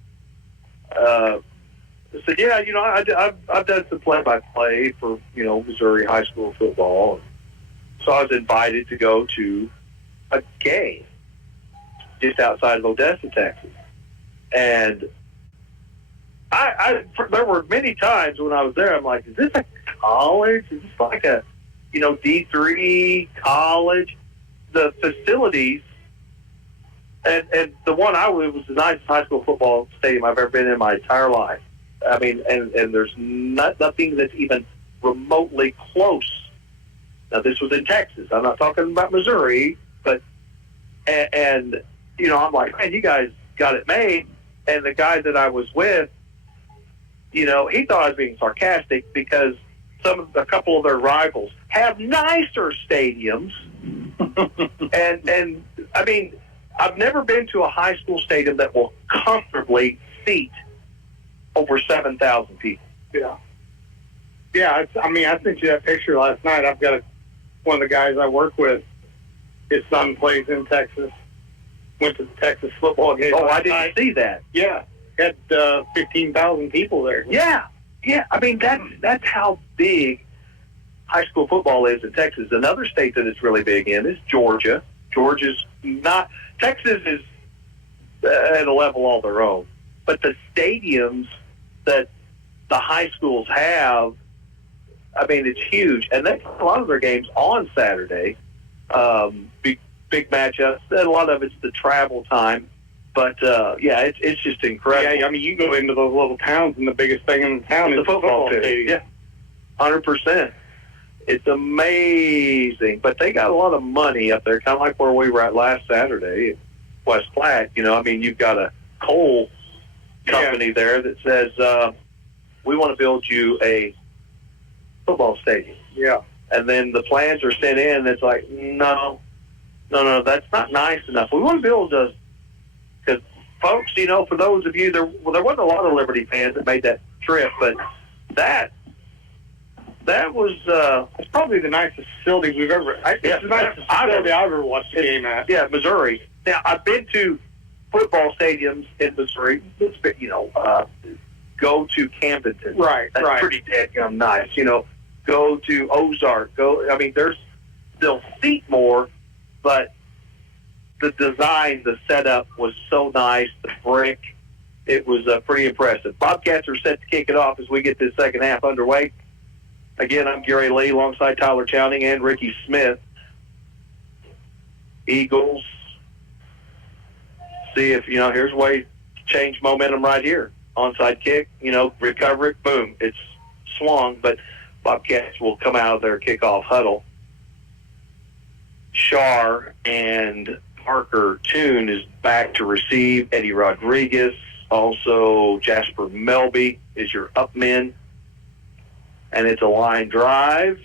I said, I've done some play-by-play for, Missouri high school football. So I was invited to go to a game just outside of Odessa, Texas. And there were many times when I was there, I'm like, is this a college? Is this like a, D3 college? The facilities, and the one I was the nicest high school football stadium I've ever been in my entire life. I mean, and there's nothing that's even remotely close. Now, this was in Texas. I'm not talking about Missouri, but, and I'm like, man, you guys got it made. And the guy that I was with, he thought I was being sarcastic because a couple of their rivals have nicer stadiums. and I mean, I've never been to a high school stadium that will comfortably seat over 7,000 people. Yeah. Yeah, I sent you that picture last night. I've got one of the guys I work with, his son plays in Texas, went to the Texas football game. Oh, I didn't see that. Yeah, had 15,000 people there. Yeah. I mean, that's how big high school football is in Texas. Another state that it's really big in is Georgia. Georgia's not. Texas is at a level all their own. But the stadiums that the high schools have, I mean, it's huge. And they play a lot of their games on Saturday. Big matchups. And a lot of it's the travel time. But, it's just incredible. Yeah, I mean, you go into those little towns, and the biggest thing in the town is the football stadium. Yeah, 100%. It's amazing. But they got a lot of money up there, kind of like where we were at last Saturday in West Platte. You've got a coal company there that says, we want to build you a football stadium. Yeah. And then the plans are sent in, and it's like, no, that's not nice enough. We want to build a... Because, folks, for those of you, there wasn't a lot of Liberty fans that made that trip, but that was... it's probably the nicest facility we've ever... It's the nicest facility I've ever watched a game at. Yeah, Missouri. Now, I've been to football stadiums in Missouri. Go to Camdenton. Right, That's pretty damn nice. Go to Ozark. There's they'll seat more, but the design, the setup was so nice. The brick, it was pretty impressive. Bobcats are set to kick it off as we get this second half underway. Again, I'm Gary Lee alongside Tyler Chowning and Ricky Smith. Eagles, see if, here's a way to change momentum right here. Onside kick, recover it, boom, it's swung, but Bobcats will come out of their kickoff huddle. Shar and Parker Toon is back to receive. Eddie Rodriguez, also Jasper Melby is your up men. And it's a line drive,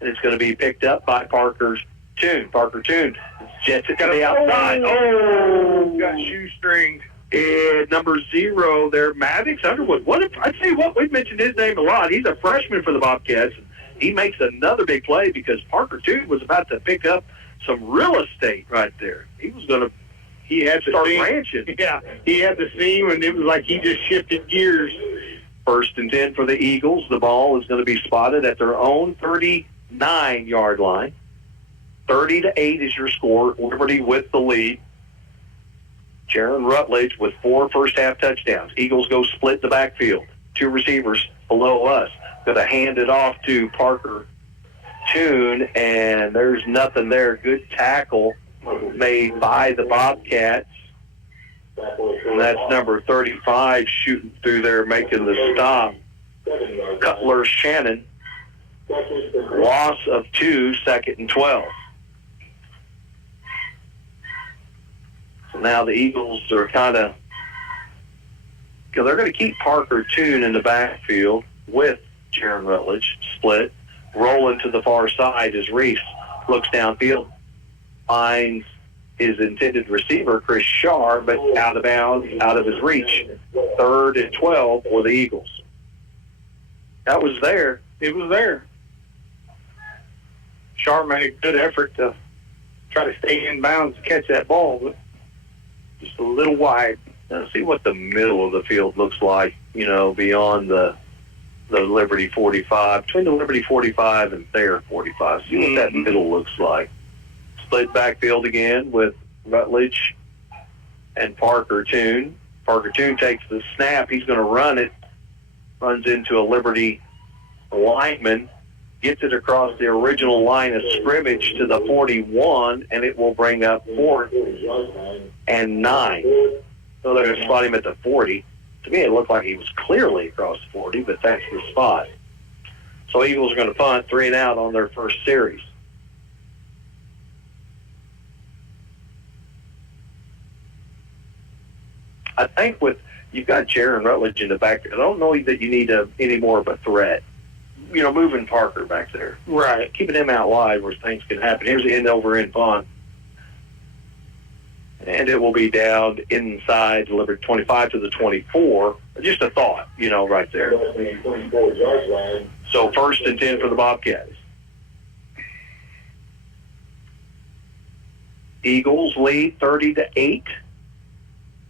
and it's going to be picked up by Parker Toon. Parker Toon jets it to the outside. Got shoestringed. And number 0 there, Maddox Underwood. I tell you what, we've mentioned his name a lot. He's a freshman for the Bobcats. He makes another big play because Parker Toon was about to pick up some real estate right there. He had to start ranching. Yeah, he had the seam, and it was like he just shifted gears. 1st and 10 for the Eagles. The ball is going to be spotted at their own 39-yard line. 30-8 is your score. Liberty with the lead. Jaron Rutledge with 4 first-half touchdowns. Eagles go split the backfield. 2 receivers below us. Going to hand it off to Parker Toon, and there's nothing there. Good tackle made by the Bobcats. And that's number 35 shooting through there, making the stop. Cutler Shannon. Loss of 2, 2nd and 12. So now the Eagles are because they're going to keep Parker Toon in the backfield with Jaron Rutledge split. Rolling to the far side as Reese looks downfield, finds his intended receiver, Chris Shar, but out of bounds, out of his reach. 3rd and 12 for the Eagles. That was there. It was there. Shar made a good effort to try to stay in bounds to catch that ball, but just a little wide. Let's see what the middle of the field looks like, beyond the Liberty 45, between the Liberty 45 and Thayer 45. See what that middle looks like. Split backfield again with Rutledge and Parker Toon. Parker Toon takes the snap. He's going to run it. Runs into a Liberty lineman. Gets it across the original line of scrimmage to the 41, and it will bring up 4th and 9. So they're going to spot him at the 40. To me, it looked like he was clearly across the 40, but that's the spot. So Eagles are going to punt 3 and out on their first series. I think you've got Jaron Rutledge in the back. I don't know that you need any more of a threat. Moving Parker back there. Right. Keeping him out wide where things can happen. Here's the end over end punt. And it will be down inside, delivered 25 to the 24. Just a thought, right there. So 1st and 10 for the Bobcats. Eagles lead 30-8.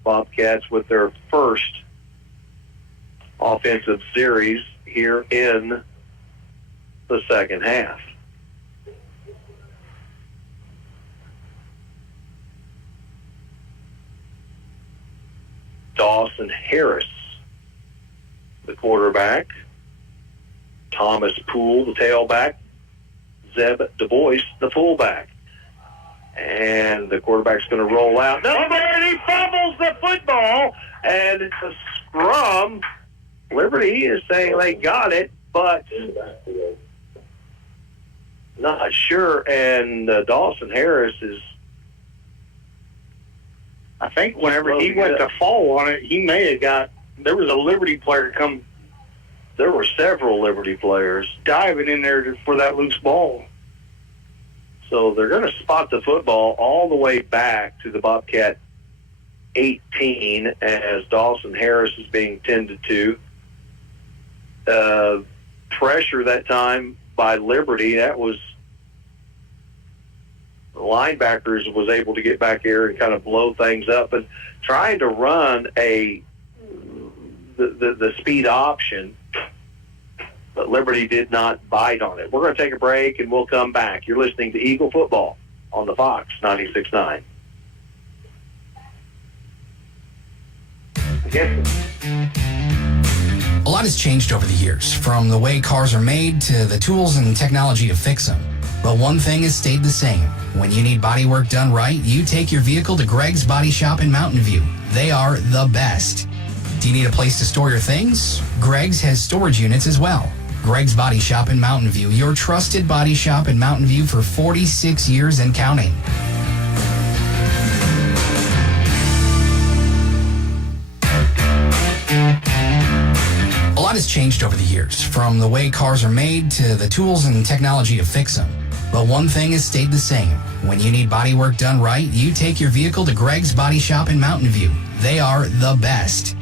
Bobcats with their first offensive series here in the second half. Dawson Harris, the quarterback. Thomas Poole, the tailback. Zeb Du Bois, the fullback. And the quarterback's going to roll out. And he fumbles the football. And it's a scrum. Liberty is saying they got it, but not sure. And Dawson Harris is... I think whenever he went to fall on it, he may have got... There was a Liberty player come... There were several Liberty players diving in there for that loose ball. So they're going to spot the football all the way back to the Bobcat 18 as Dawson Harris is being tended to. Pressure that time by Liberty. That was the linebackers was able to get back here and kind of blow things up. And trying to run the speed option, but but Liberty did not bite on it. We're going to take a break, and we'll come back. You're listening to Eagle Football on the Fox 96.9. A lot has changed over the years, from the way cars are made to the tools and technology to fix them. But one thing has stayed the same. When you need body work done right, you take your vehicle to Greg's Body Shop in Mountain View. They are the best. Do you need a place to store your things? Greg's has storage units as well. Greg's Body Shop in Mountain View, your trusted body shop in Mountain View for 46 years and counting. A lot has changed over the years, from the way cars are made to the tools and technology to fix them. But one thing has stayed the same. When you need body work done right, you take your vehicle to Greg's Body Shop in Mountain View. They are the best.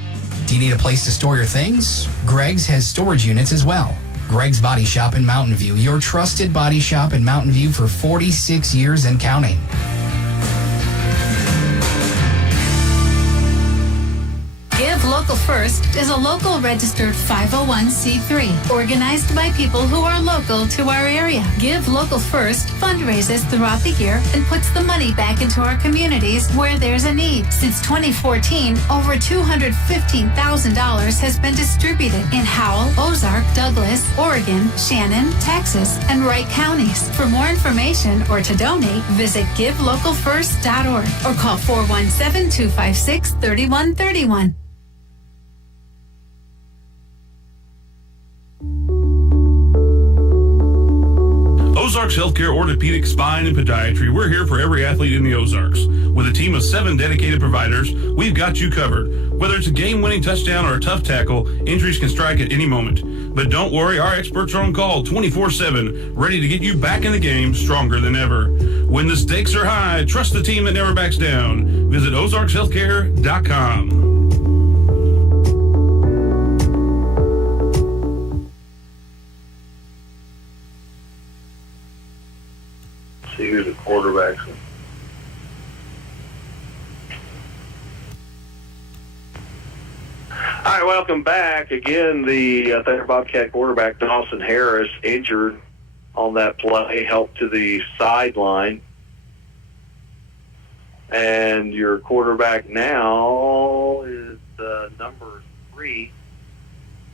Do you need a place to store your things? Greg's has storage units as well. Greg's Body Shop in Mountain View, your trusted body shop in Mountain View for 46 years and counting. Give Local First is a local registered 501c3 organized by people who are local to our area. Give Local First fundraises throughout the year and puts the money back into our communities where there's a need. Since 2014, over $215,000 has been distributed in Howell, Ozark, Douglas, Oregon, Shannon, Texas, and Wright counties. For more information or to donate, visit givelocalfirst.org or call 417-256-3131. Ozarks Healthcare Orthopedic Spine and Podiatry. We're here for every athlete in the Ozarks. With a team of 7 dedicated providers, we've got you covered. Whether it's a game-winning touchdown or a tough tackle, injuries can strike at any moment. But don't worry, our experts are on call 24/7, ready to get you back in the game stronger than ever. When the stakes are high, trust the team that never backs down. Visit ozarkshealthcare.com. See who the quarterbacks are. All right, welcome back. Again, the Thunder Bobcat quarterback, Dawson Harris, injured on that play, helped to the sideline. And your quarterback now is number 3,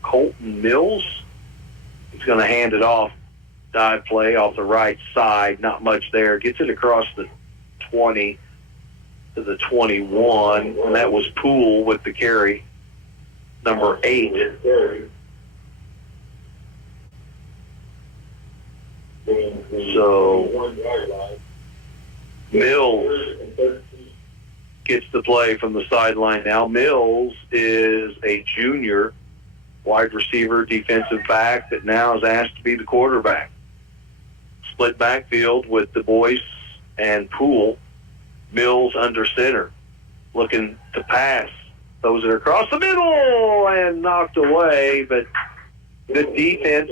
Colton Mills. He's going to hand it off. Dive play off the right side, not much there. Gets it across the 20 to the 21, and that was Poole with the carry, number 8. So Mills gets the play from the sideline now. Mills is a junior wide receiver, defensive back that now is asked to be the quarterback. Split backfield with Du Bois and Poole. Mills under center, looking to pass. Those that are across the middle and knocked away, but good defense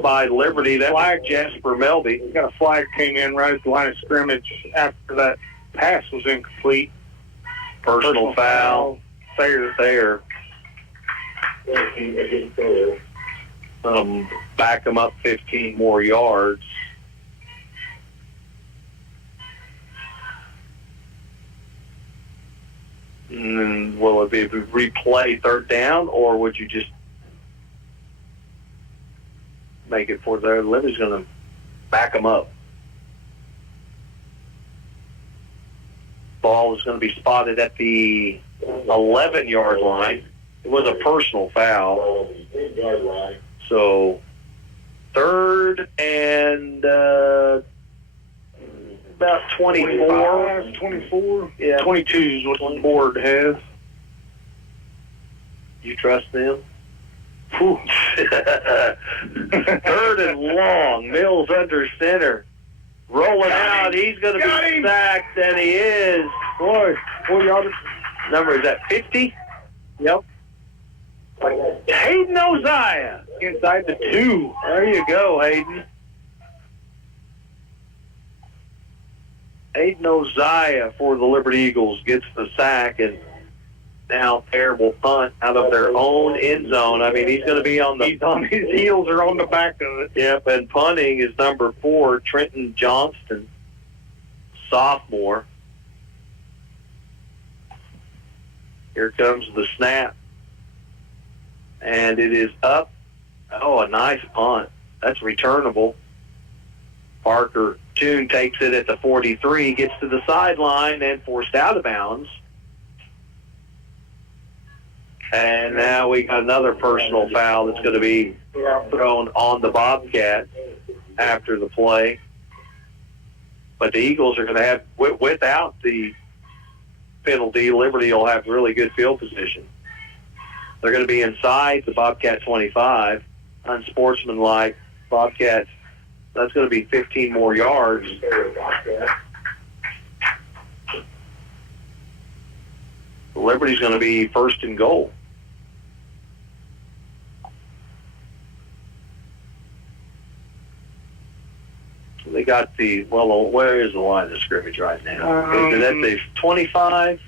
by Liberty. That flag, Jasper Melby. Got a flag came in right at the line of scrimmage after that pass was incomplete. Personal foul. Thayer. Back them up 15 more yards. And will it be a replay third down, or would you just make it for there? Liberty's going to back them up. Ball is going to be spotted at the 11-yard line. It was a personal foul. So, third and about 24. 24? Yeah. 22 is what the board has. You trust them? Third and long. Mills under center. Rolling out. He's going to be sacked, and he is. Boy, 4 yards. Number, is that 50? Yep. Hayden Oziah. Inside the 2. There you go, Hayden. Hayden Oziah for the Liberty Eagles gets the sack, and Now Thayer will punt out of their own end zone. I mean, he's going to be on the... He's on his heels or on the back of it. Yep, and punting is number 4, Trenton Johnston, sophomore. Here comes the snap. And it is up. Oh, a nice punt. That's returnable. Parker Toon takes it at the 43, gets to the sideline and forced out of bounds. And now we got another personal foul that's going to be thrown on the Bobcats after the play. But the Eagles are going to have, without the penalty, Liberty will have really good field position. They're going to be inside the Bobcat 25. Unsportsmanlike. Bobcats, that's going to be 15 more yards. Liberty's going to be first and goal. They got the, well, where is the line of scrimmage right now? Is it at the 25?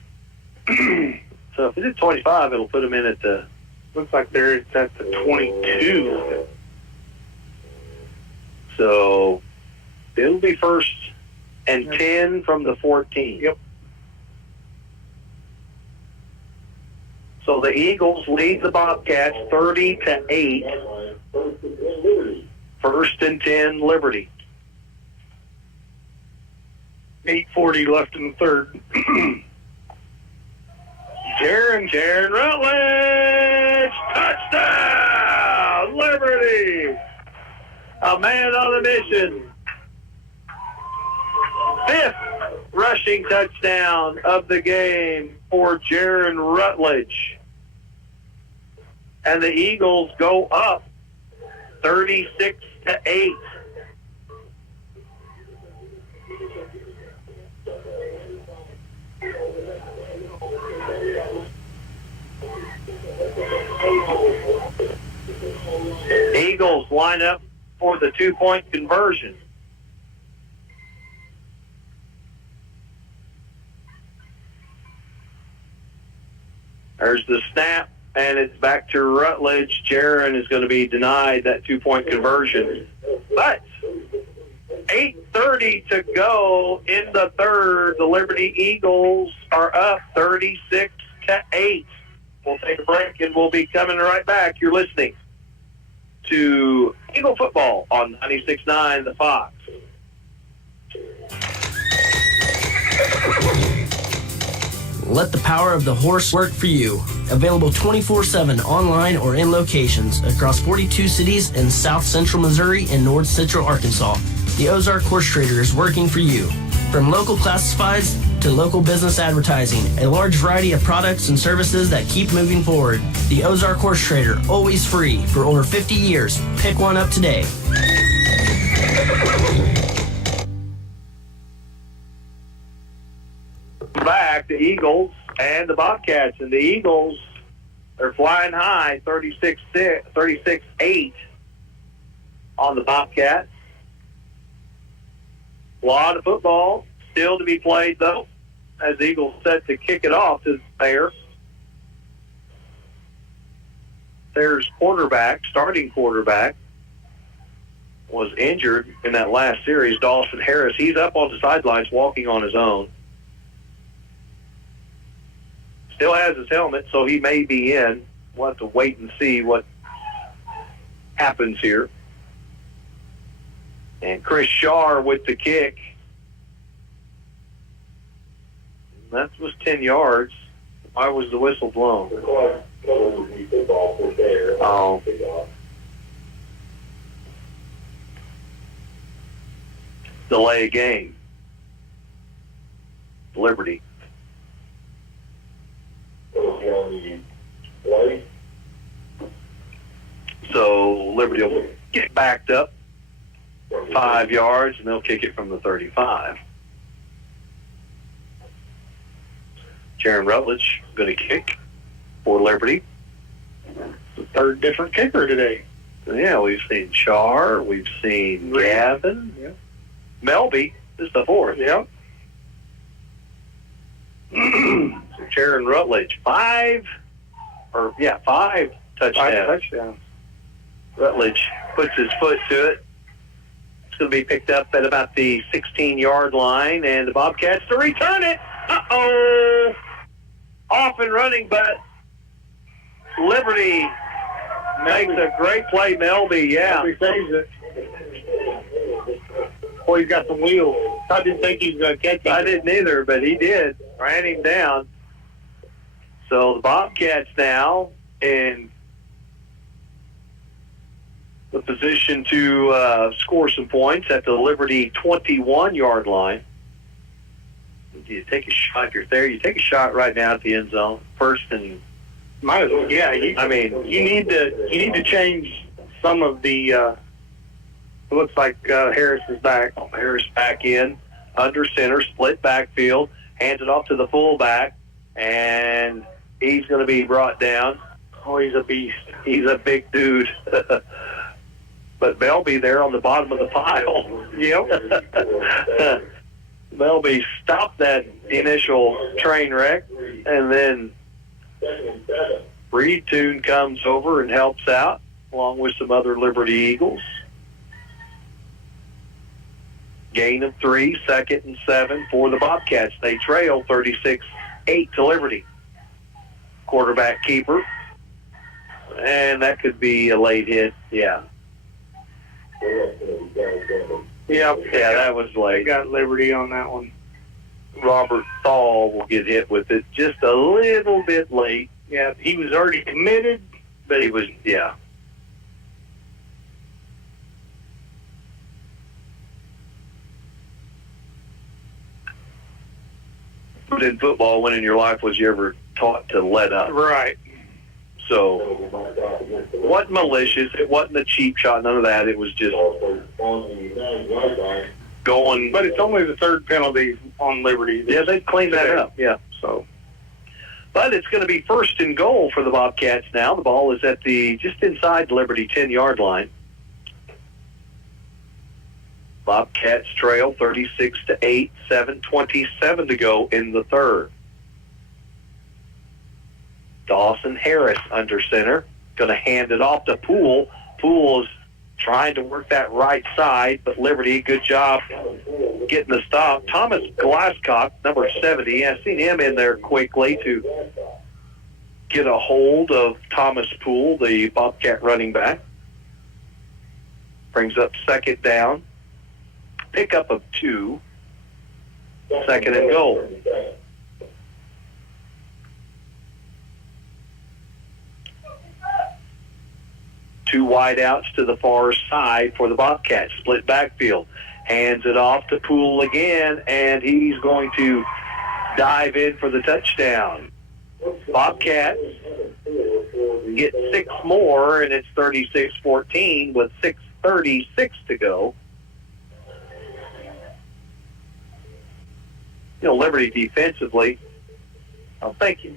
So if it's at 25, it'll put them in at the... Looks like they're at the 22. So it'll be first and 10 from the 14. Yep. So the Eagles lead the Bobcats 30-8. First and 10, Liberty. 8:40 left in the third. Jaron Rutledge, touchdown, Liberty. A man on a mission. 5th rushing touchdown of the game for Jaron Rutledge. And the Eagles go up 36-8. Eagles line up for the 2-point conversion. There's the snap, and it's back to Rutledge. Jaron is going to be denied that 2-point conversion. But 8:30 to go in the third. The Liberty Eagles are up 36-8. We'll take a break, and we'll be coming right back. You're listening to Eagle Football on 96.9 The Fox. Let the power of the horse work for you. Available 24/7 online or in locations across 42 cities in South Central Missouri and North Central Arkansas. The Ozark Horse Trader is working for you. From local classifieds to local business advertising, a large variety of products and services that keep moving forward. The Ozark Horse Trader, always free for over 50 years. Pick one up today. Back, the Eagles and the Bobcats. And the Eagles are flying high, 36-8 on the Bobcats. A lot of football still to be played, though, as the Eagles set to kick it off to Thayer. Thayer's starting quarterback, was injured in that last series, Dawson Harris. He's up on the sidelines walking on his own. Still has his helmet, so he may be in. We'll have to wait and see what happens here. And Chris Shaw with the kick. That was 10 yards. Why was the whistle blown? Oh. Delay a game. Liberty. So Liberty will get backed up 5 yards, and they'll kick it from the 35. Jaron Rutledge going to kick for Liberty. The third different kicker today. Yeah, we've seen Char, we've seen Gavin. Yeah. Melby is the fourth. Yep. So Sharon Rutledge. Five touchdowns. 5 touchdowns. Rutledge puts his foot to it. It's going to be picked up at about the 16-yard line, and the Bobcats to return it. Uh-oh! Off and running, but Liberty makes a great play. Melby, yeah. Melby saves it. Boy, he's got some wheels. I didn't think he was going to catch him. I didn't either, but he did. Ran him down. So the Bobcats now in the position to score some points at the Liberty 21-yard line. You take a shot if you're there. You take a shot right now at the end zone. First and might as well. Yeah, you need to change some of the. It looks like Harris is back. Harris back in under center, split backfield, hands it off to the fullback, and he's going to be brought down. Oh, he's a beast. He's a big dude. But Melby there on the bottom of the pile. Yep. Melby stopped that initial train wreck, and then Reed Toon comes over and helps out, along with some other Liberty Eagles. Gain of 3, 2nd and 7 for the Bobcats. They trail 36-8 to Liberty. Quarterback keeper. And that could be a late hit, yeah. Yeah, that was late. Got Liberty on that one. Robert Thal will get hit with it just a little bit late. Yeah, he was already committed, but he was, yeah. But in football, when in your life was you ever taught to let up? Right. So, it wasn't malicious. It wasn't a cheap shot. None of that. It was just going. But it's only the third penalty on Liberty. Yeah, they cleaned that up. Yeah. So, but it's going to be 1st and goal for the Bobcats now. The ball is at just inside the Liberty 10-yard line. Bobcats trail 36-8, 7:27 to go in the third. Dawson Harris under center, going to hand it off to Poole. Poole is trying to work that right side, but Liberty, good job getting the stop. Thomas Glasscock, number 70, I've seen him in there quickly to get a hold of Thomas Poole, the Bobcat running back. Brings up 2nd down. Pickup of 2. 2nd and goal. Two wideouts to the far side for the Bobcats. Split backfield. Hands it off to Poole again, and he's going to dive in for the touchdown. Bobcats get 6 more, and it's 36-14 with 6:36 to go. Liberty defensively, I don't think you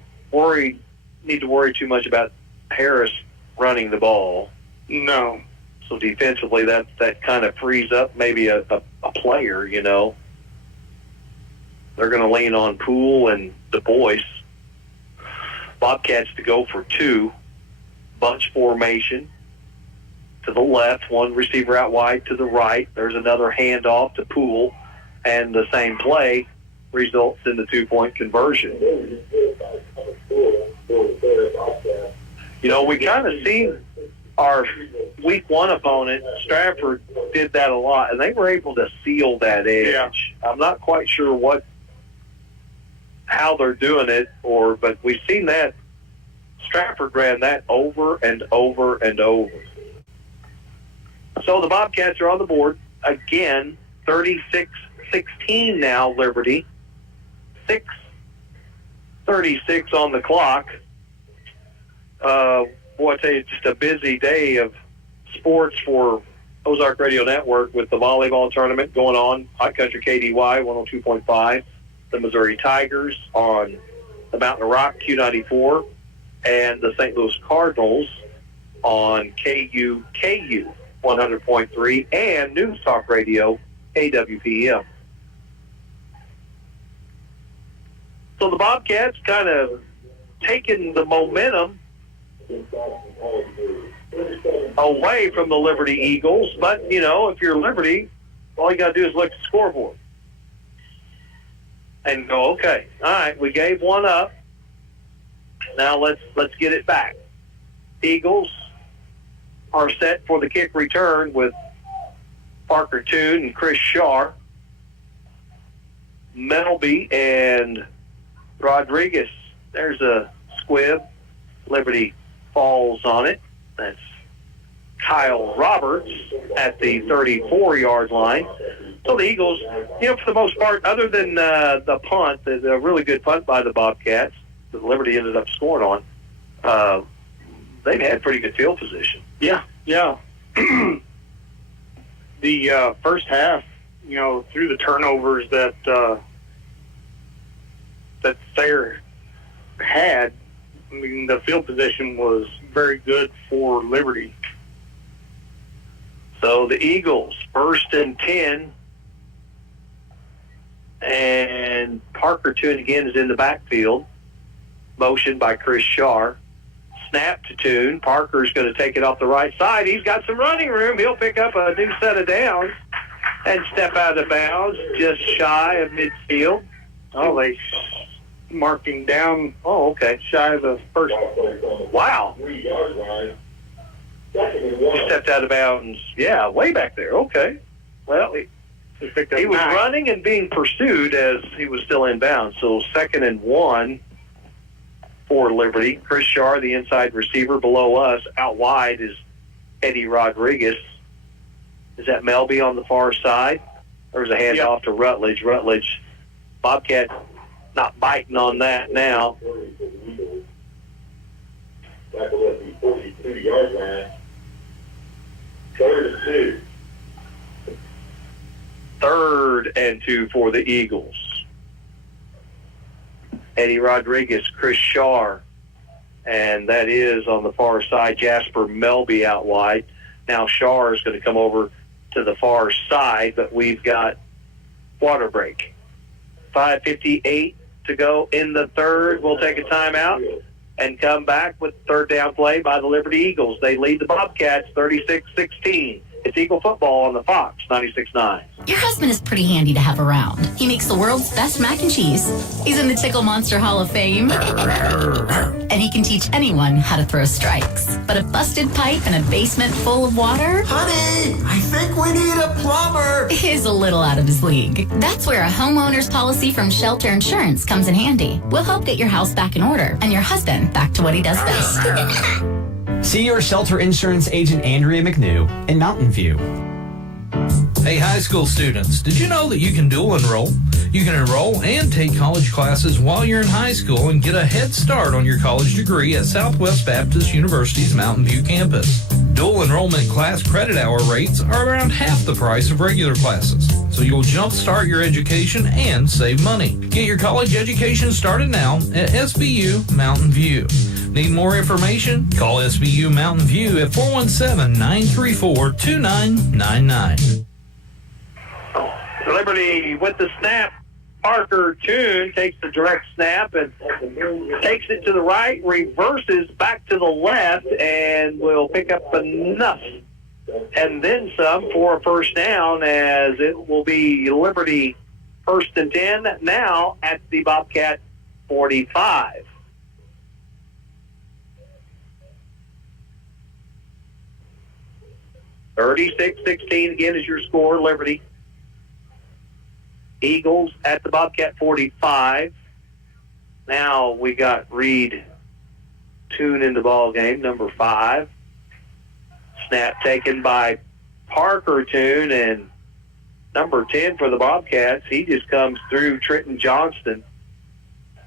need to worry too much about Harris running the ball. No. So defensively, that kind of frees up maybe a player, They're going to lean on Poole and Du Bois. Bobcats to go for 2. Bunch formation. To the left, one receiver out wide to the right. There's another handoff to Poole. And the same play results in the 2-point conversion. We kind of see our week 1 opponent, Stratford, did that a lot, and they were able to seal that edge. Yeah. I'm not quite sure how they're doing it, but we've seen that. Stratford ran that over and over and over. So the Bobcats are on the board again, 36-16 now, Liberty. 6:36 on the clock. I tell you, just a busy day of sports for Ozark Radio Network with the volleyball tournament going on. High Country KDY 102.5. The Missouri Tigers on the Mountain of Rock Q94. And the St. Louis Cardinals on KU 100.3 and News Talk Radio AWPM. So the Bobcats kind of taking the momentum away from the Liberty Eagles. But, if you're Liberty, all you got to do is look at the scoreboard and go, okay, all right, we gave one up. Now let's get it back. Eagles are set for the kick return with Parker Toon and Chris Shaw. Melby and Rodriguez. There's a squib. Liberty falls on it. That's Kyle Roberts at the 34-yard line. So the Eagles, for the most part, other than the punt, the really good punt by the Bobcats that Liberty ended up scoring on, they've had pretty good field position. Yeah. The first half, through the turnovers that Thayer had, the field position was very good for Liberty. So the Eagles, 1st and 10, and Parker Toon again is in the backfield. Motion by Chris Shaw. Snap to Toon. Parker's going to take it off the right side. He's got some running room. He'll pick up a new set of downs and step out of bounds just shy of midfield. Oh, they marking down. Oh, okay. Shy of the first. Wow. Stepped out of bounds. Yeah, way back there. Okay. Well, he was running and being pursued as he was still in bounds. So 2nd and 1 for Liberty. Chris Shaw, the inside receiver below us. Out wide is Eddie Rodriguez. Is that Melby on the far side? There's a handoff to Rutledge. Rutledge, Bobcat not biting on that now. Back at the 42-yard line. 3rd and 2. 3rd and 2 for the Eagles. Eddie Rodriguez, Chris Shaw, and that is on the far side, Jasper Melby out wide. Now Shaw is going to come over to the far side, but we've got water break. 5:58 to go in the third. We'll take a timeout and come back with third down play by the Liberty Eagles. They lead the Bobcats 36-16. It's Eagle football on the Fox 96.9. Your husband is pretty handy to have around. He makes the world's best mac and cheese. He's in the Tickle Monster Hall of Fame. And he can teach anyone how to throw strikes. But a busted pipe in a basement full of water? Honey, I think we need a plumber. Is a little out of his league. That's where a homeowner's policy from Shelter Insurance comes in handy. We'll help get your house back in order and your husband back to what he does best. See your Shelter Insurance agent Andrea McNew in Mountain View. Hey, high school students, did you know that you can dual enroll? You can enroll and take college classes while you're in high school and get a head start on your college degree at Southwest Baptist University's Mountain View campus. Dual enrollment class credit hour rates are around half the price of regular classes, so you'll jumpstart your education and save money. Get your college education started now at SBU Mountain View. Need more information? Call SBU Mountain View at 417-934-2999. Liberty with the snap. Parker Toon takes the direct snap and takes it to the right, reverses back to the left, and will pick up enough and then some for a first down, as it will be Liberty 1st and 10 now at the Bobcat 45. (36-16) again is your score, Liberty. Eagles at the Bobcat 45. Now we got Reed Toon in the ball game, number 5. Snap taken by Parker Toon, and number 10 for the Bobcats. He just comes through Trenton Johnston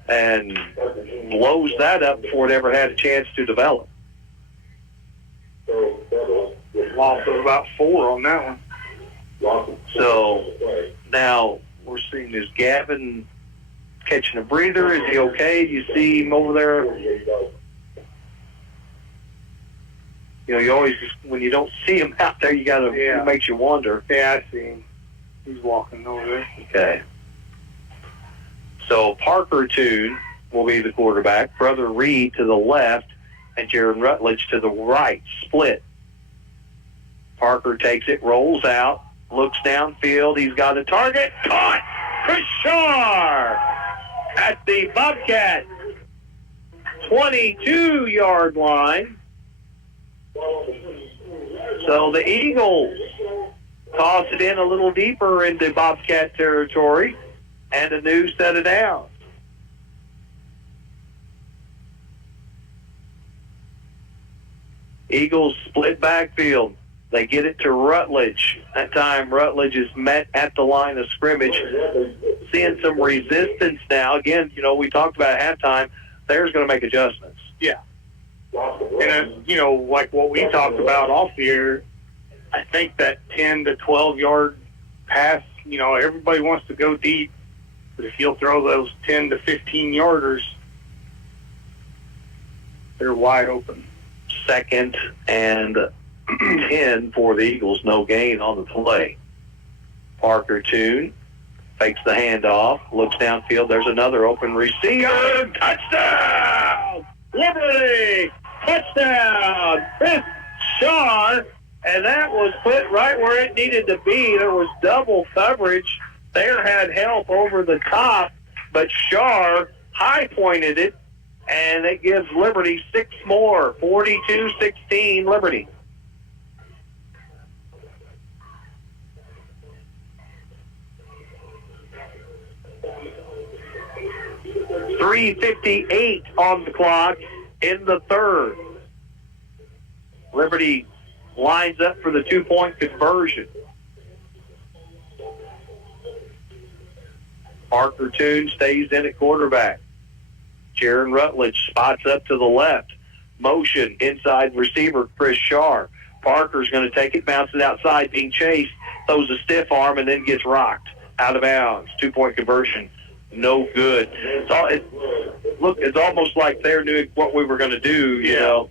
and blows that up before it ever had a chance to develop. Loss of about 4 on that one. So now we're seeing is Gavin catching a breather. Is he okay? Do you see him over there? You always, when you don't see him out there, it makes you wonder. Yeah, I see him. He's walking over there. Okay. So Parker Toon will be the quarterback, Brother Reed to the left, and Jaron Rutledge to the right, split. Parker takes it, rolls out, looks downfield. He's got a target. Caught! Chris Shaw at the Bobcat 22-yard line. So the Eagles toss it in a little deeper into Bobcat territory, and a new set of downs. Eagles split backfield. They get it to Rutledge. That time, Rutledge is met at the line of scrimmage. Seeing some resistance now. Again, we talked about at halftime. They're going to make adjustments. Yeah. And, like what we talked about off the air, I think that 10 to 12-yard pass, everybody wants to go deep. But if you'll throw those 10 to 15-yarders, they're wide open. Second and 10 for the Eagles. No gain on the play. Parker Toon fakes the handoff, looks downfield. There's another open receiver. Touchdown! Liberty! Touchdown! Chris Shaw. And that was put right where it needed to be. There was double coverage. Thayer had help over the top, but Shaw high-pointed it, and it gives Liberty 6 more. 42-16 Liberty. .358 on the clock in the third. Liberty lines up for the 2-point conversion. Parker Toon stays in at quarterback. Jaron Rutledge spots up to the left. Motion inside receiver Chris Shaw. Parker's going to take it, bounce it outside, being chased, throws a stiff arm, and then gets rocked out of bounds. 2-point conversion. No good. It's almost like they knew what we were going to do, you know.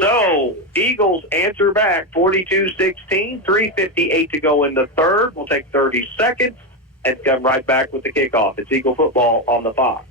So, Eagles answer back, 42-16, 3:58 to go in the third. We'll take 30 seconds and come right back with the kickoff. It's Eagle football on the Fox.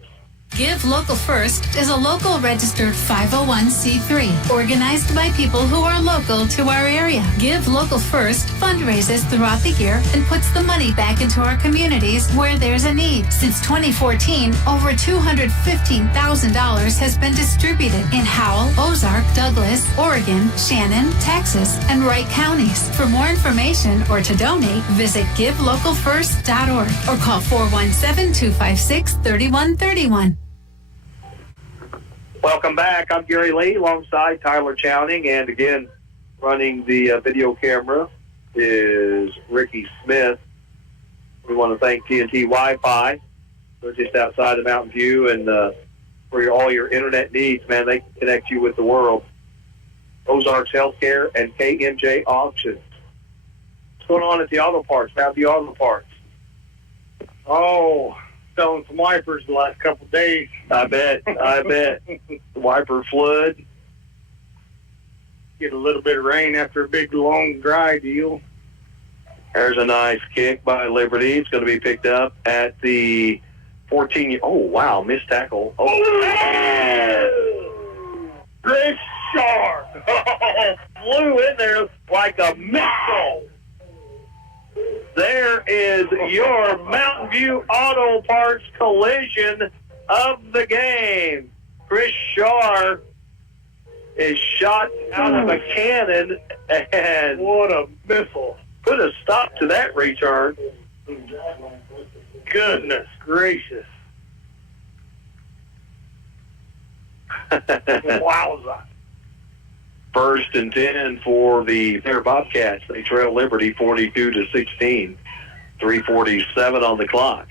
Give Local First is a local registered 501c3 organized by people who are local to our area. Give Local First fundraises throughout the year and puts the money back into our communities where there's a need. Since 2014, over $215,000 has been distributed in Howell, Ozark, Douglas, Oregon, Shannon, Texas, and Wright counties. For more information or to donate, visit givelocalfirst.org or call 417-256-3131. Welcome back. I'm Gary Lee alongside Tyler Chowning, and again, running the video camera is Ricky Smith. We want to thank TNT Wi-Fi. They're just outside of Mountain View, and for all your internet needs, man, they can connect you with the world. Ozarks Healthcare and KMJ Auctions. What's going on at the auto parts, Mountain View Auto Parts? Oh, selling some wipers the last couple of days. I bet. Wiper flood. Get a little bit of rain after a big, long, dry deal. There's a nice kick by Liberty. It's going to be picked up at the 14. Oh, wow, missed tackle. Chris Shaw flew in there like a missile. There is your Mountain View Auto Parts collision of the game. Chris Shaw is shot out of a cannon, and what a missile. Put a stop to that return. Goodness gracious. Wowza. First and 10 for the Thayer Bobcats. They trail Liberty 42-16. 3:47 on the clock.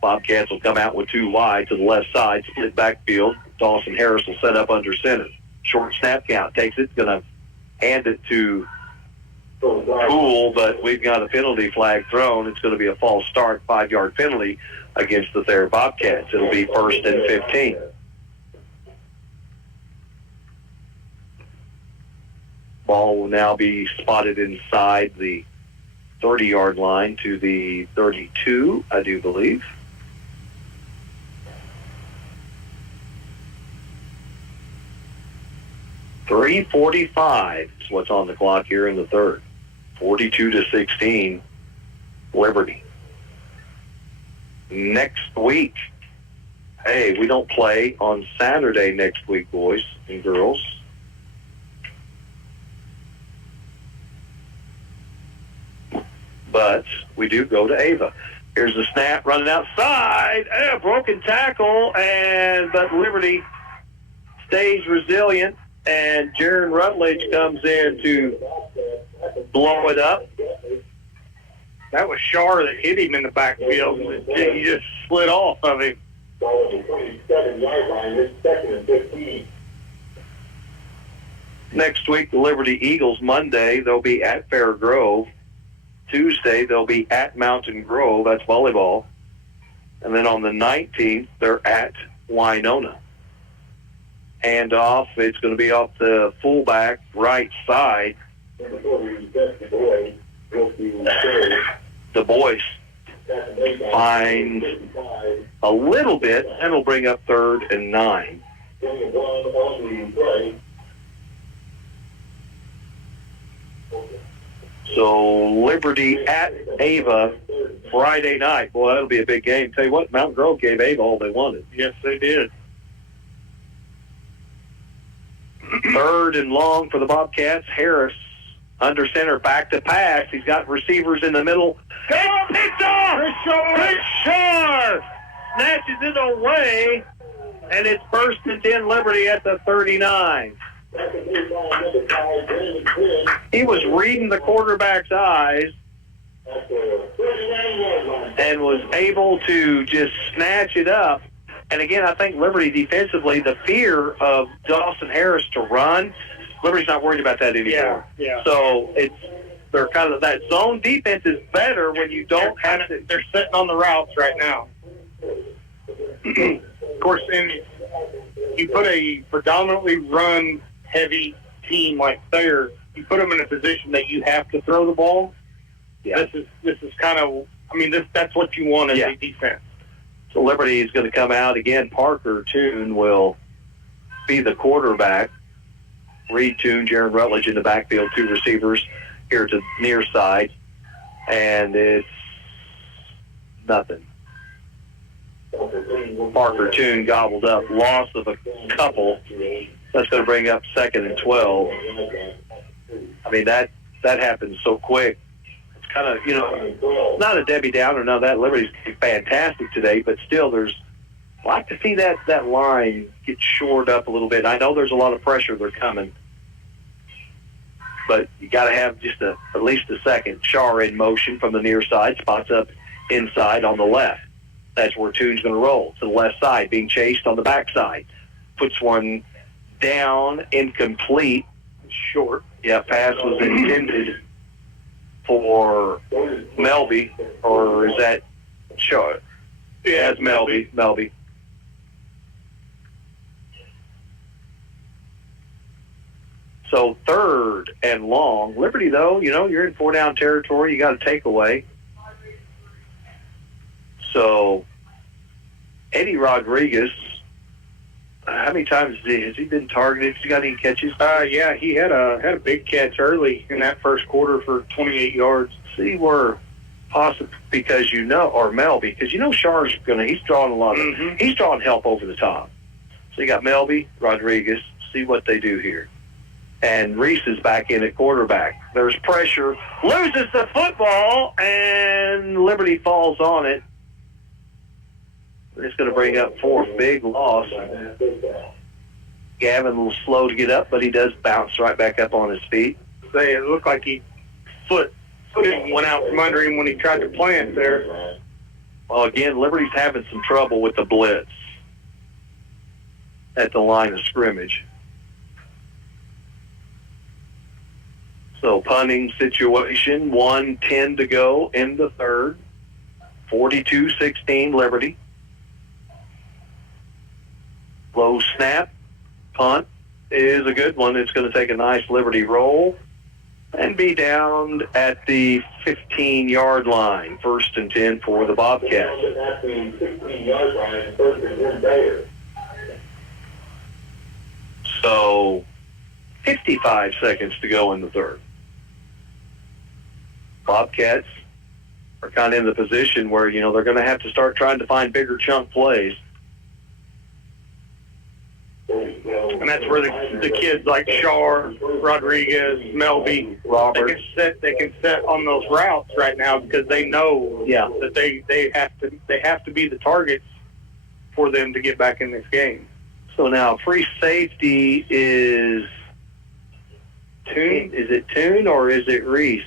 Bobcats will come out with 2 wide to the left side, split backfield. Dawson Harris will set up under center. Short snap count. Takes it, going to hand it to Poole, but we've got a penalty flag thrown. It's going to be a false start, 5-yard penalty against the Thayer Bobcats. It'll be first and 15. Ball will now be spotted inside the 30-yard line to the 32, I do believe. 3:45 is what's on the clock here in the third. 42-16, Liberty. Next week, hey, we don't play on Saturday next week, boys and girls. But we do go to Ava. Here's the snap running outside. A broken tackle, but Liberty stays resilient, and Jaron Rutledge comes in to blow it up. That was Shar that hit him in the backfield. He just slid off of him. Next week, the Liberty Eagles, Monday, they'll be at Fair Grove. Tuesday, they'll be at Mountain Grove. That's volleyball. And then on the 19th, they're at Winona. Hand off. It's going to be off the fullback right side. The boys find a little bit, and it'll bring up 3rd and 9. So Liberty at Ava Friday night. Boy, that'll be a big game. Tell you what, Mountain Grove gave Ava all they wanted. Yes, they did. 3rd and long for the Bobcats. Harris under center, back to pass. He's got receivers in the middle. It's picked off! Chris Shar snatches it away, and it's 1st and 10 Liberty at the 39. He was reading the quarterback's eyes and was able to just snatch it up. And again, I think Liberty defensively, the fear of Dawson Harris to run, Liberty's not worried about that anymore. Yeah. So they're kind of, that zone defense is better when you don't have to. They're sitting on the routes right now. Of course, you put a predominantly run-heavy team like Thayer, you put them in a position that you have to throw the ball. Yeah. This is kind of, that's what you want as a defense. So Liberty is going to come out again. Parker Toon will be the quarterback. Reed Toon, Jaron Rutledge in the backfield, 2 receivers here to near side. And it's nothing. Parker Toon gobbled up, loss of a couple. That's going to bring up 2nd and 12. I mean, that happens so quick. It's kind of, not a Debbie Downer. No, that Liberty's fantastic today, but still I like to see that line get shored up a little bit. I know there's a lot of pressure they're coming, but you got to have just at least a second. Shar in motion from the near side, spots up inside on the left. That's where Toon's going to roll, to the left side, being chased on the backside. Puts one down, incomplete. Short. Yeah, pass was intended for Melby, or is that short? Yeah, it's Melby. So 3rd and long. Liberty, though, you're in 4-down territory. You got a takeaway. So Eddie Rodriguez, how many times has he been targeted? Has he got any catches? Yeah, he had a big catch early in that first quarter for 28 yards. See where possibly because or Melby, because Shar's he's drawing a lot of, he's drawing help over the top. So you got Melby, Rodriguez. See what they do here. And Reese is back in at quarterback. There's pressure, loses the football, and Liberty falls on it. It's going to bring up 4th, big loss. Gavin a little slow to get up, but he does bounce right back up on his feet. It looked like he foot went out from under him when he tried to plant there. Well, again, Liberty's having some trouble with the blitz at the line of scrimmage. So punting situation, 1:10 to go in the third. 42-16 Liberty. Low snap. Punt is a good one. It's going to take a nice Liberty roll and be down at the 15-yard line. 1st and 10 for the Bobcats. So 55 seconds to go in the third. Bobcats are kind of in the position where, they're going to have to start trying to find bigger chunk plays. And that's where the kids like Shar, Rodriguez, Melby, Roberts, they can set on those routes right now because they know that they have to be the targets for them to get back in this game. So now free safety is Toon. Is it Toon or is it Reese?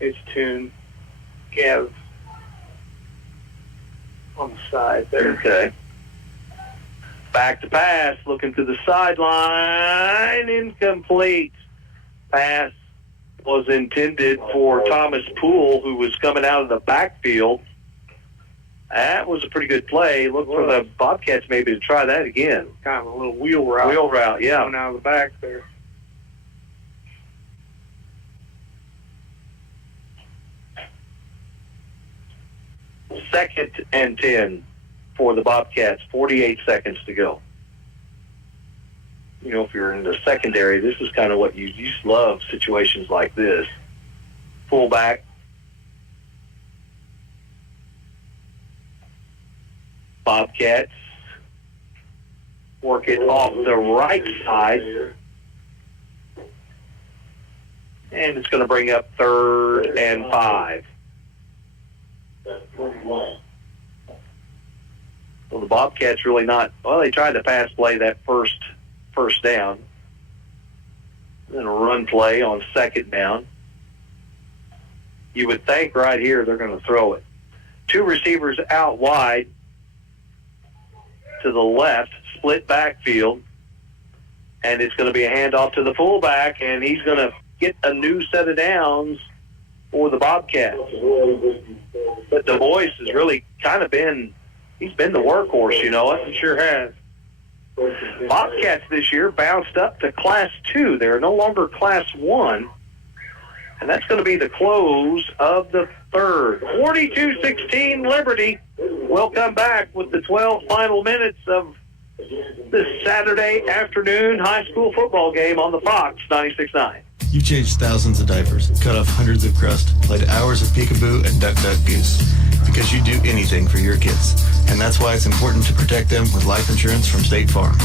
It's Toon. Gav on the side there. Okay. Back to pass, looking to the sideline, incomplete. Pass was intended for Thomas Poole, who was coming out of the backfield. That was a pretty good play. Look for the Bobcats maybe to try that again. Kind of a little wheel route. Wheel route, yeah. Coming out of the back there. Second and 10 for the Bobcats, 48 seconds to go. If you're in the secondary, this is kind of what you just love, situations like this. Fullback. Bobcats work it off the right side. And it's going to bring up 3rd and 5. Well, the Bobcats really they tried to pass play that first down. Then a run play on 2nd down. You would think right here they're going to throw it. 2 receivers out wide to the left, split backfield, and it's going to be a handoff to the fullback, and he's going to get a new set of downs for the Bobcats. But Du Bois has really kind of he's been the workhorse, He sure has. Bobcats this year bounced up to Class 2. They're no longer Class 1. And that's going to be the close of the third. 42-16 Liberty. We'll come back with the 12 final minutes of this Saturday afternoon high school football game on the Fox 96.9. You've changed thousands of diapers, cut off hundreds of crust, played hours of peekaboo and duck goose. Because you do anything for your kids. And that's why it's important to protect them with life insurance from State Farm.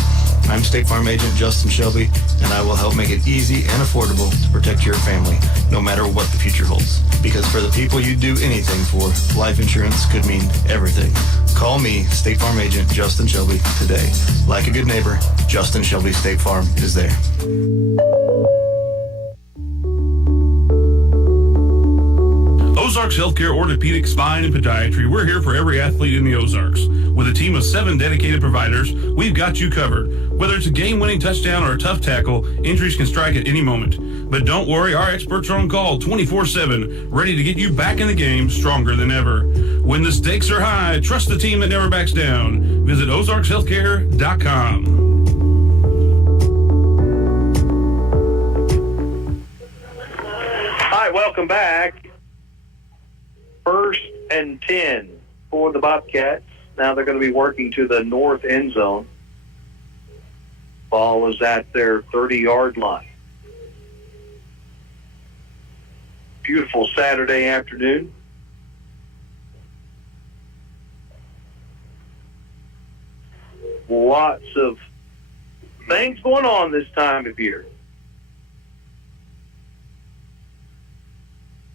I'm State Farm Agent Justin Shelby, and I will help make it easy and affordable to protect your family, no matter what the future holds. Because for the people you do anything for, life insurance could mean everything. Call me, State Farm Agent Justin Shelby, today. Like a good neighbor, Justin Shelby State Farm is there. Ozarks Healthcare Orthopedic Spine and Podiatry. We're here for every athlete in the Ozarks. With a team of 7 dedicated providers, we've got you covered. Whether it's a game-winning touchdown or a tough tackle, injuries can strike at any moment. But don't worry, our experts are on call 24/7, ready to get you back in the game stronger than ever. When the stakes are high, trust the team that never backs down. Visit ozarkshealthcare.com. Hi, welcome back. 1st and 10 for the Bobcats. Now they're going to be working to the north end zone. Ball is at their 30-yard line. Beautiful Saturday afternoon. Lots of things going on this time of year.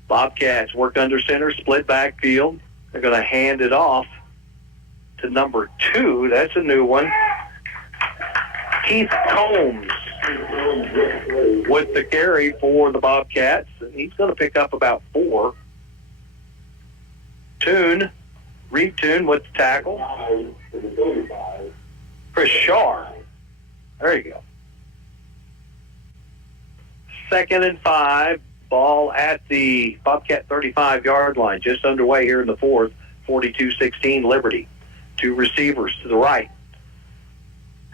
Bobcats work under center, split backfield. They're going to hand it off to number 2. That's a new one. Keith Combs with the carry for the Bobcats. And he's going to pick up about 4. Reed Toon with the tackle. Chris Shar. There you go. 2nd and 5. Ball at the Bobcat 35-yard line, just underway here in the fourth. 42-16 Liberty. 2 receivers to the right.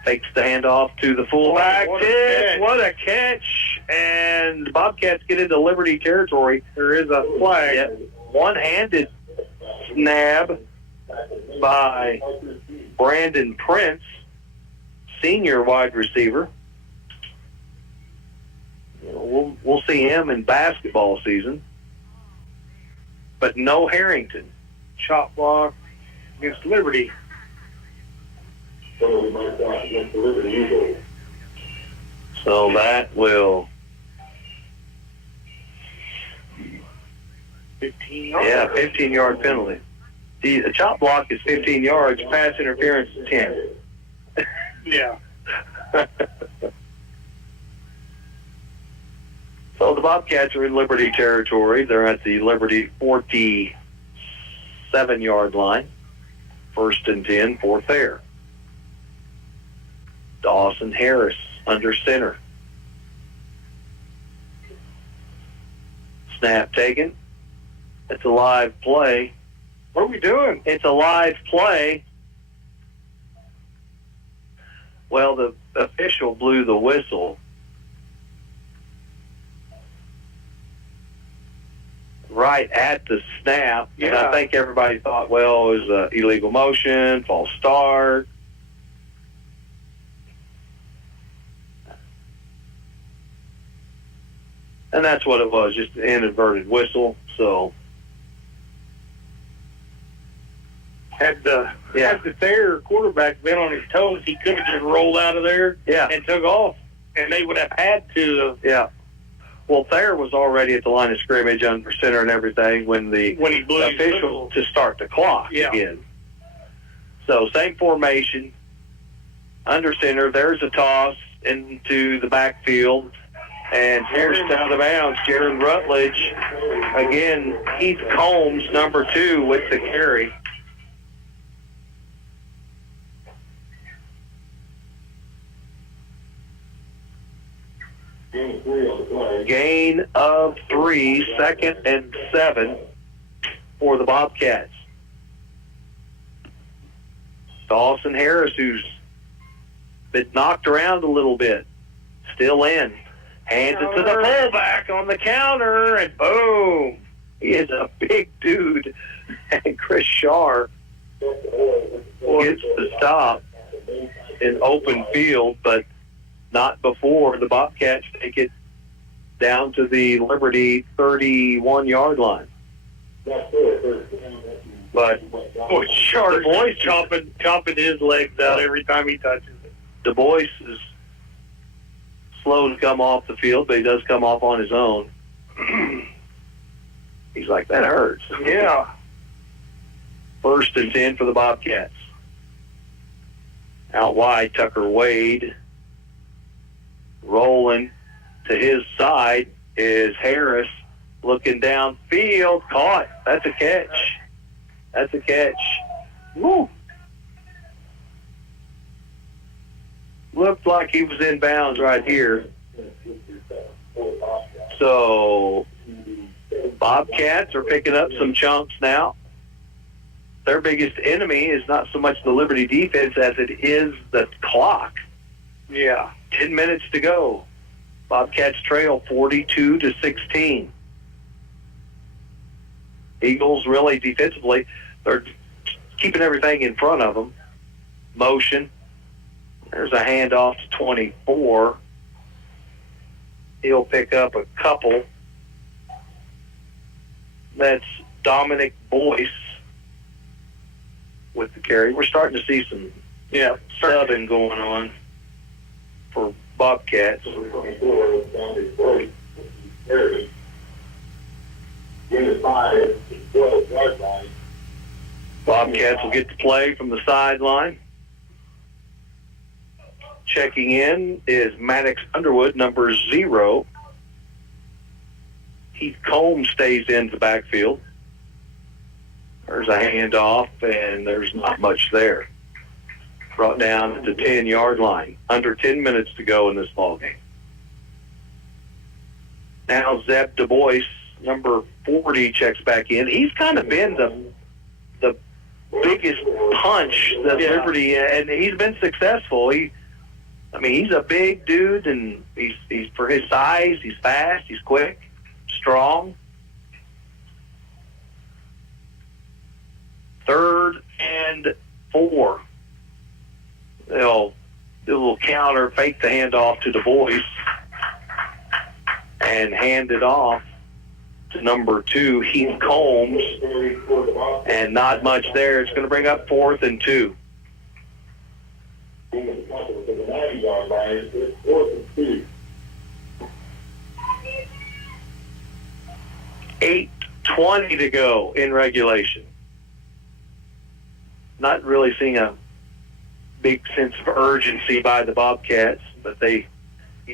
Fakes the handoff to the fullback. What a catch. And the Bobcats get into Liberty territory. There is a flag. Yeah, one-handed snab by Brandon Prince, senior wide receiver. we'll see him in basketball season. But no Harrington. Chop block against Liberty. So that will 15 yards. Yeah, 15-yard penalty. The chop block is 15 yards, pass interference is 10. Yeah. So the Bobcats are in Liberty territory. They're at the Liberty 47-yard line. 1st and 10 for Thayer. Dawson Harris under center. Snap taken. It's a live play. What are we doing? It's a live play. Well, the official blew the whistle. Right at the snap. And I think everybody thought, well, it was illegal motion, false start. And that's what it was, just an inadvertent whistle. So had the Thayer quarterback been on his toes, he could have just rolled out of there and took off, and they would have had to. Well, Thayer was already at the line of scrimmage under center and everything when he blew official to start the clock again. So same formation, under center. There's a toss into the backfield, and here's out of bounds. Jared Rutledge, again, Heath Combs, number 2, with the carry. Gain of 3, 2nd and 7 for the Bobcats. Dawson Harris, who's been knocked around a little bit, still in. Hands it to the fullback on the counter, and boom! He is a big dude. And Chris Scharr gets the stop in open field, but not before the Bobcats take it down to the Liberty 31-yard line. But Scharr, the boy's chopping his legs out every time he touches it. Du Bois is slow to come off the field, but he does come off on his own. He's like, that hurts. Yeah. 1st and 10 for the Bobcats. Out wide, Tucker Wade. Rolling to his side is Harris, looking downfield, caught. That's a catch. That's a catch. Woo! Looked like he was in bounds right here. So Bobcats are picking up some chunks now. Their biggest enemy is not so much the Liberty defense as it is the clock. Yeah. 10 minutes to go. Bobcats trail 42-16. Eagles really defensively, they're keeping everything in front of them. Motion. There's a handoff to 24. He'll pick up a couple. That's Dominic Boyce with the carry. We're starting to see some subbing going on for Bobcats. Bobcats will get to play from the sideline. Checking in is Maddox Underwood, number 0. Heath Combs stays in the backfield. There's a handoff, and there's not much there. Brought down at the 10-yard line. Under 10 minutes to go in this ballgame. Now Zeb Du Bois, number 40, checks back in. He's kind of been the biggest punch that Liberty, and he's been successful. He's a big dude, and he's for his size, he's fast, he's quick, strong. 3rd and 4. They'll do a little counter, fake the handoff to Du Bois. and hand it off to number 2, Heath Combs, and not much there. It's going to bring up 4th and 2. 8:20 to go in regulation. Not really seeing a big sense of urgency by the Bobcats, but they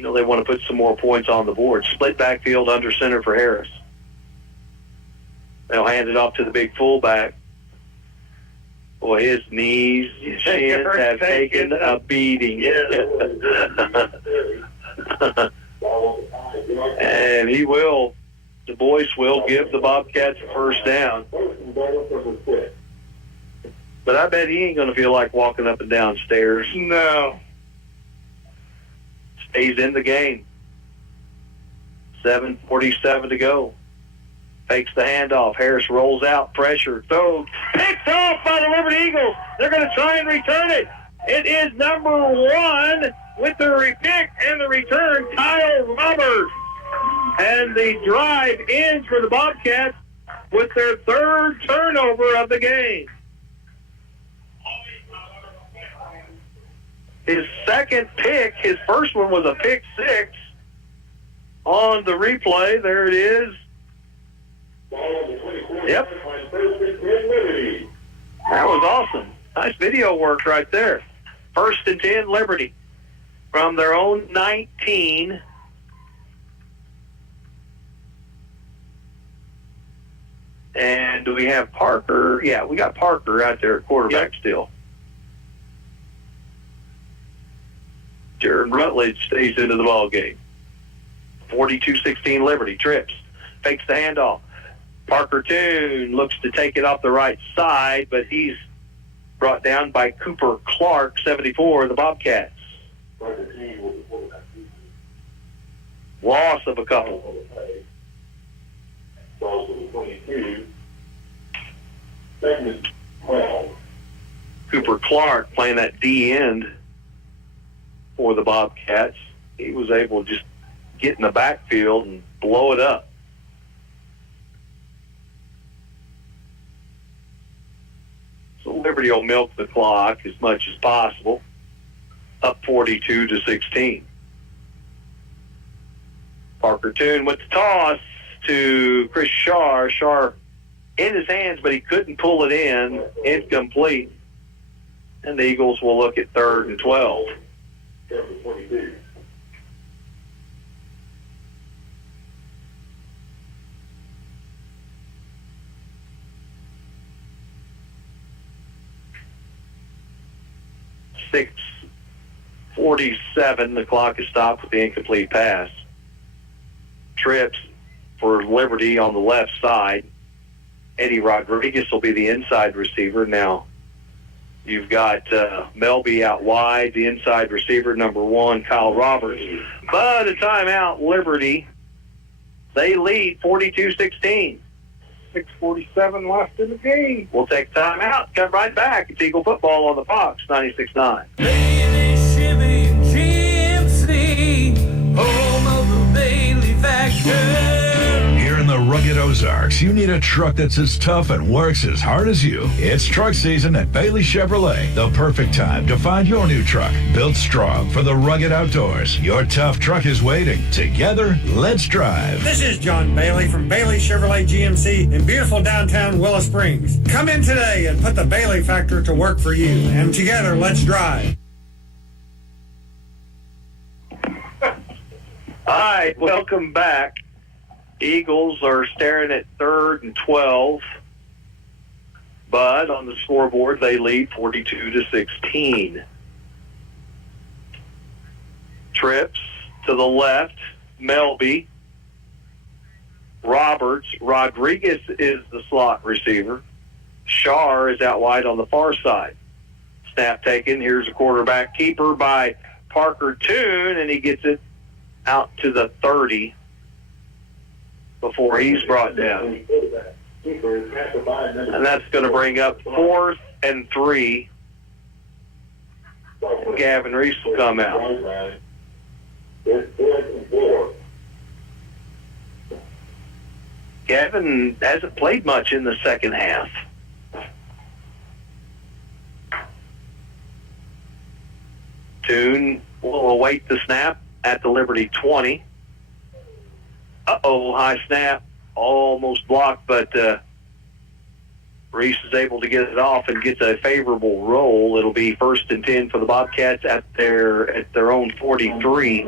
want to put some more points on the board. Split backfield under center for Harris. They'll hand it off to the big fullback. Boy, his knees, his shins have taken a beating. And Du Bois will give the Bobcats a first down. But I bet he ain't going to feel like walking up and down stairs. No. Stays in the game. 7:47 to go. Fakes the handoff. Harris rolls out. Pressure. Throws. Picked off by the Liberty Eagles. They're going to try and return it. It is number 1 with the pick and the return, Kyle Roberts. And the drive ends for the Bobcats with their 3rd turnover of the game. His 2nd pick, his first one was a pick 6. On the replay, there it is. Yep. That was awesome. Nice video work right there. 1st and 10, Liberty. From their own 19. And do we have Parker? Yeah, we got Parker out there at quarterback still. Jared Rutledge stays into the ball game. 42-16 Liberty. Trips. Fakes the handoff. Parker Toon looks to take it off the right side, but he's brought down by Cooper Clark, 74, of the Bobcats. Loss of a couple. Cooper Clark playing that D end for the Bobcats. He was able to just get in the backfield and blow it up. So Liberty will milk the clock as much as possible. Up 42-16. Parker Toon with the toss to Chris Shar. Shar in his hands, but he couldn't pull it in. Incomplete. And the Eagles will look at 3rd and 12. 22. .47, the clock is stopped with the incomplete pass. Trips for Liberty on the left side. Eddie Rodriguez will be the inside receiver. Now, you've got Melby out wide, the inside receiver, number 1, Kyle Roberts. But a timeout, Liberty. They lead 42-16. 6:47 left in the game. We'll take time out. Come right back. It's Eagle Football on the Fox 96.9. Home of the Bailey Factor. Here in the rugged Ozarks, you need a truck that's as tough and works as hard as you. It's truck season at Bailey Chevrolet. The perfect time to find your new truck. Built strong for the rugged outdoors. Your tough truck is waiting. Together, let's drive. This is John Bailey from Bailey Chevrolet GMC in beautiful downtown Willow Springs. Come in today and put the Bailey Factor to work for you. And together, let's drive. All right, welcome back. Eagles are staring at 3rd and 12, but on the scoreboard they lead 42-16. Trips to the left, Melby. Roberts. Rodriguez is the slot receiver. Shar is out wide on the far side. Snap taken. Here's a quarterback keeper by Parker Toon, and he gets it out to the 30 before he's brought down. And that's going to bring up 4th and 3. And Gavin Reese will come out. Gavin hasn't played much in the second half. Toon will await the snap at the Liberty 20. High snap. Almost blocked, but Reese is able to get it off and gets a favorable roll. It'll be 1st and 10 for the Bobcats at their own 43.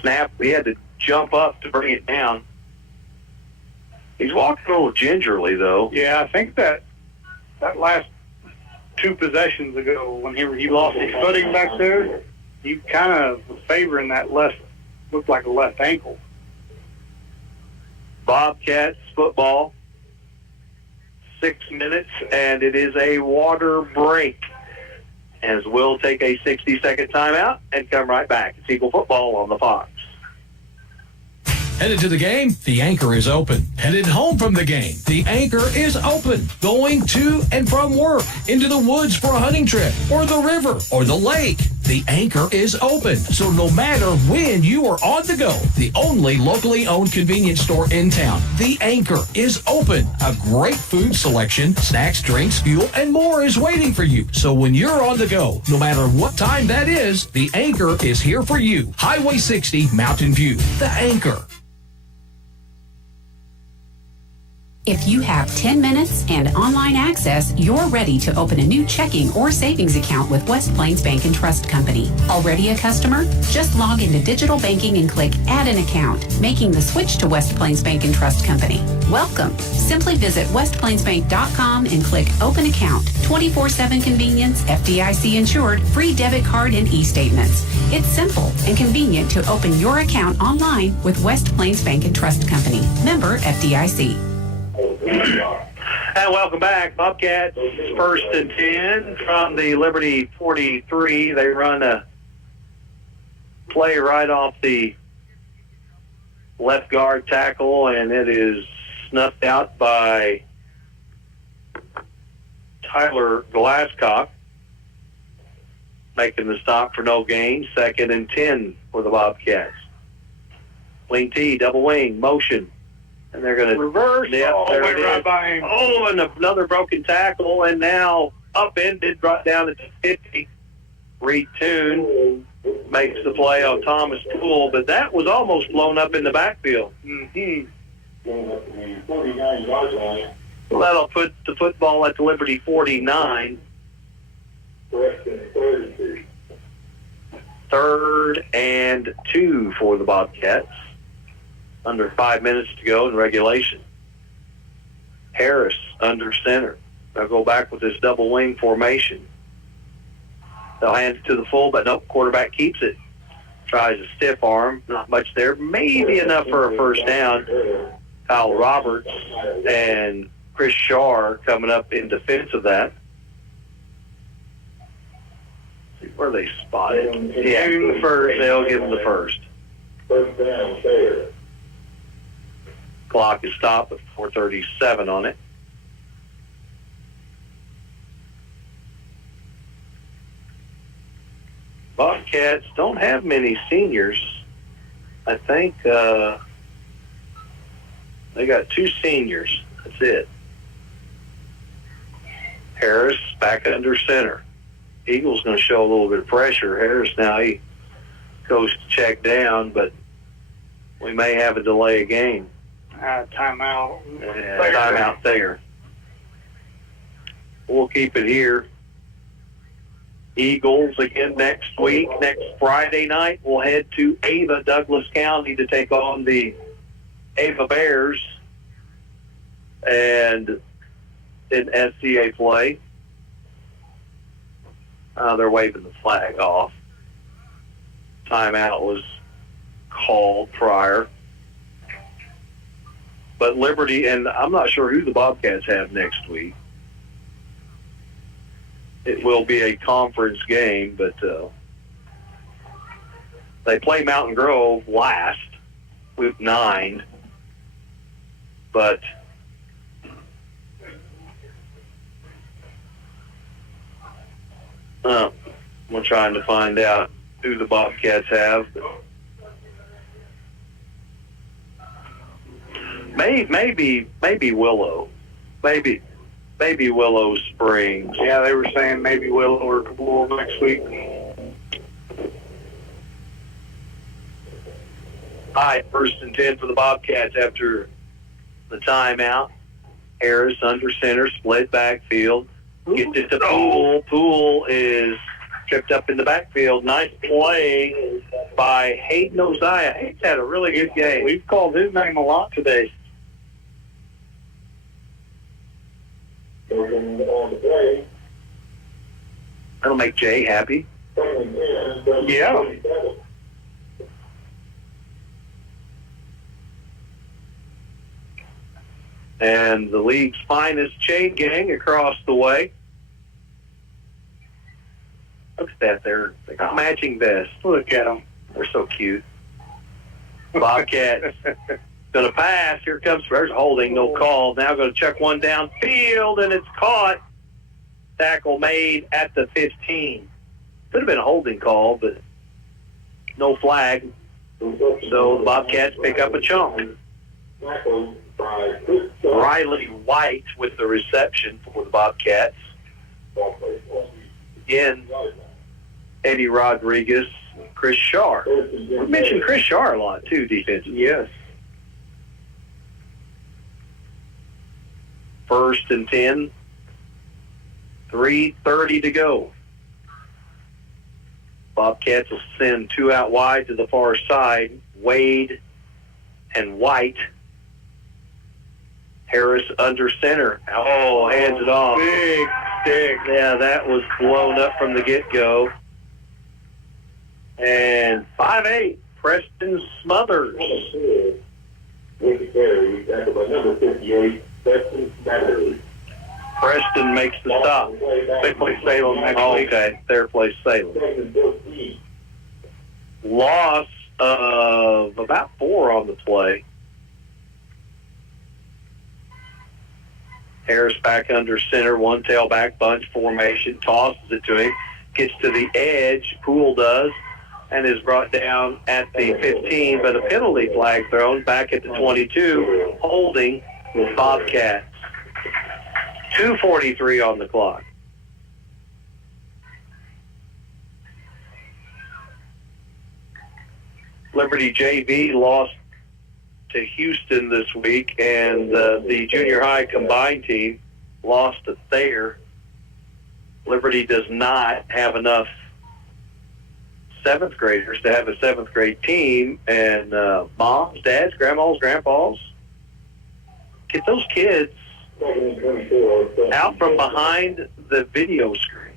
Snap. He had to jump up to bring it down. He's walking a little gingerly, though. Yeah, I think that last 2 possessions ago when he lost his footing back there, he kind of was favoring that left, looked like a left ankle. Bobcats football, 6 minutes, and it is a water break. As we'll take a 60-second timeout and come right back. It's Eagle football on the Fox. Headed to the game? The Anchor is open. Headed home from the game? The Anchor is open. Going to and from work, into the woods for a hunting trip, or the river, or the lake. The Anchor is open. So no matter when you are on the go, the only locally owned convenience store in town, The Anchor is open. A great food selection, snacks, drinks, fuel, and more is waiting for you. So when you're on the go, no matter what time that is, The Anchor is here for you. Highway 60, Mountain View. The Anchor. If you have 10 minutes and online access, you're ready to open a new checking or savings account with West Plains Bank and Trust Company. Already a customer? Just log into digital banking and click Add an Account, making the switch to West Plains Bank and Trust Company. Welcome. Simply visit westplainsbank.com and click Open Account. 24/7 convenience, FDIC insured, free debit card and e-statements. It's simple and convenient to open your account online with West Plains Bank and Trust Company. Member FDIC. And welcome back. Bobcats 1st and 10 from the Liberty 43. They run a play right off the left guard tackle, and it is snuffed out by Tyler Glasscock, making the stop for no gain. 2nd and 10 for the Bobcats. Wing T, double wing, motion. And they're going to reverse. Yep, there it is. Right by him. Oh, and another broken tackle, and now upended, brought down at the 50. Reed Toon makes the play on Thomas Poole, but that was almost blown up in the backfield. Mm-hmm. Well, that'll put the football at the Liberty 49. 3rd and 2 for the Bobcats. Under 5 minutes to go in regulation. Harris under center. They'll go back with this double wing formation. They'll hand it to the full, but nope, quarterback keeps it. Tries a stiff arm, not much there. Maybe enough for a first down. Kyle Roberts and Chris Shaw coming up in defense of that. See where they spotted. Yeah, the first. They'll give them the first. First down, fair. Clock is stopped with 4:37 on it. Bobcats don't have many seniors. I think they got 2 seniors. That's it. Harris back under center. Eagles going to show a little bit of pressure. Harris now, he goes to check down, but we may have a delay of game. Timeout. Timeout there. We'll keep it here. Eagles again next week. Next Friday night, we'll head to Ava, Douglas County, to take on the Ava Bears and in SCA play. They're waving the flag off. Timeout was called prior. But Liberty, and I'm not sure who the Bobcats have next week. It will be a conference game, but they play Mountain Grove last, week 9. But we're trying to find out who the Bobcats have. Maybe Willow. Maybe Willow Springs. Yeah, they were saying maybe Willow or Kabul next week. All right, 1st and 10 for the Bobcats after the timeout. Harris under center, split backfield. Gets it to Poole. Poole is tripped up in the backfield. Nice play by Hayden Oziah. Hayden's had a really good game. We've called his name a lot today. That'll make Jay happy. Yeah. And the league's finest chain gang across the way. Look at that. They got matching vests. Look at them. They're so cute. Bobcats going to pass. Here comes, there's holding, no call. Now going to check one downfield, and it's caught. Tackle made at the 15. Could have been a holding call, but no flag. So the Bobcats pick up a chunk. Riley White with the reception for the Bobcats. Again, Eddie Rodriguez, Chris Shar. We mentioned Chris Shar a lot, too, defensively. Yes. 1st and 10. 3:30 to go. Bobcats will send 2 out wide to the far side. Wade and White. Harris under center. Oh, hands it off. Big stick. Yeah, that was blown up from the get-go. And 5'8", Preston Smothers. Preston makes the stop. They play Salem next week. Okay, their place Salem. Loss of about 4 on the play. Harris back under center, one tailback bunch formation, tosses it to him, gets to the edge, Poole does, and is brought down at the 15, but a penalty flag thrown back at the 22, holding the Bobcats. 2:43 on the clock. Liberty JV lost to Houston this week, and the junior high combined team lost to Thayer. Liberty does not have enough 7th graders to have a 7th grade team, and moms, dads, grandmas, grandpas, get those kids out from behind the video screen.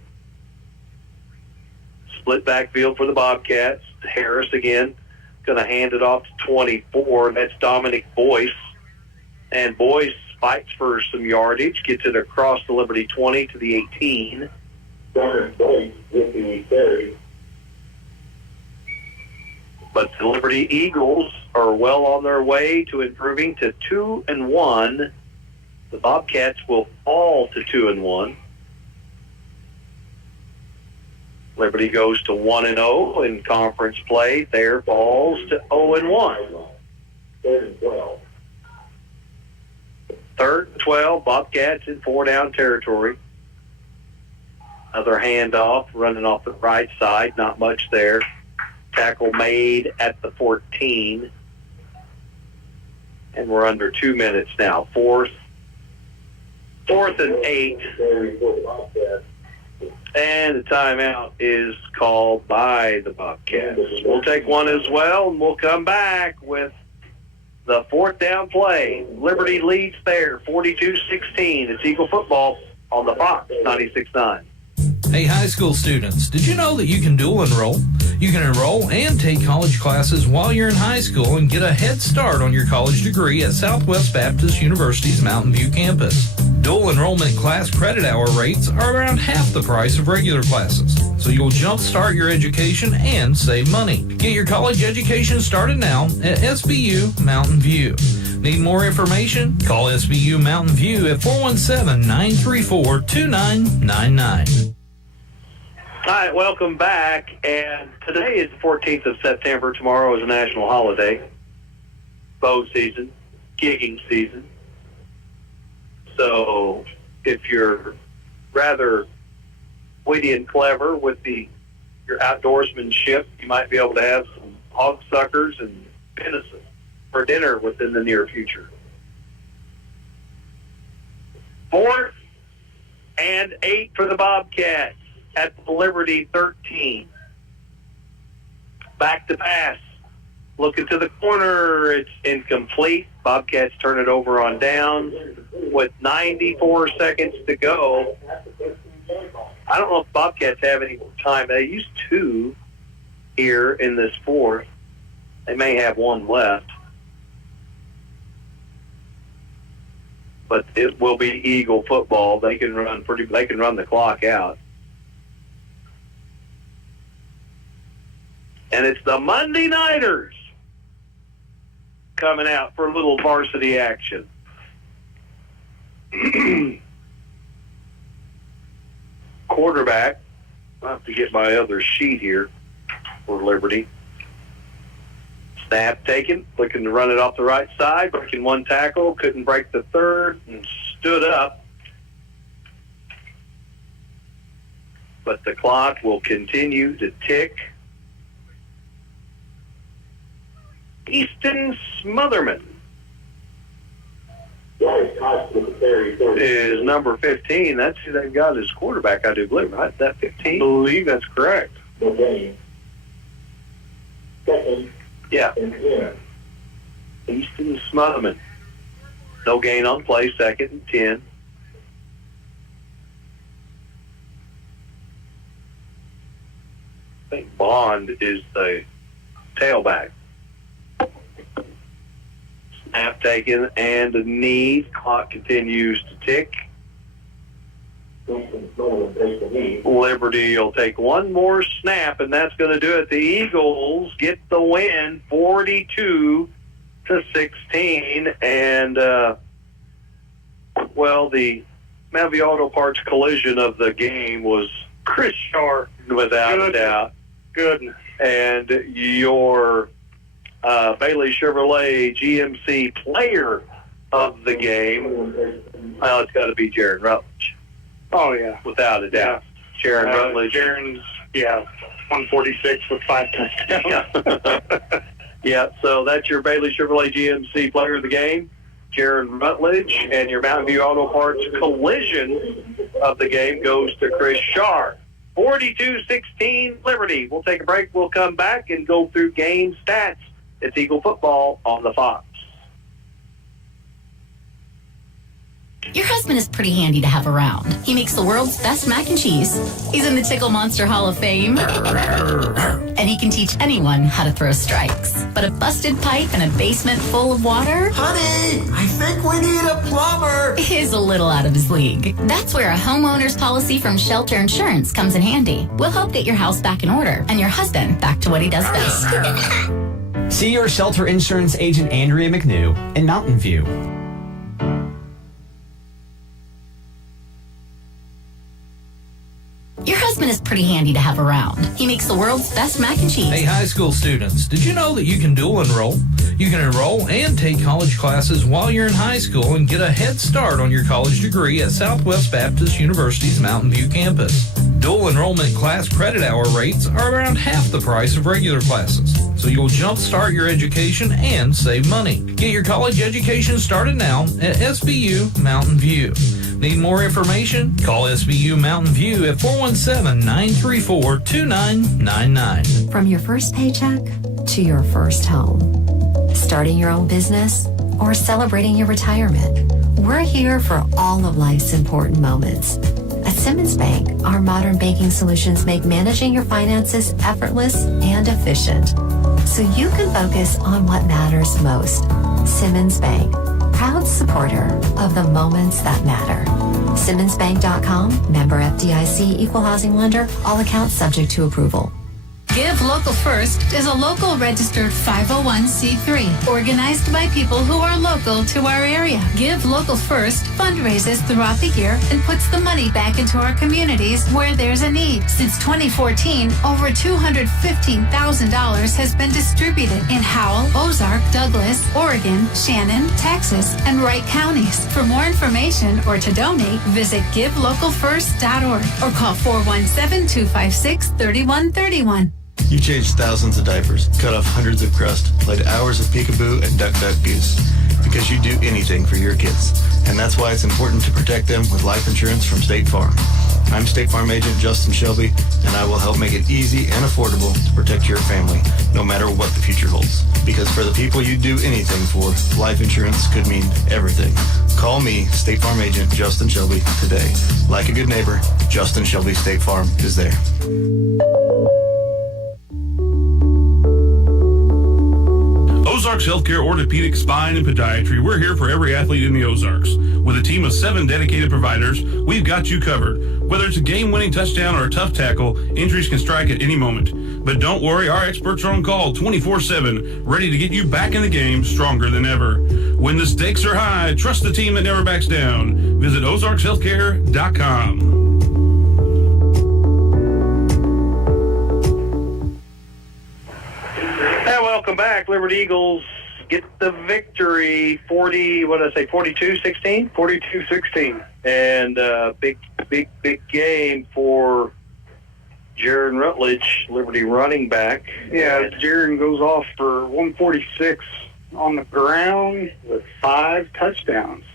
Split backfield for the Bobcats. Harris again going to hand it off to 24. That's Dominic Boyce. And Boyce fights for some yardage, gets it across the Liberty 20 to the 18. But the Liberty Eagles are well on their way to improving to 2-1. The Bobcats will fall to 2-1. Liberty goes to 1-0 in conference play. Thayer falls to 0-1. 3rd and 12, Bobcats in 4-down territory. Another handoff, running off the right side, not much there. Tackle made at the 14. And we're under 2 minutes now. 4th and 8. And the timeout is called by the Bobcats. We'll take one as well, and we'll come back with the 4th down play. Liberty leads there, 42-16. It's Eagle football on the Fox 96.9. Hey, high school students, did you know that you can dual enroll? You can enroll and take college classes while you're in high school and get a head start on your college degree at Southwest Baptist University's Mountain View campus. Dual enrollment class credit hour rates are around half the price of regular classes, so you'll jumpstart your education and save money. Get your college education started now at SBU Mountain View. Need more information? Call SBU Mountain View at 417-934-2999. All right, welcome back. And today is the 14th of September. Tomorrow is a national holiday, bow season. gigging season. So if you're rather witty and clever with your outdoorsmanship, you might be able to have some hog suckers and venison for dinner within the near future. 4th and 8 for the Bobcats at the Liberty 13. Back to pass. Looking to the corner. It's incomplete. Bobcats turn it over on downs with 94 seconds to go. I don't know if Bobcats have any more time. They used 2 here in this 4th. They may have 1 left. But it will be Eagle football. They can run the clock out. And it's the Monday Nighters coming out for a little varsity action. Quarterback, I'll have to get my other sheet here for Liberty. Snap taken, looking to run it off the right side, breaking 1 tackle, couldn't break the 3rd, and stood up. But the clock will continue to tick. Easton Smotherman is number 15. That's who they've got as quarterback, I do believe, right? That 15? I believe that's correct. Yeah. Easton Smotherman. No gain on play, 2nd and 10. I think Bond is the tailback. Snap taken and a knee. Clock continues to tick. Liberty will take 1 more snap, and that's going to do it. The Eagles get the win, 42-16, and the Mount Auto Parts collision of the game was Chris Sharp, without a doubt. Goodness. And your Bailey Chevrolet GMC player of the game, well, it's got to be Jaron Rutledge. Oh, yeah. Without a doubt. Jaron Rutledge. Jaron's, 146 with 5 touchdowns. Yeah, so that's your Bailey Chevrolet GMC player of the game, Jaron Rutledge, and your Mountain View Auto Parts collision of the game goes to Chris Sharp. 42-16 Liberty. We'll take a break. We'll come back and go through game stats. It's Eagle football on the Fox. Your husband is pretty handy to have around. He makes the world's best mac and cheese. He's in the Tickle Monster Hall of Fame. And he can teach anyone how to throw strikes. But a busted pipe in a basement full of water? Honey, I think we need a plumber. Is a little out of his league. That's where a homeowner's policy from Shelter Insurance comes in handy. We'll help get your house back in order and your husband back to what he does best. See your Shelter Insurance agent Andrea McNew in Mountain View. Your husband is pretty handy to have around. He makes the world's best mac and cheese. Hey, high school students, did you know that you can dual enroll? You can enroll and take college classes while you're in high school and get a head start on your college degree at Southwest Baptist University's Mountain View campus. Dual enrollment class credit hour rates are around half the price of regular classes, so you'll jumpstart your education and save money. Get your college education started now at SBU Mountain View. Need more information? Call SBU Mountain View at 417-934-2999. From your first paycheck to your first home, starting your own business, or celebrating your retirement, we're here for all of life's important moments. At Simmons Bank, our modern banking solutions make managing your finances effortless and efficient, so you can focus on what matters most. Simmons Bank, proud supporter of the moments that matter. SimmonsBank.com, member FDIC, equal housing lender, all accounts subject to approval. Give Local First is a local registered 501c3 organized by people who are local to our area. Give Local First fundraises throughout the year and puts the money back into our communities where there's a need. Since 2014, over $215,000 has been distributed in Howell, Ozark, Douglas, Oregon, Shannon, Texas, and Wright counties. For more information or to donate, visit givelocalfirst.org or call 417-256-3131. You changed thousands of diapers, cut off hundreds of crust, played hours of peekaboo and duck goose. Because you do anything for your kids. And that's why it's important to protect them with life insurance from State Farm. I'm State Farm Agent Justin Shelby, and I will help make it easy and affordable to protect your family, no matter what the future holds. Because for the people you do anything for, life insurance could mean everything. Call me, State Farm Agent Justin Shelby, today. Like a good neighbor, Justin Shelby State Farm is there. Ozarks Healthcare Orthopedic Spine and Podiatry. We're here for every athlete in the Ozarks. With a team of 7 dedicated providers, we've got you covered. Whether it's a game-winning touchdown or a tough tackle, injuries can strike at any moment. But don't worry, our experts are on call 24/7, ready to get you back in the game stronger than ever. When the stakes are high, trust the team that never backs down. Visit ozarkshealthcare.com. Welcome back. Liberty Eagles get the victory 42-16? 42-16. And big game for Jaron Rutledge, Liberty running back. Yeah, Jaron goes off for 146 on the ground with 5 touchdowns.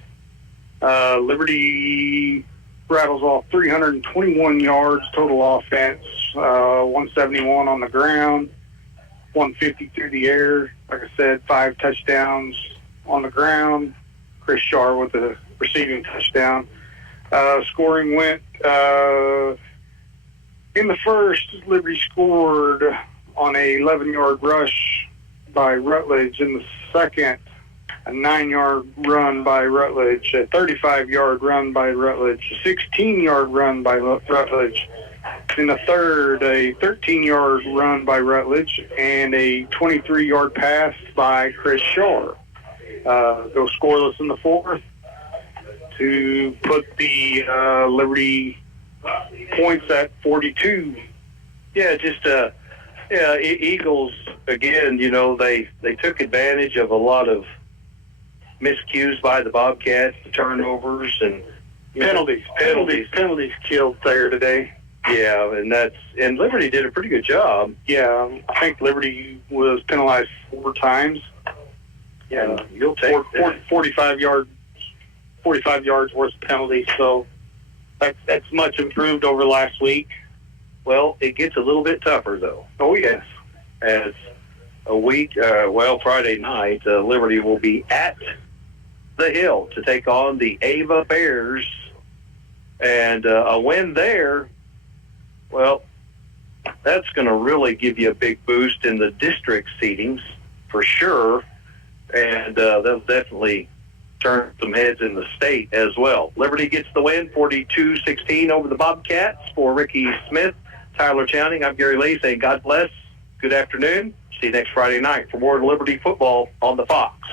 Liberty rattles off 321 yards total offense, 171 on the ground. 150 through the air. Like I said, 5 touchdowns on the ground. Chris Shar with the receiving touchdown. Scoring went in the first, Liberty scored on a 11-yard rush by Rutledge. In the second, a 9-yard run by Rutledge, a 35-yard run by Rutledge, a 16-yard run by Rutledge. In the third, a 13-yard run by Rutledge and a 23-yard pass by Chris Shar. Go scoreless in the fourth to put the Liberty points at 42. Yeah, Eagles, again, they took advantage of a lot of miscues by the Bobcats, the turnovers, and Penalties killed Thayer today. Yeah, and Liberty did a pretty good job. Yeah, I think Liberty was penalized 4 times. Yeah, you'll take 45 yards worth of penalties. So that's much improved over last week. Well, it gets a little bit tougher though. Oh yes, as a week. Friday night, Liberty will be at the Hill to take on the Ava Bears, and a win there. Well, that's going to really give you a big boost in the district seedings for sure, and they'll definitely turn some heads in the state as well. Liberty gets the win, 42-16 over the Bobcats. For Ricky Smith, Tyler Chowning, I'm Gary Lee saying God bless, good afternoon. See you next Friday night for more Liberty football on the Fox.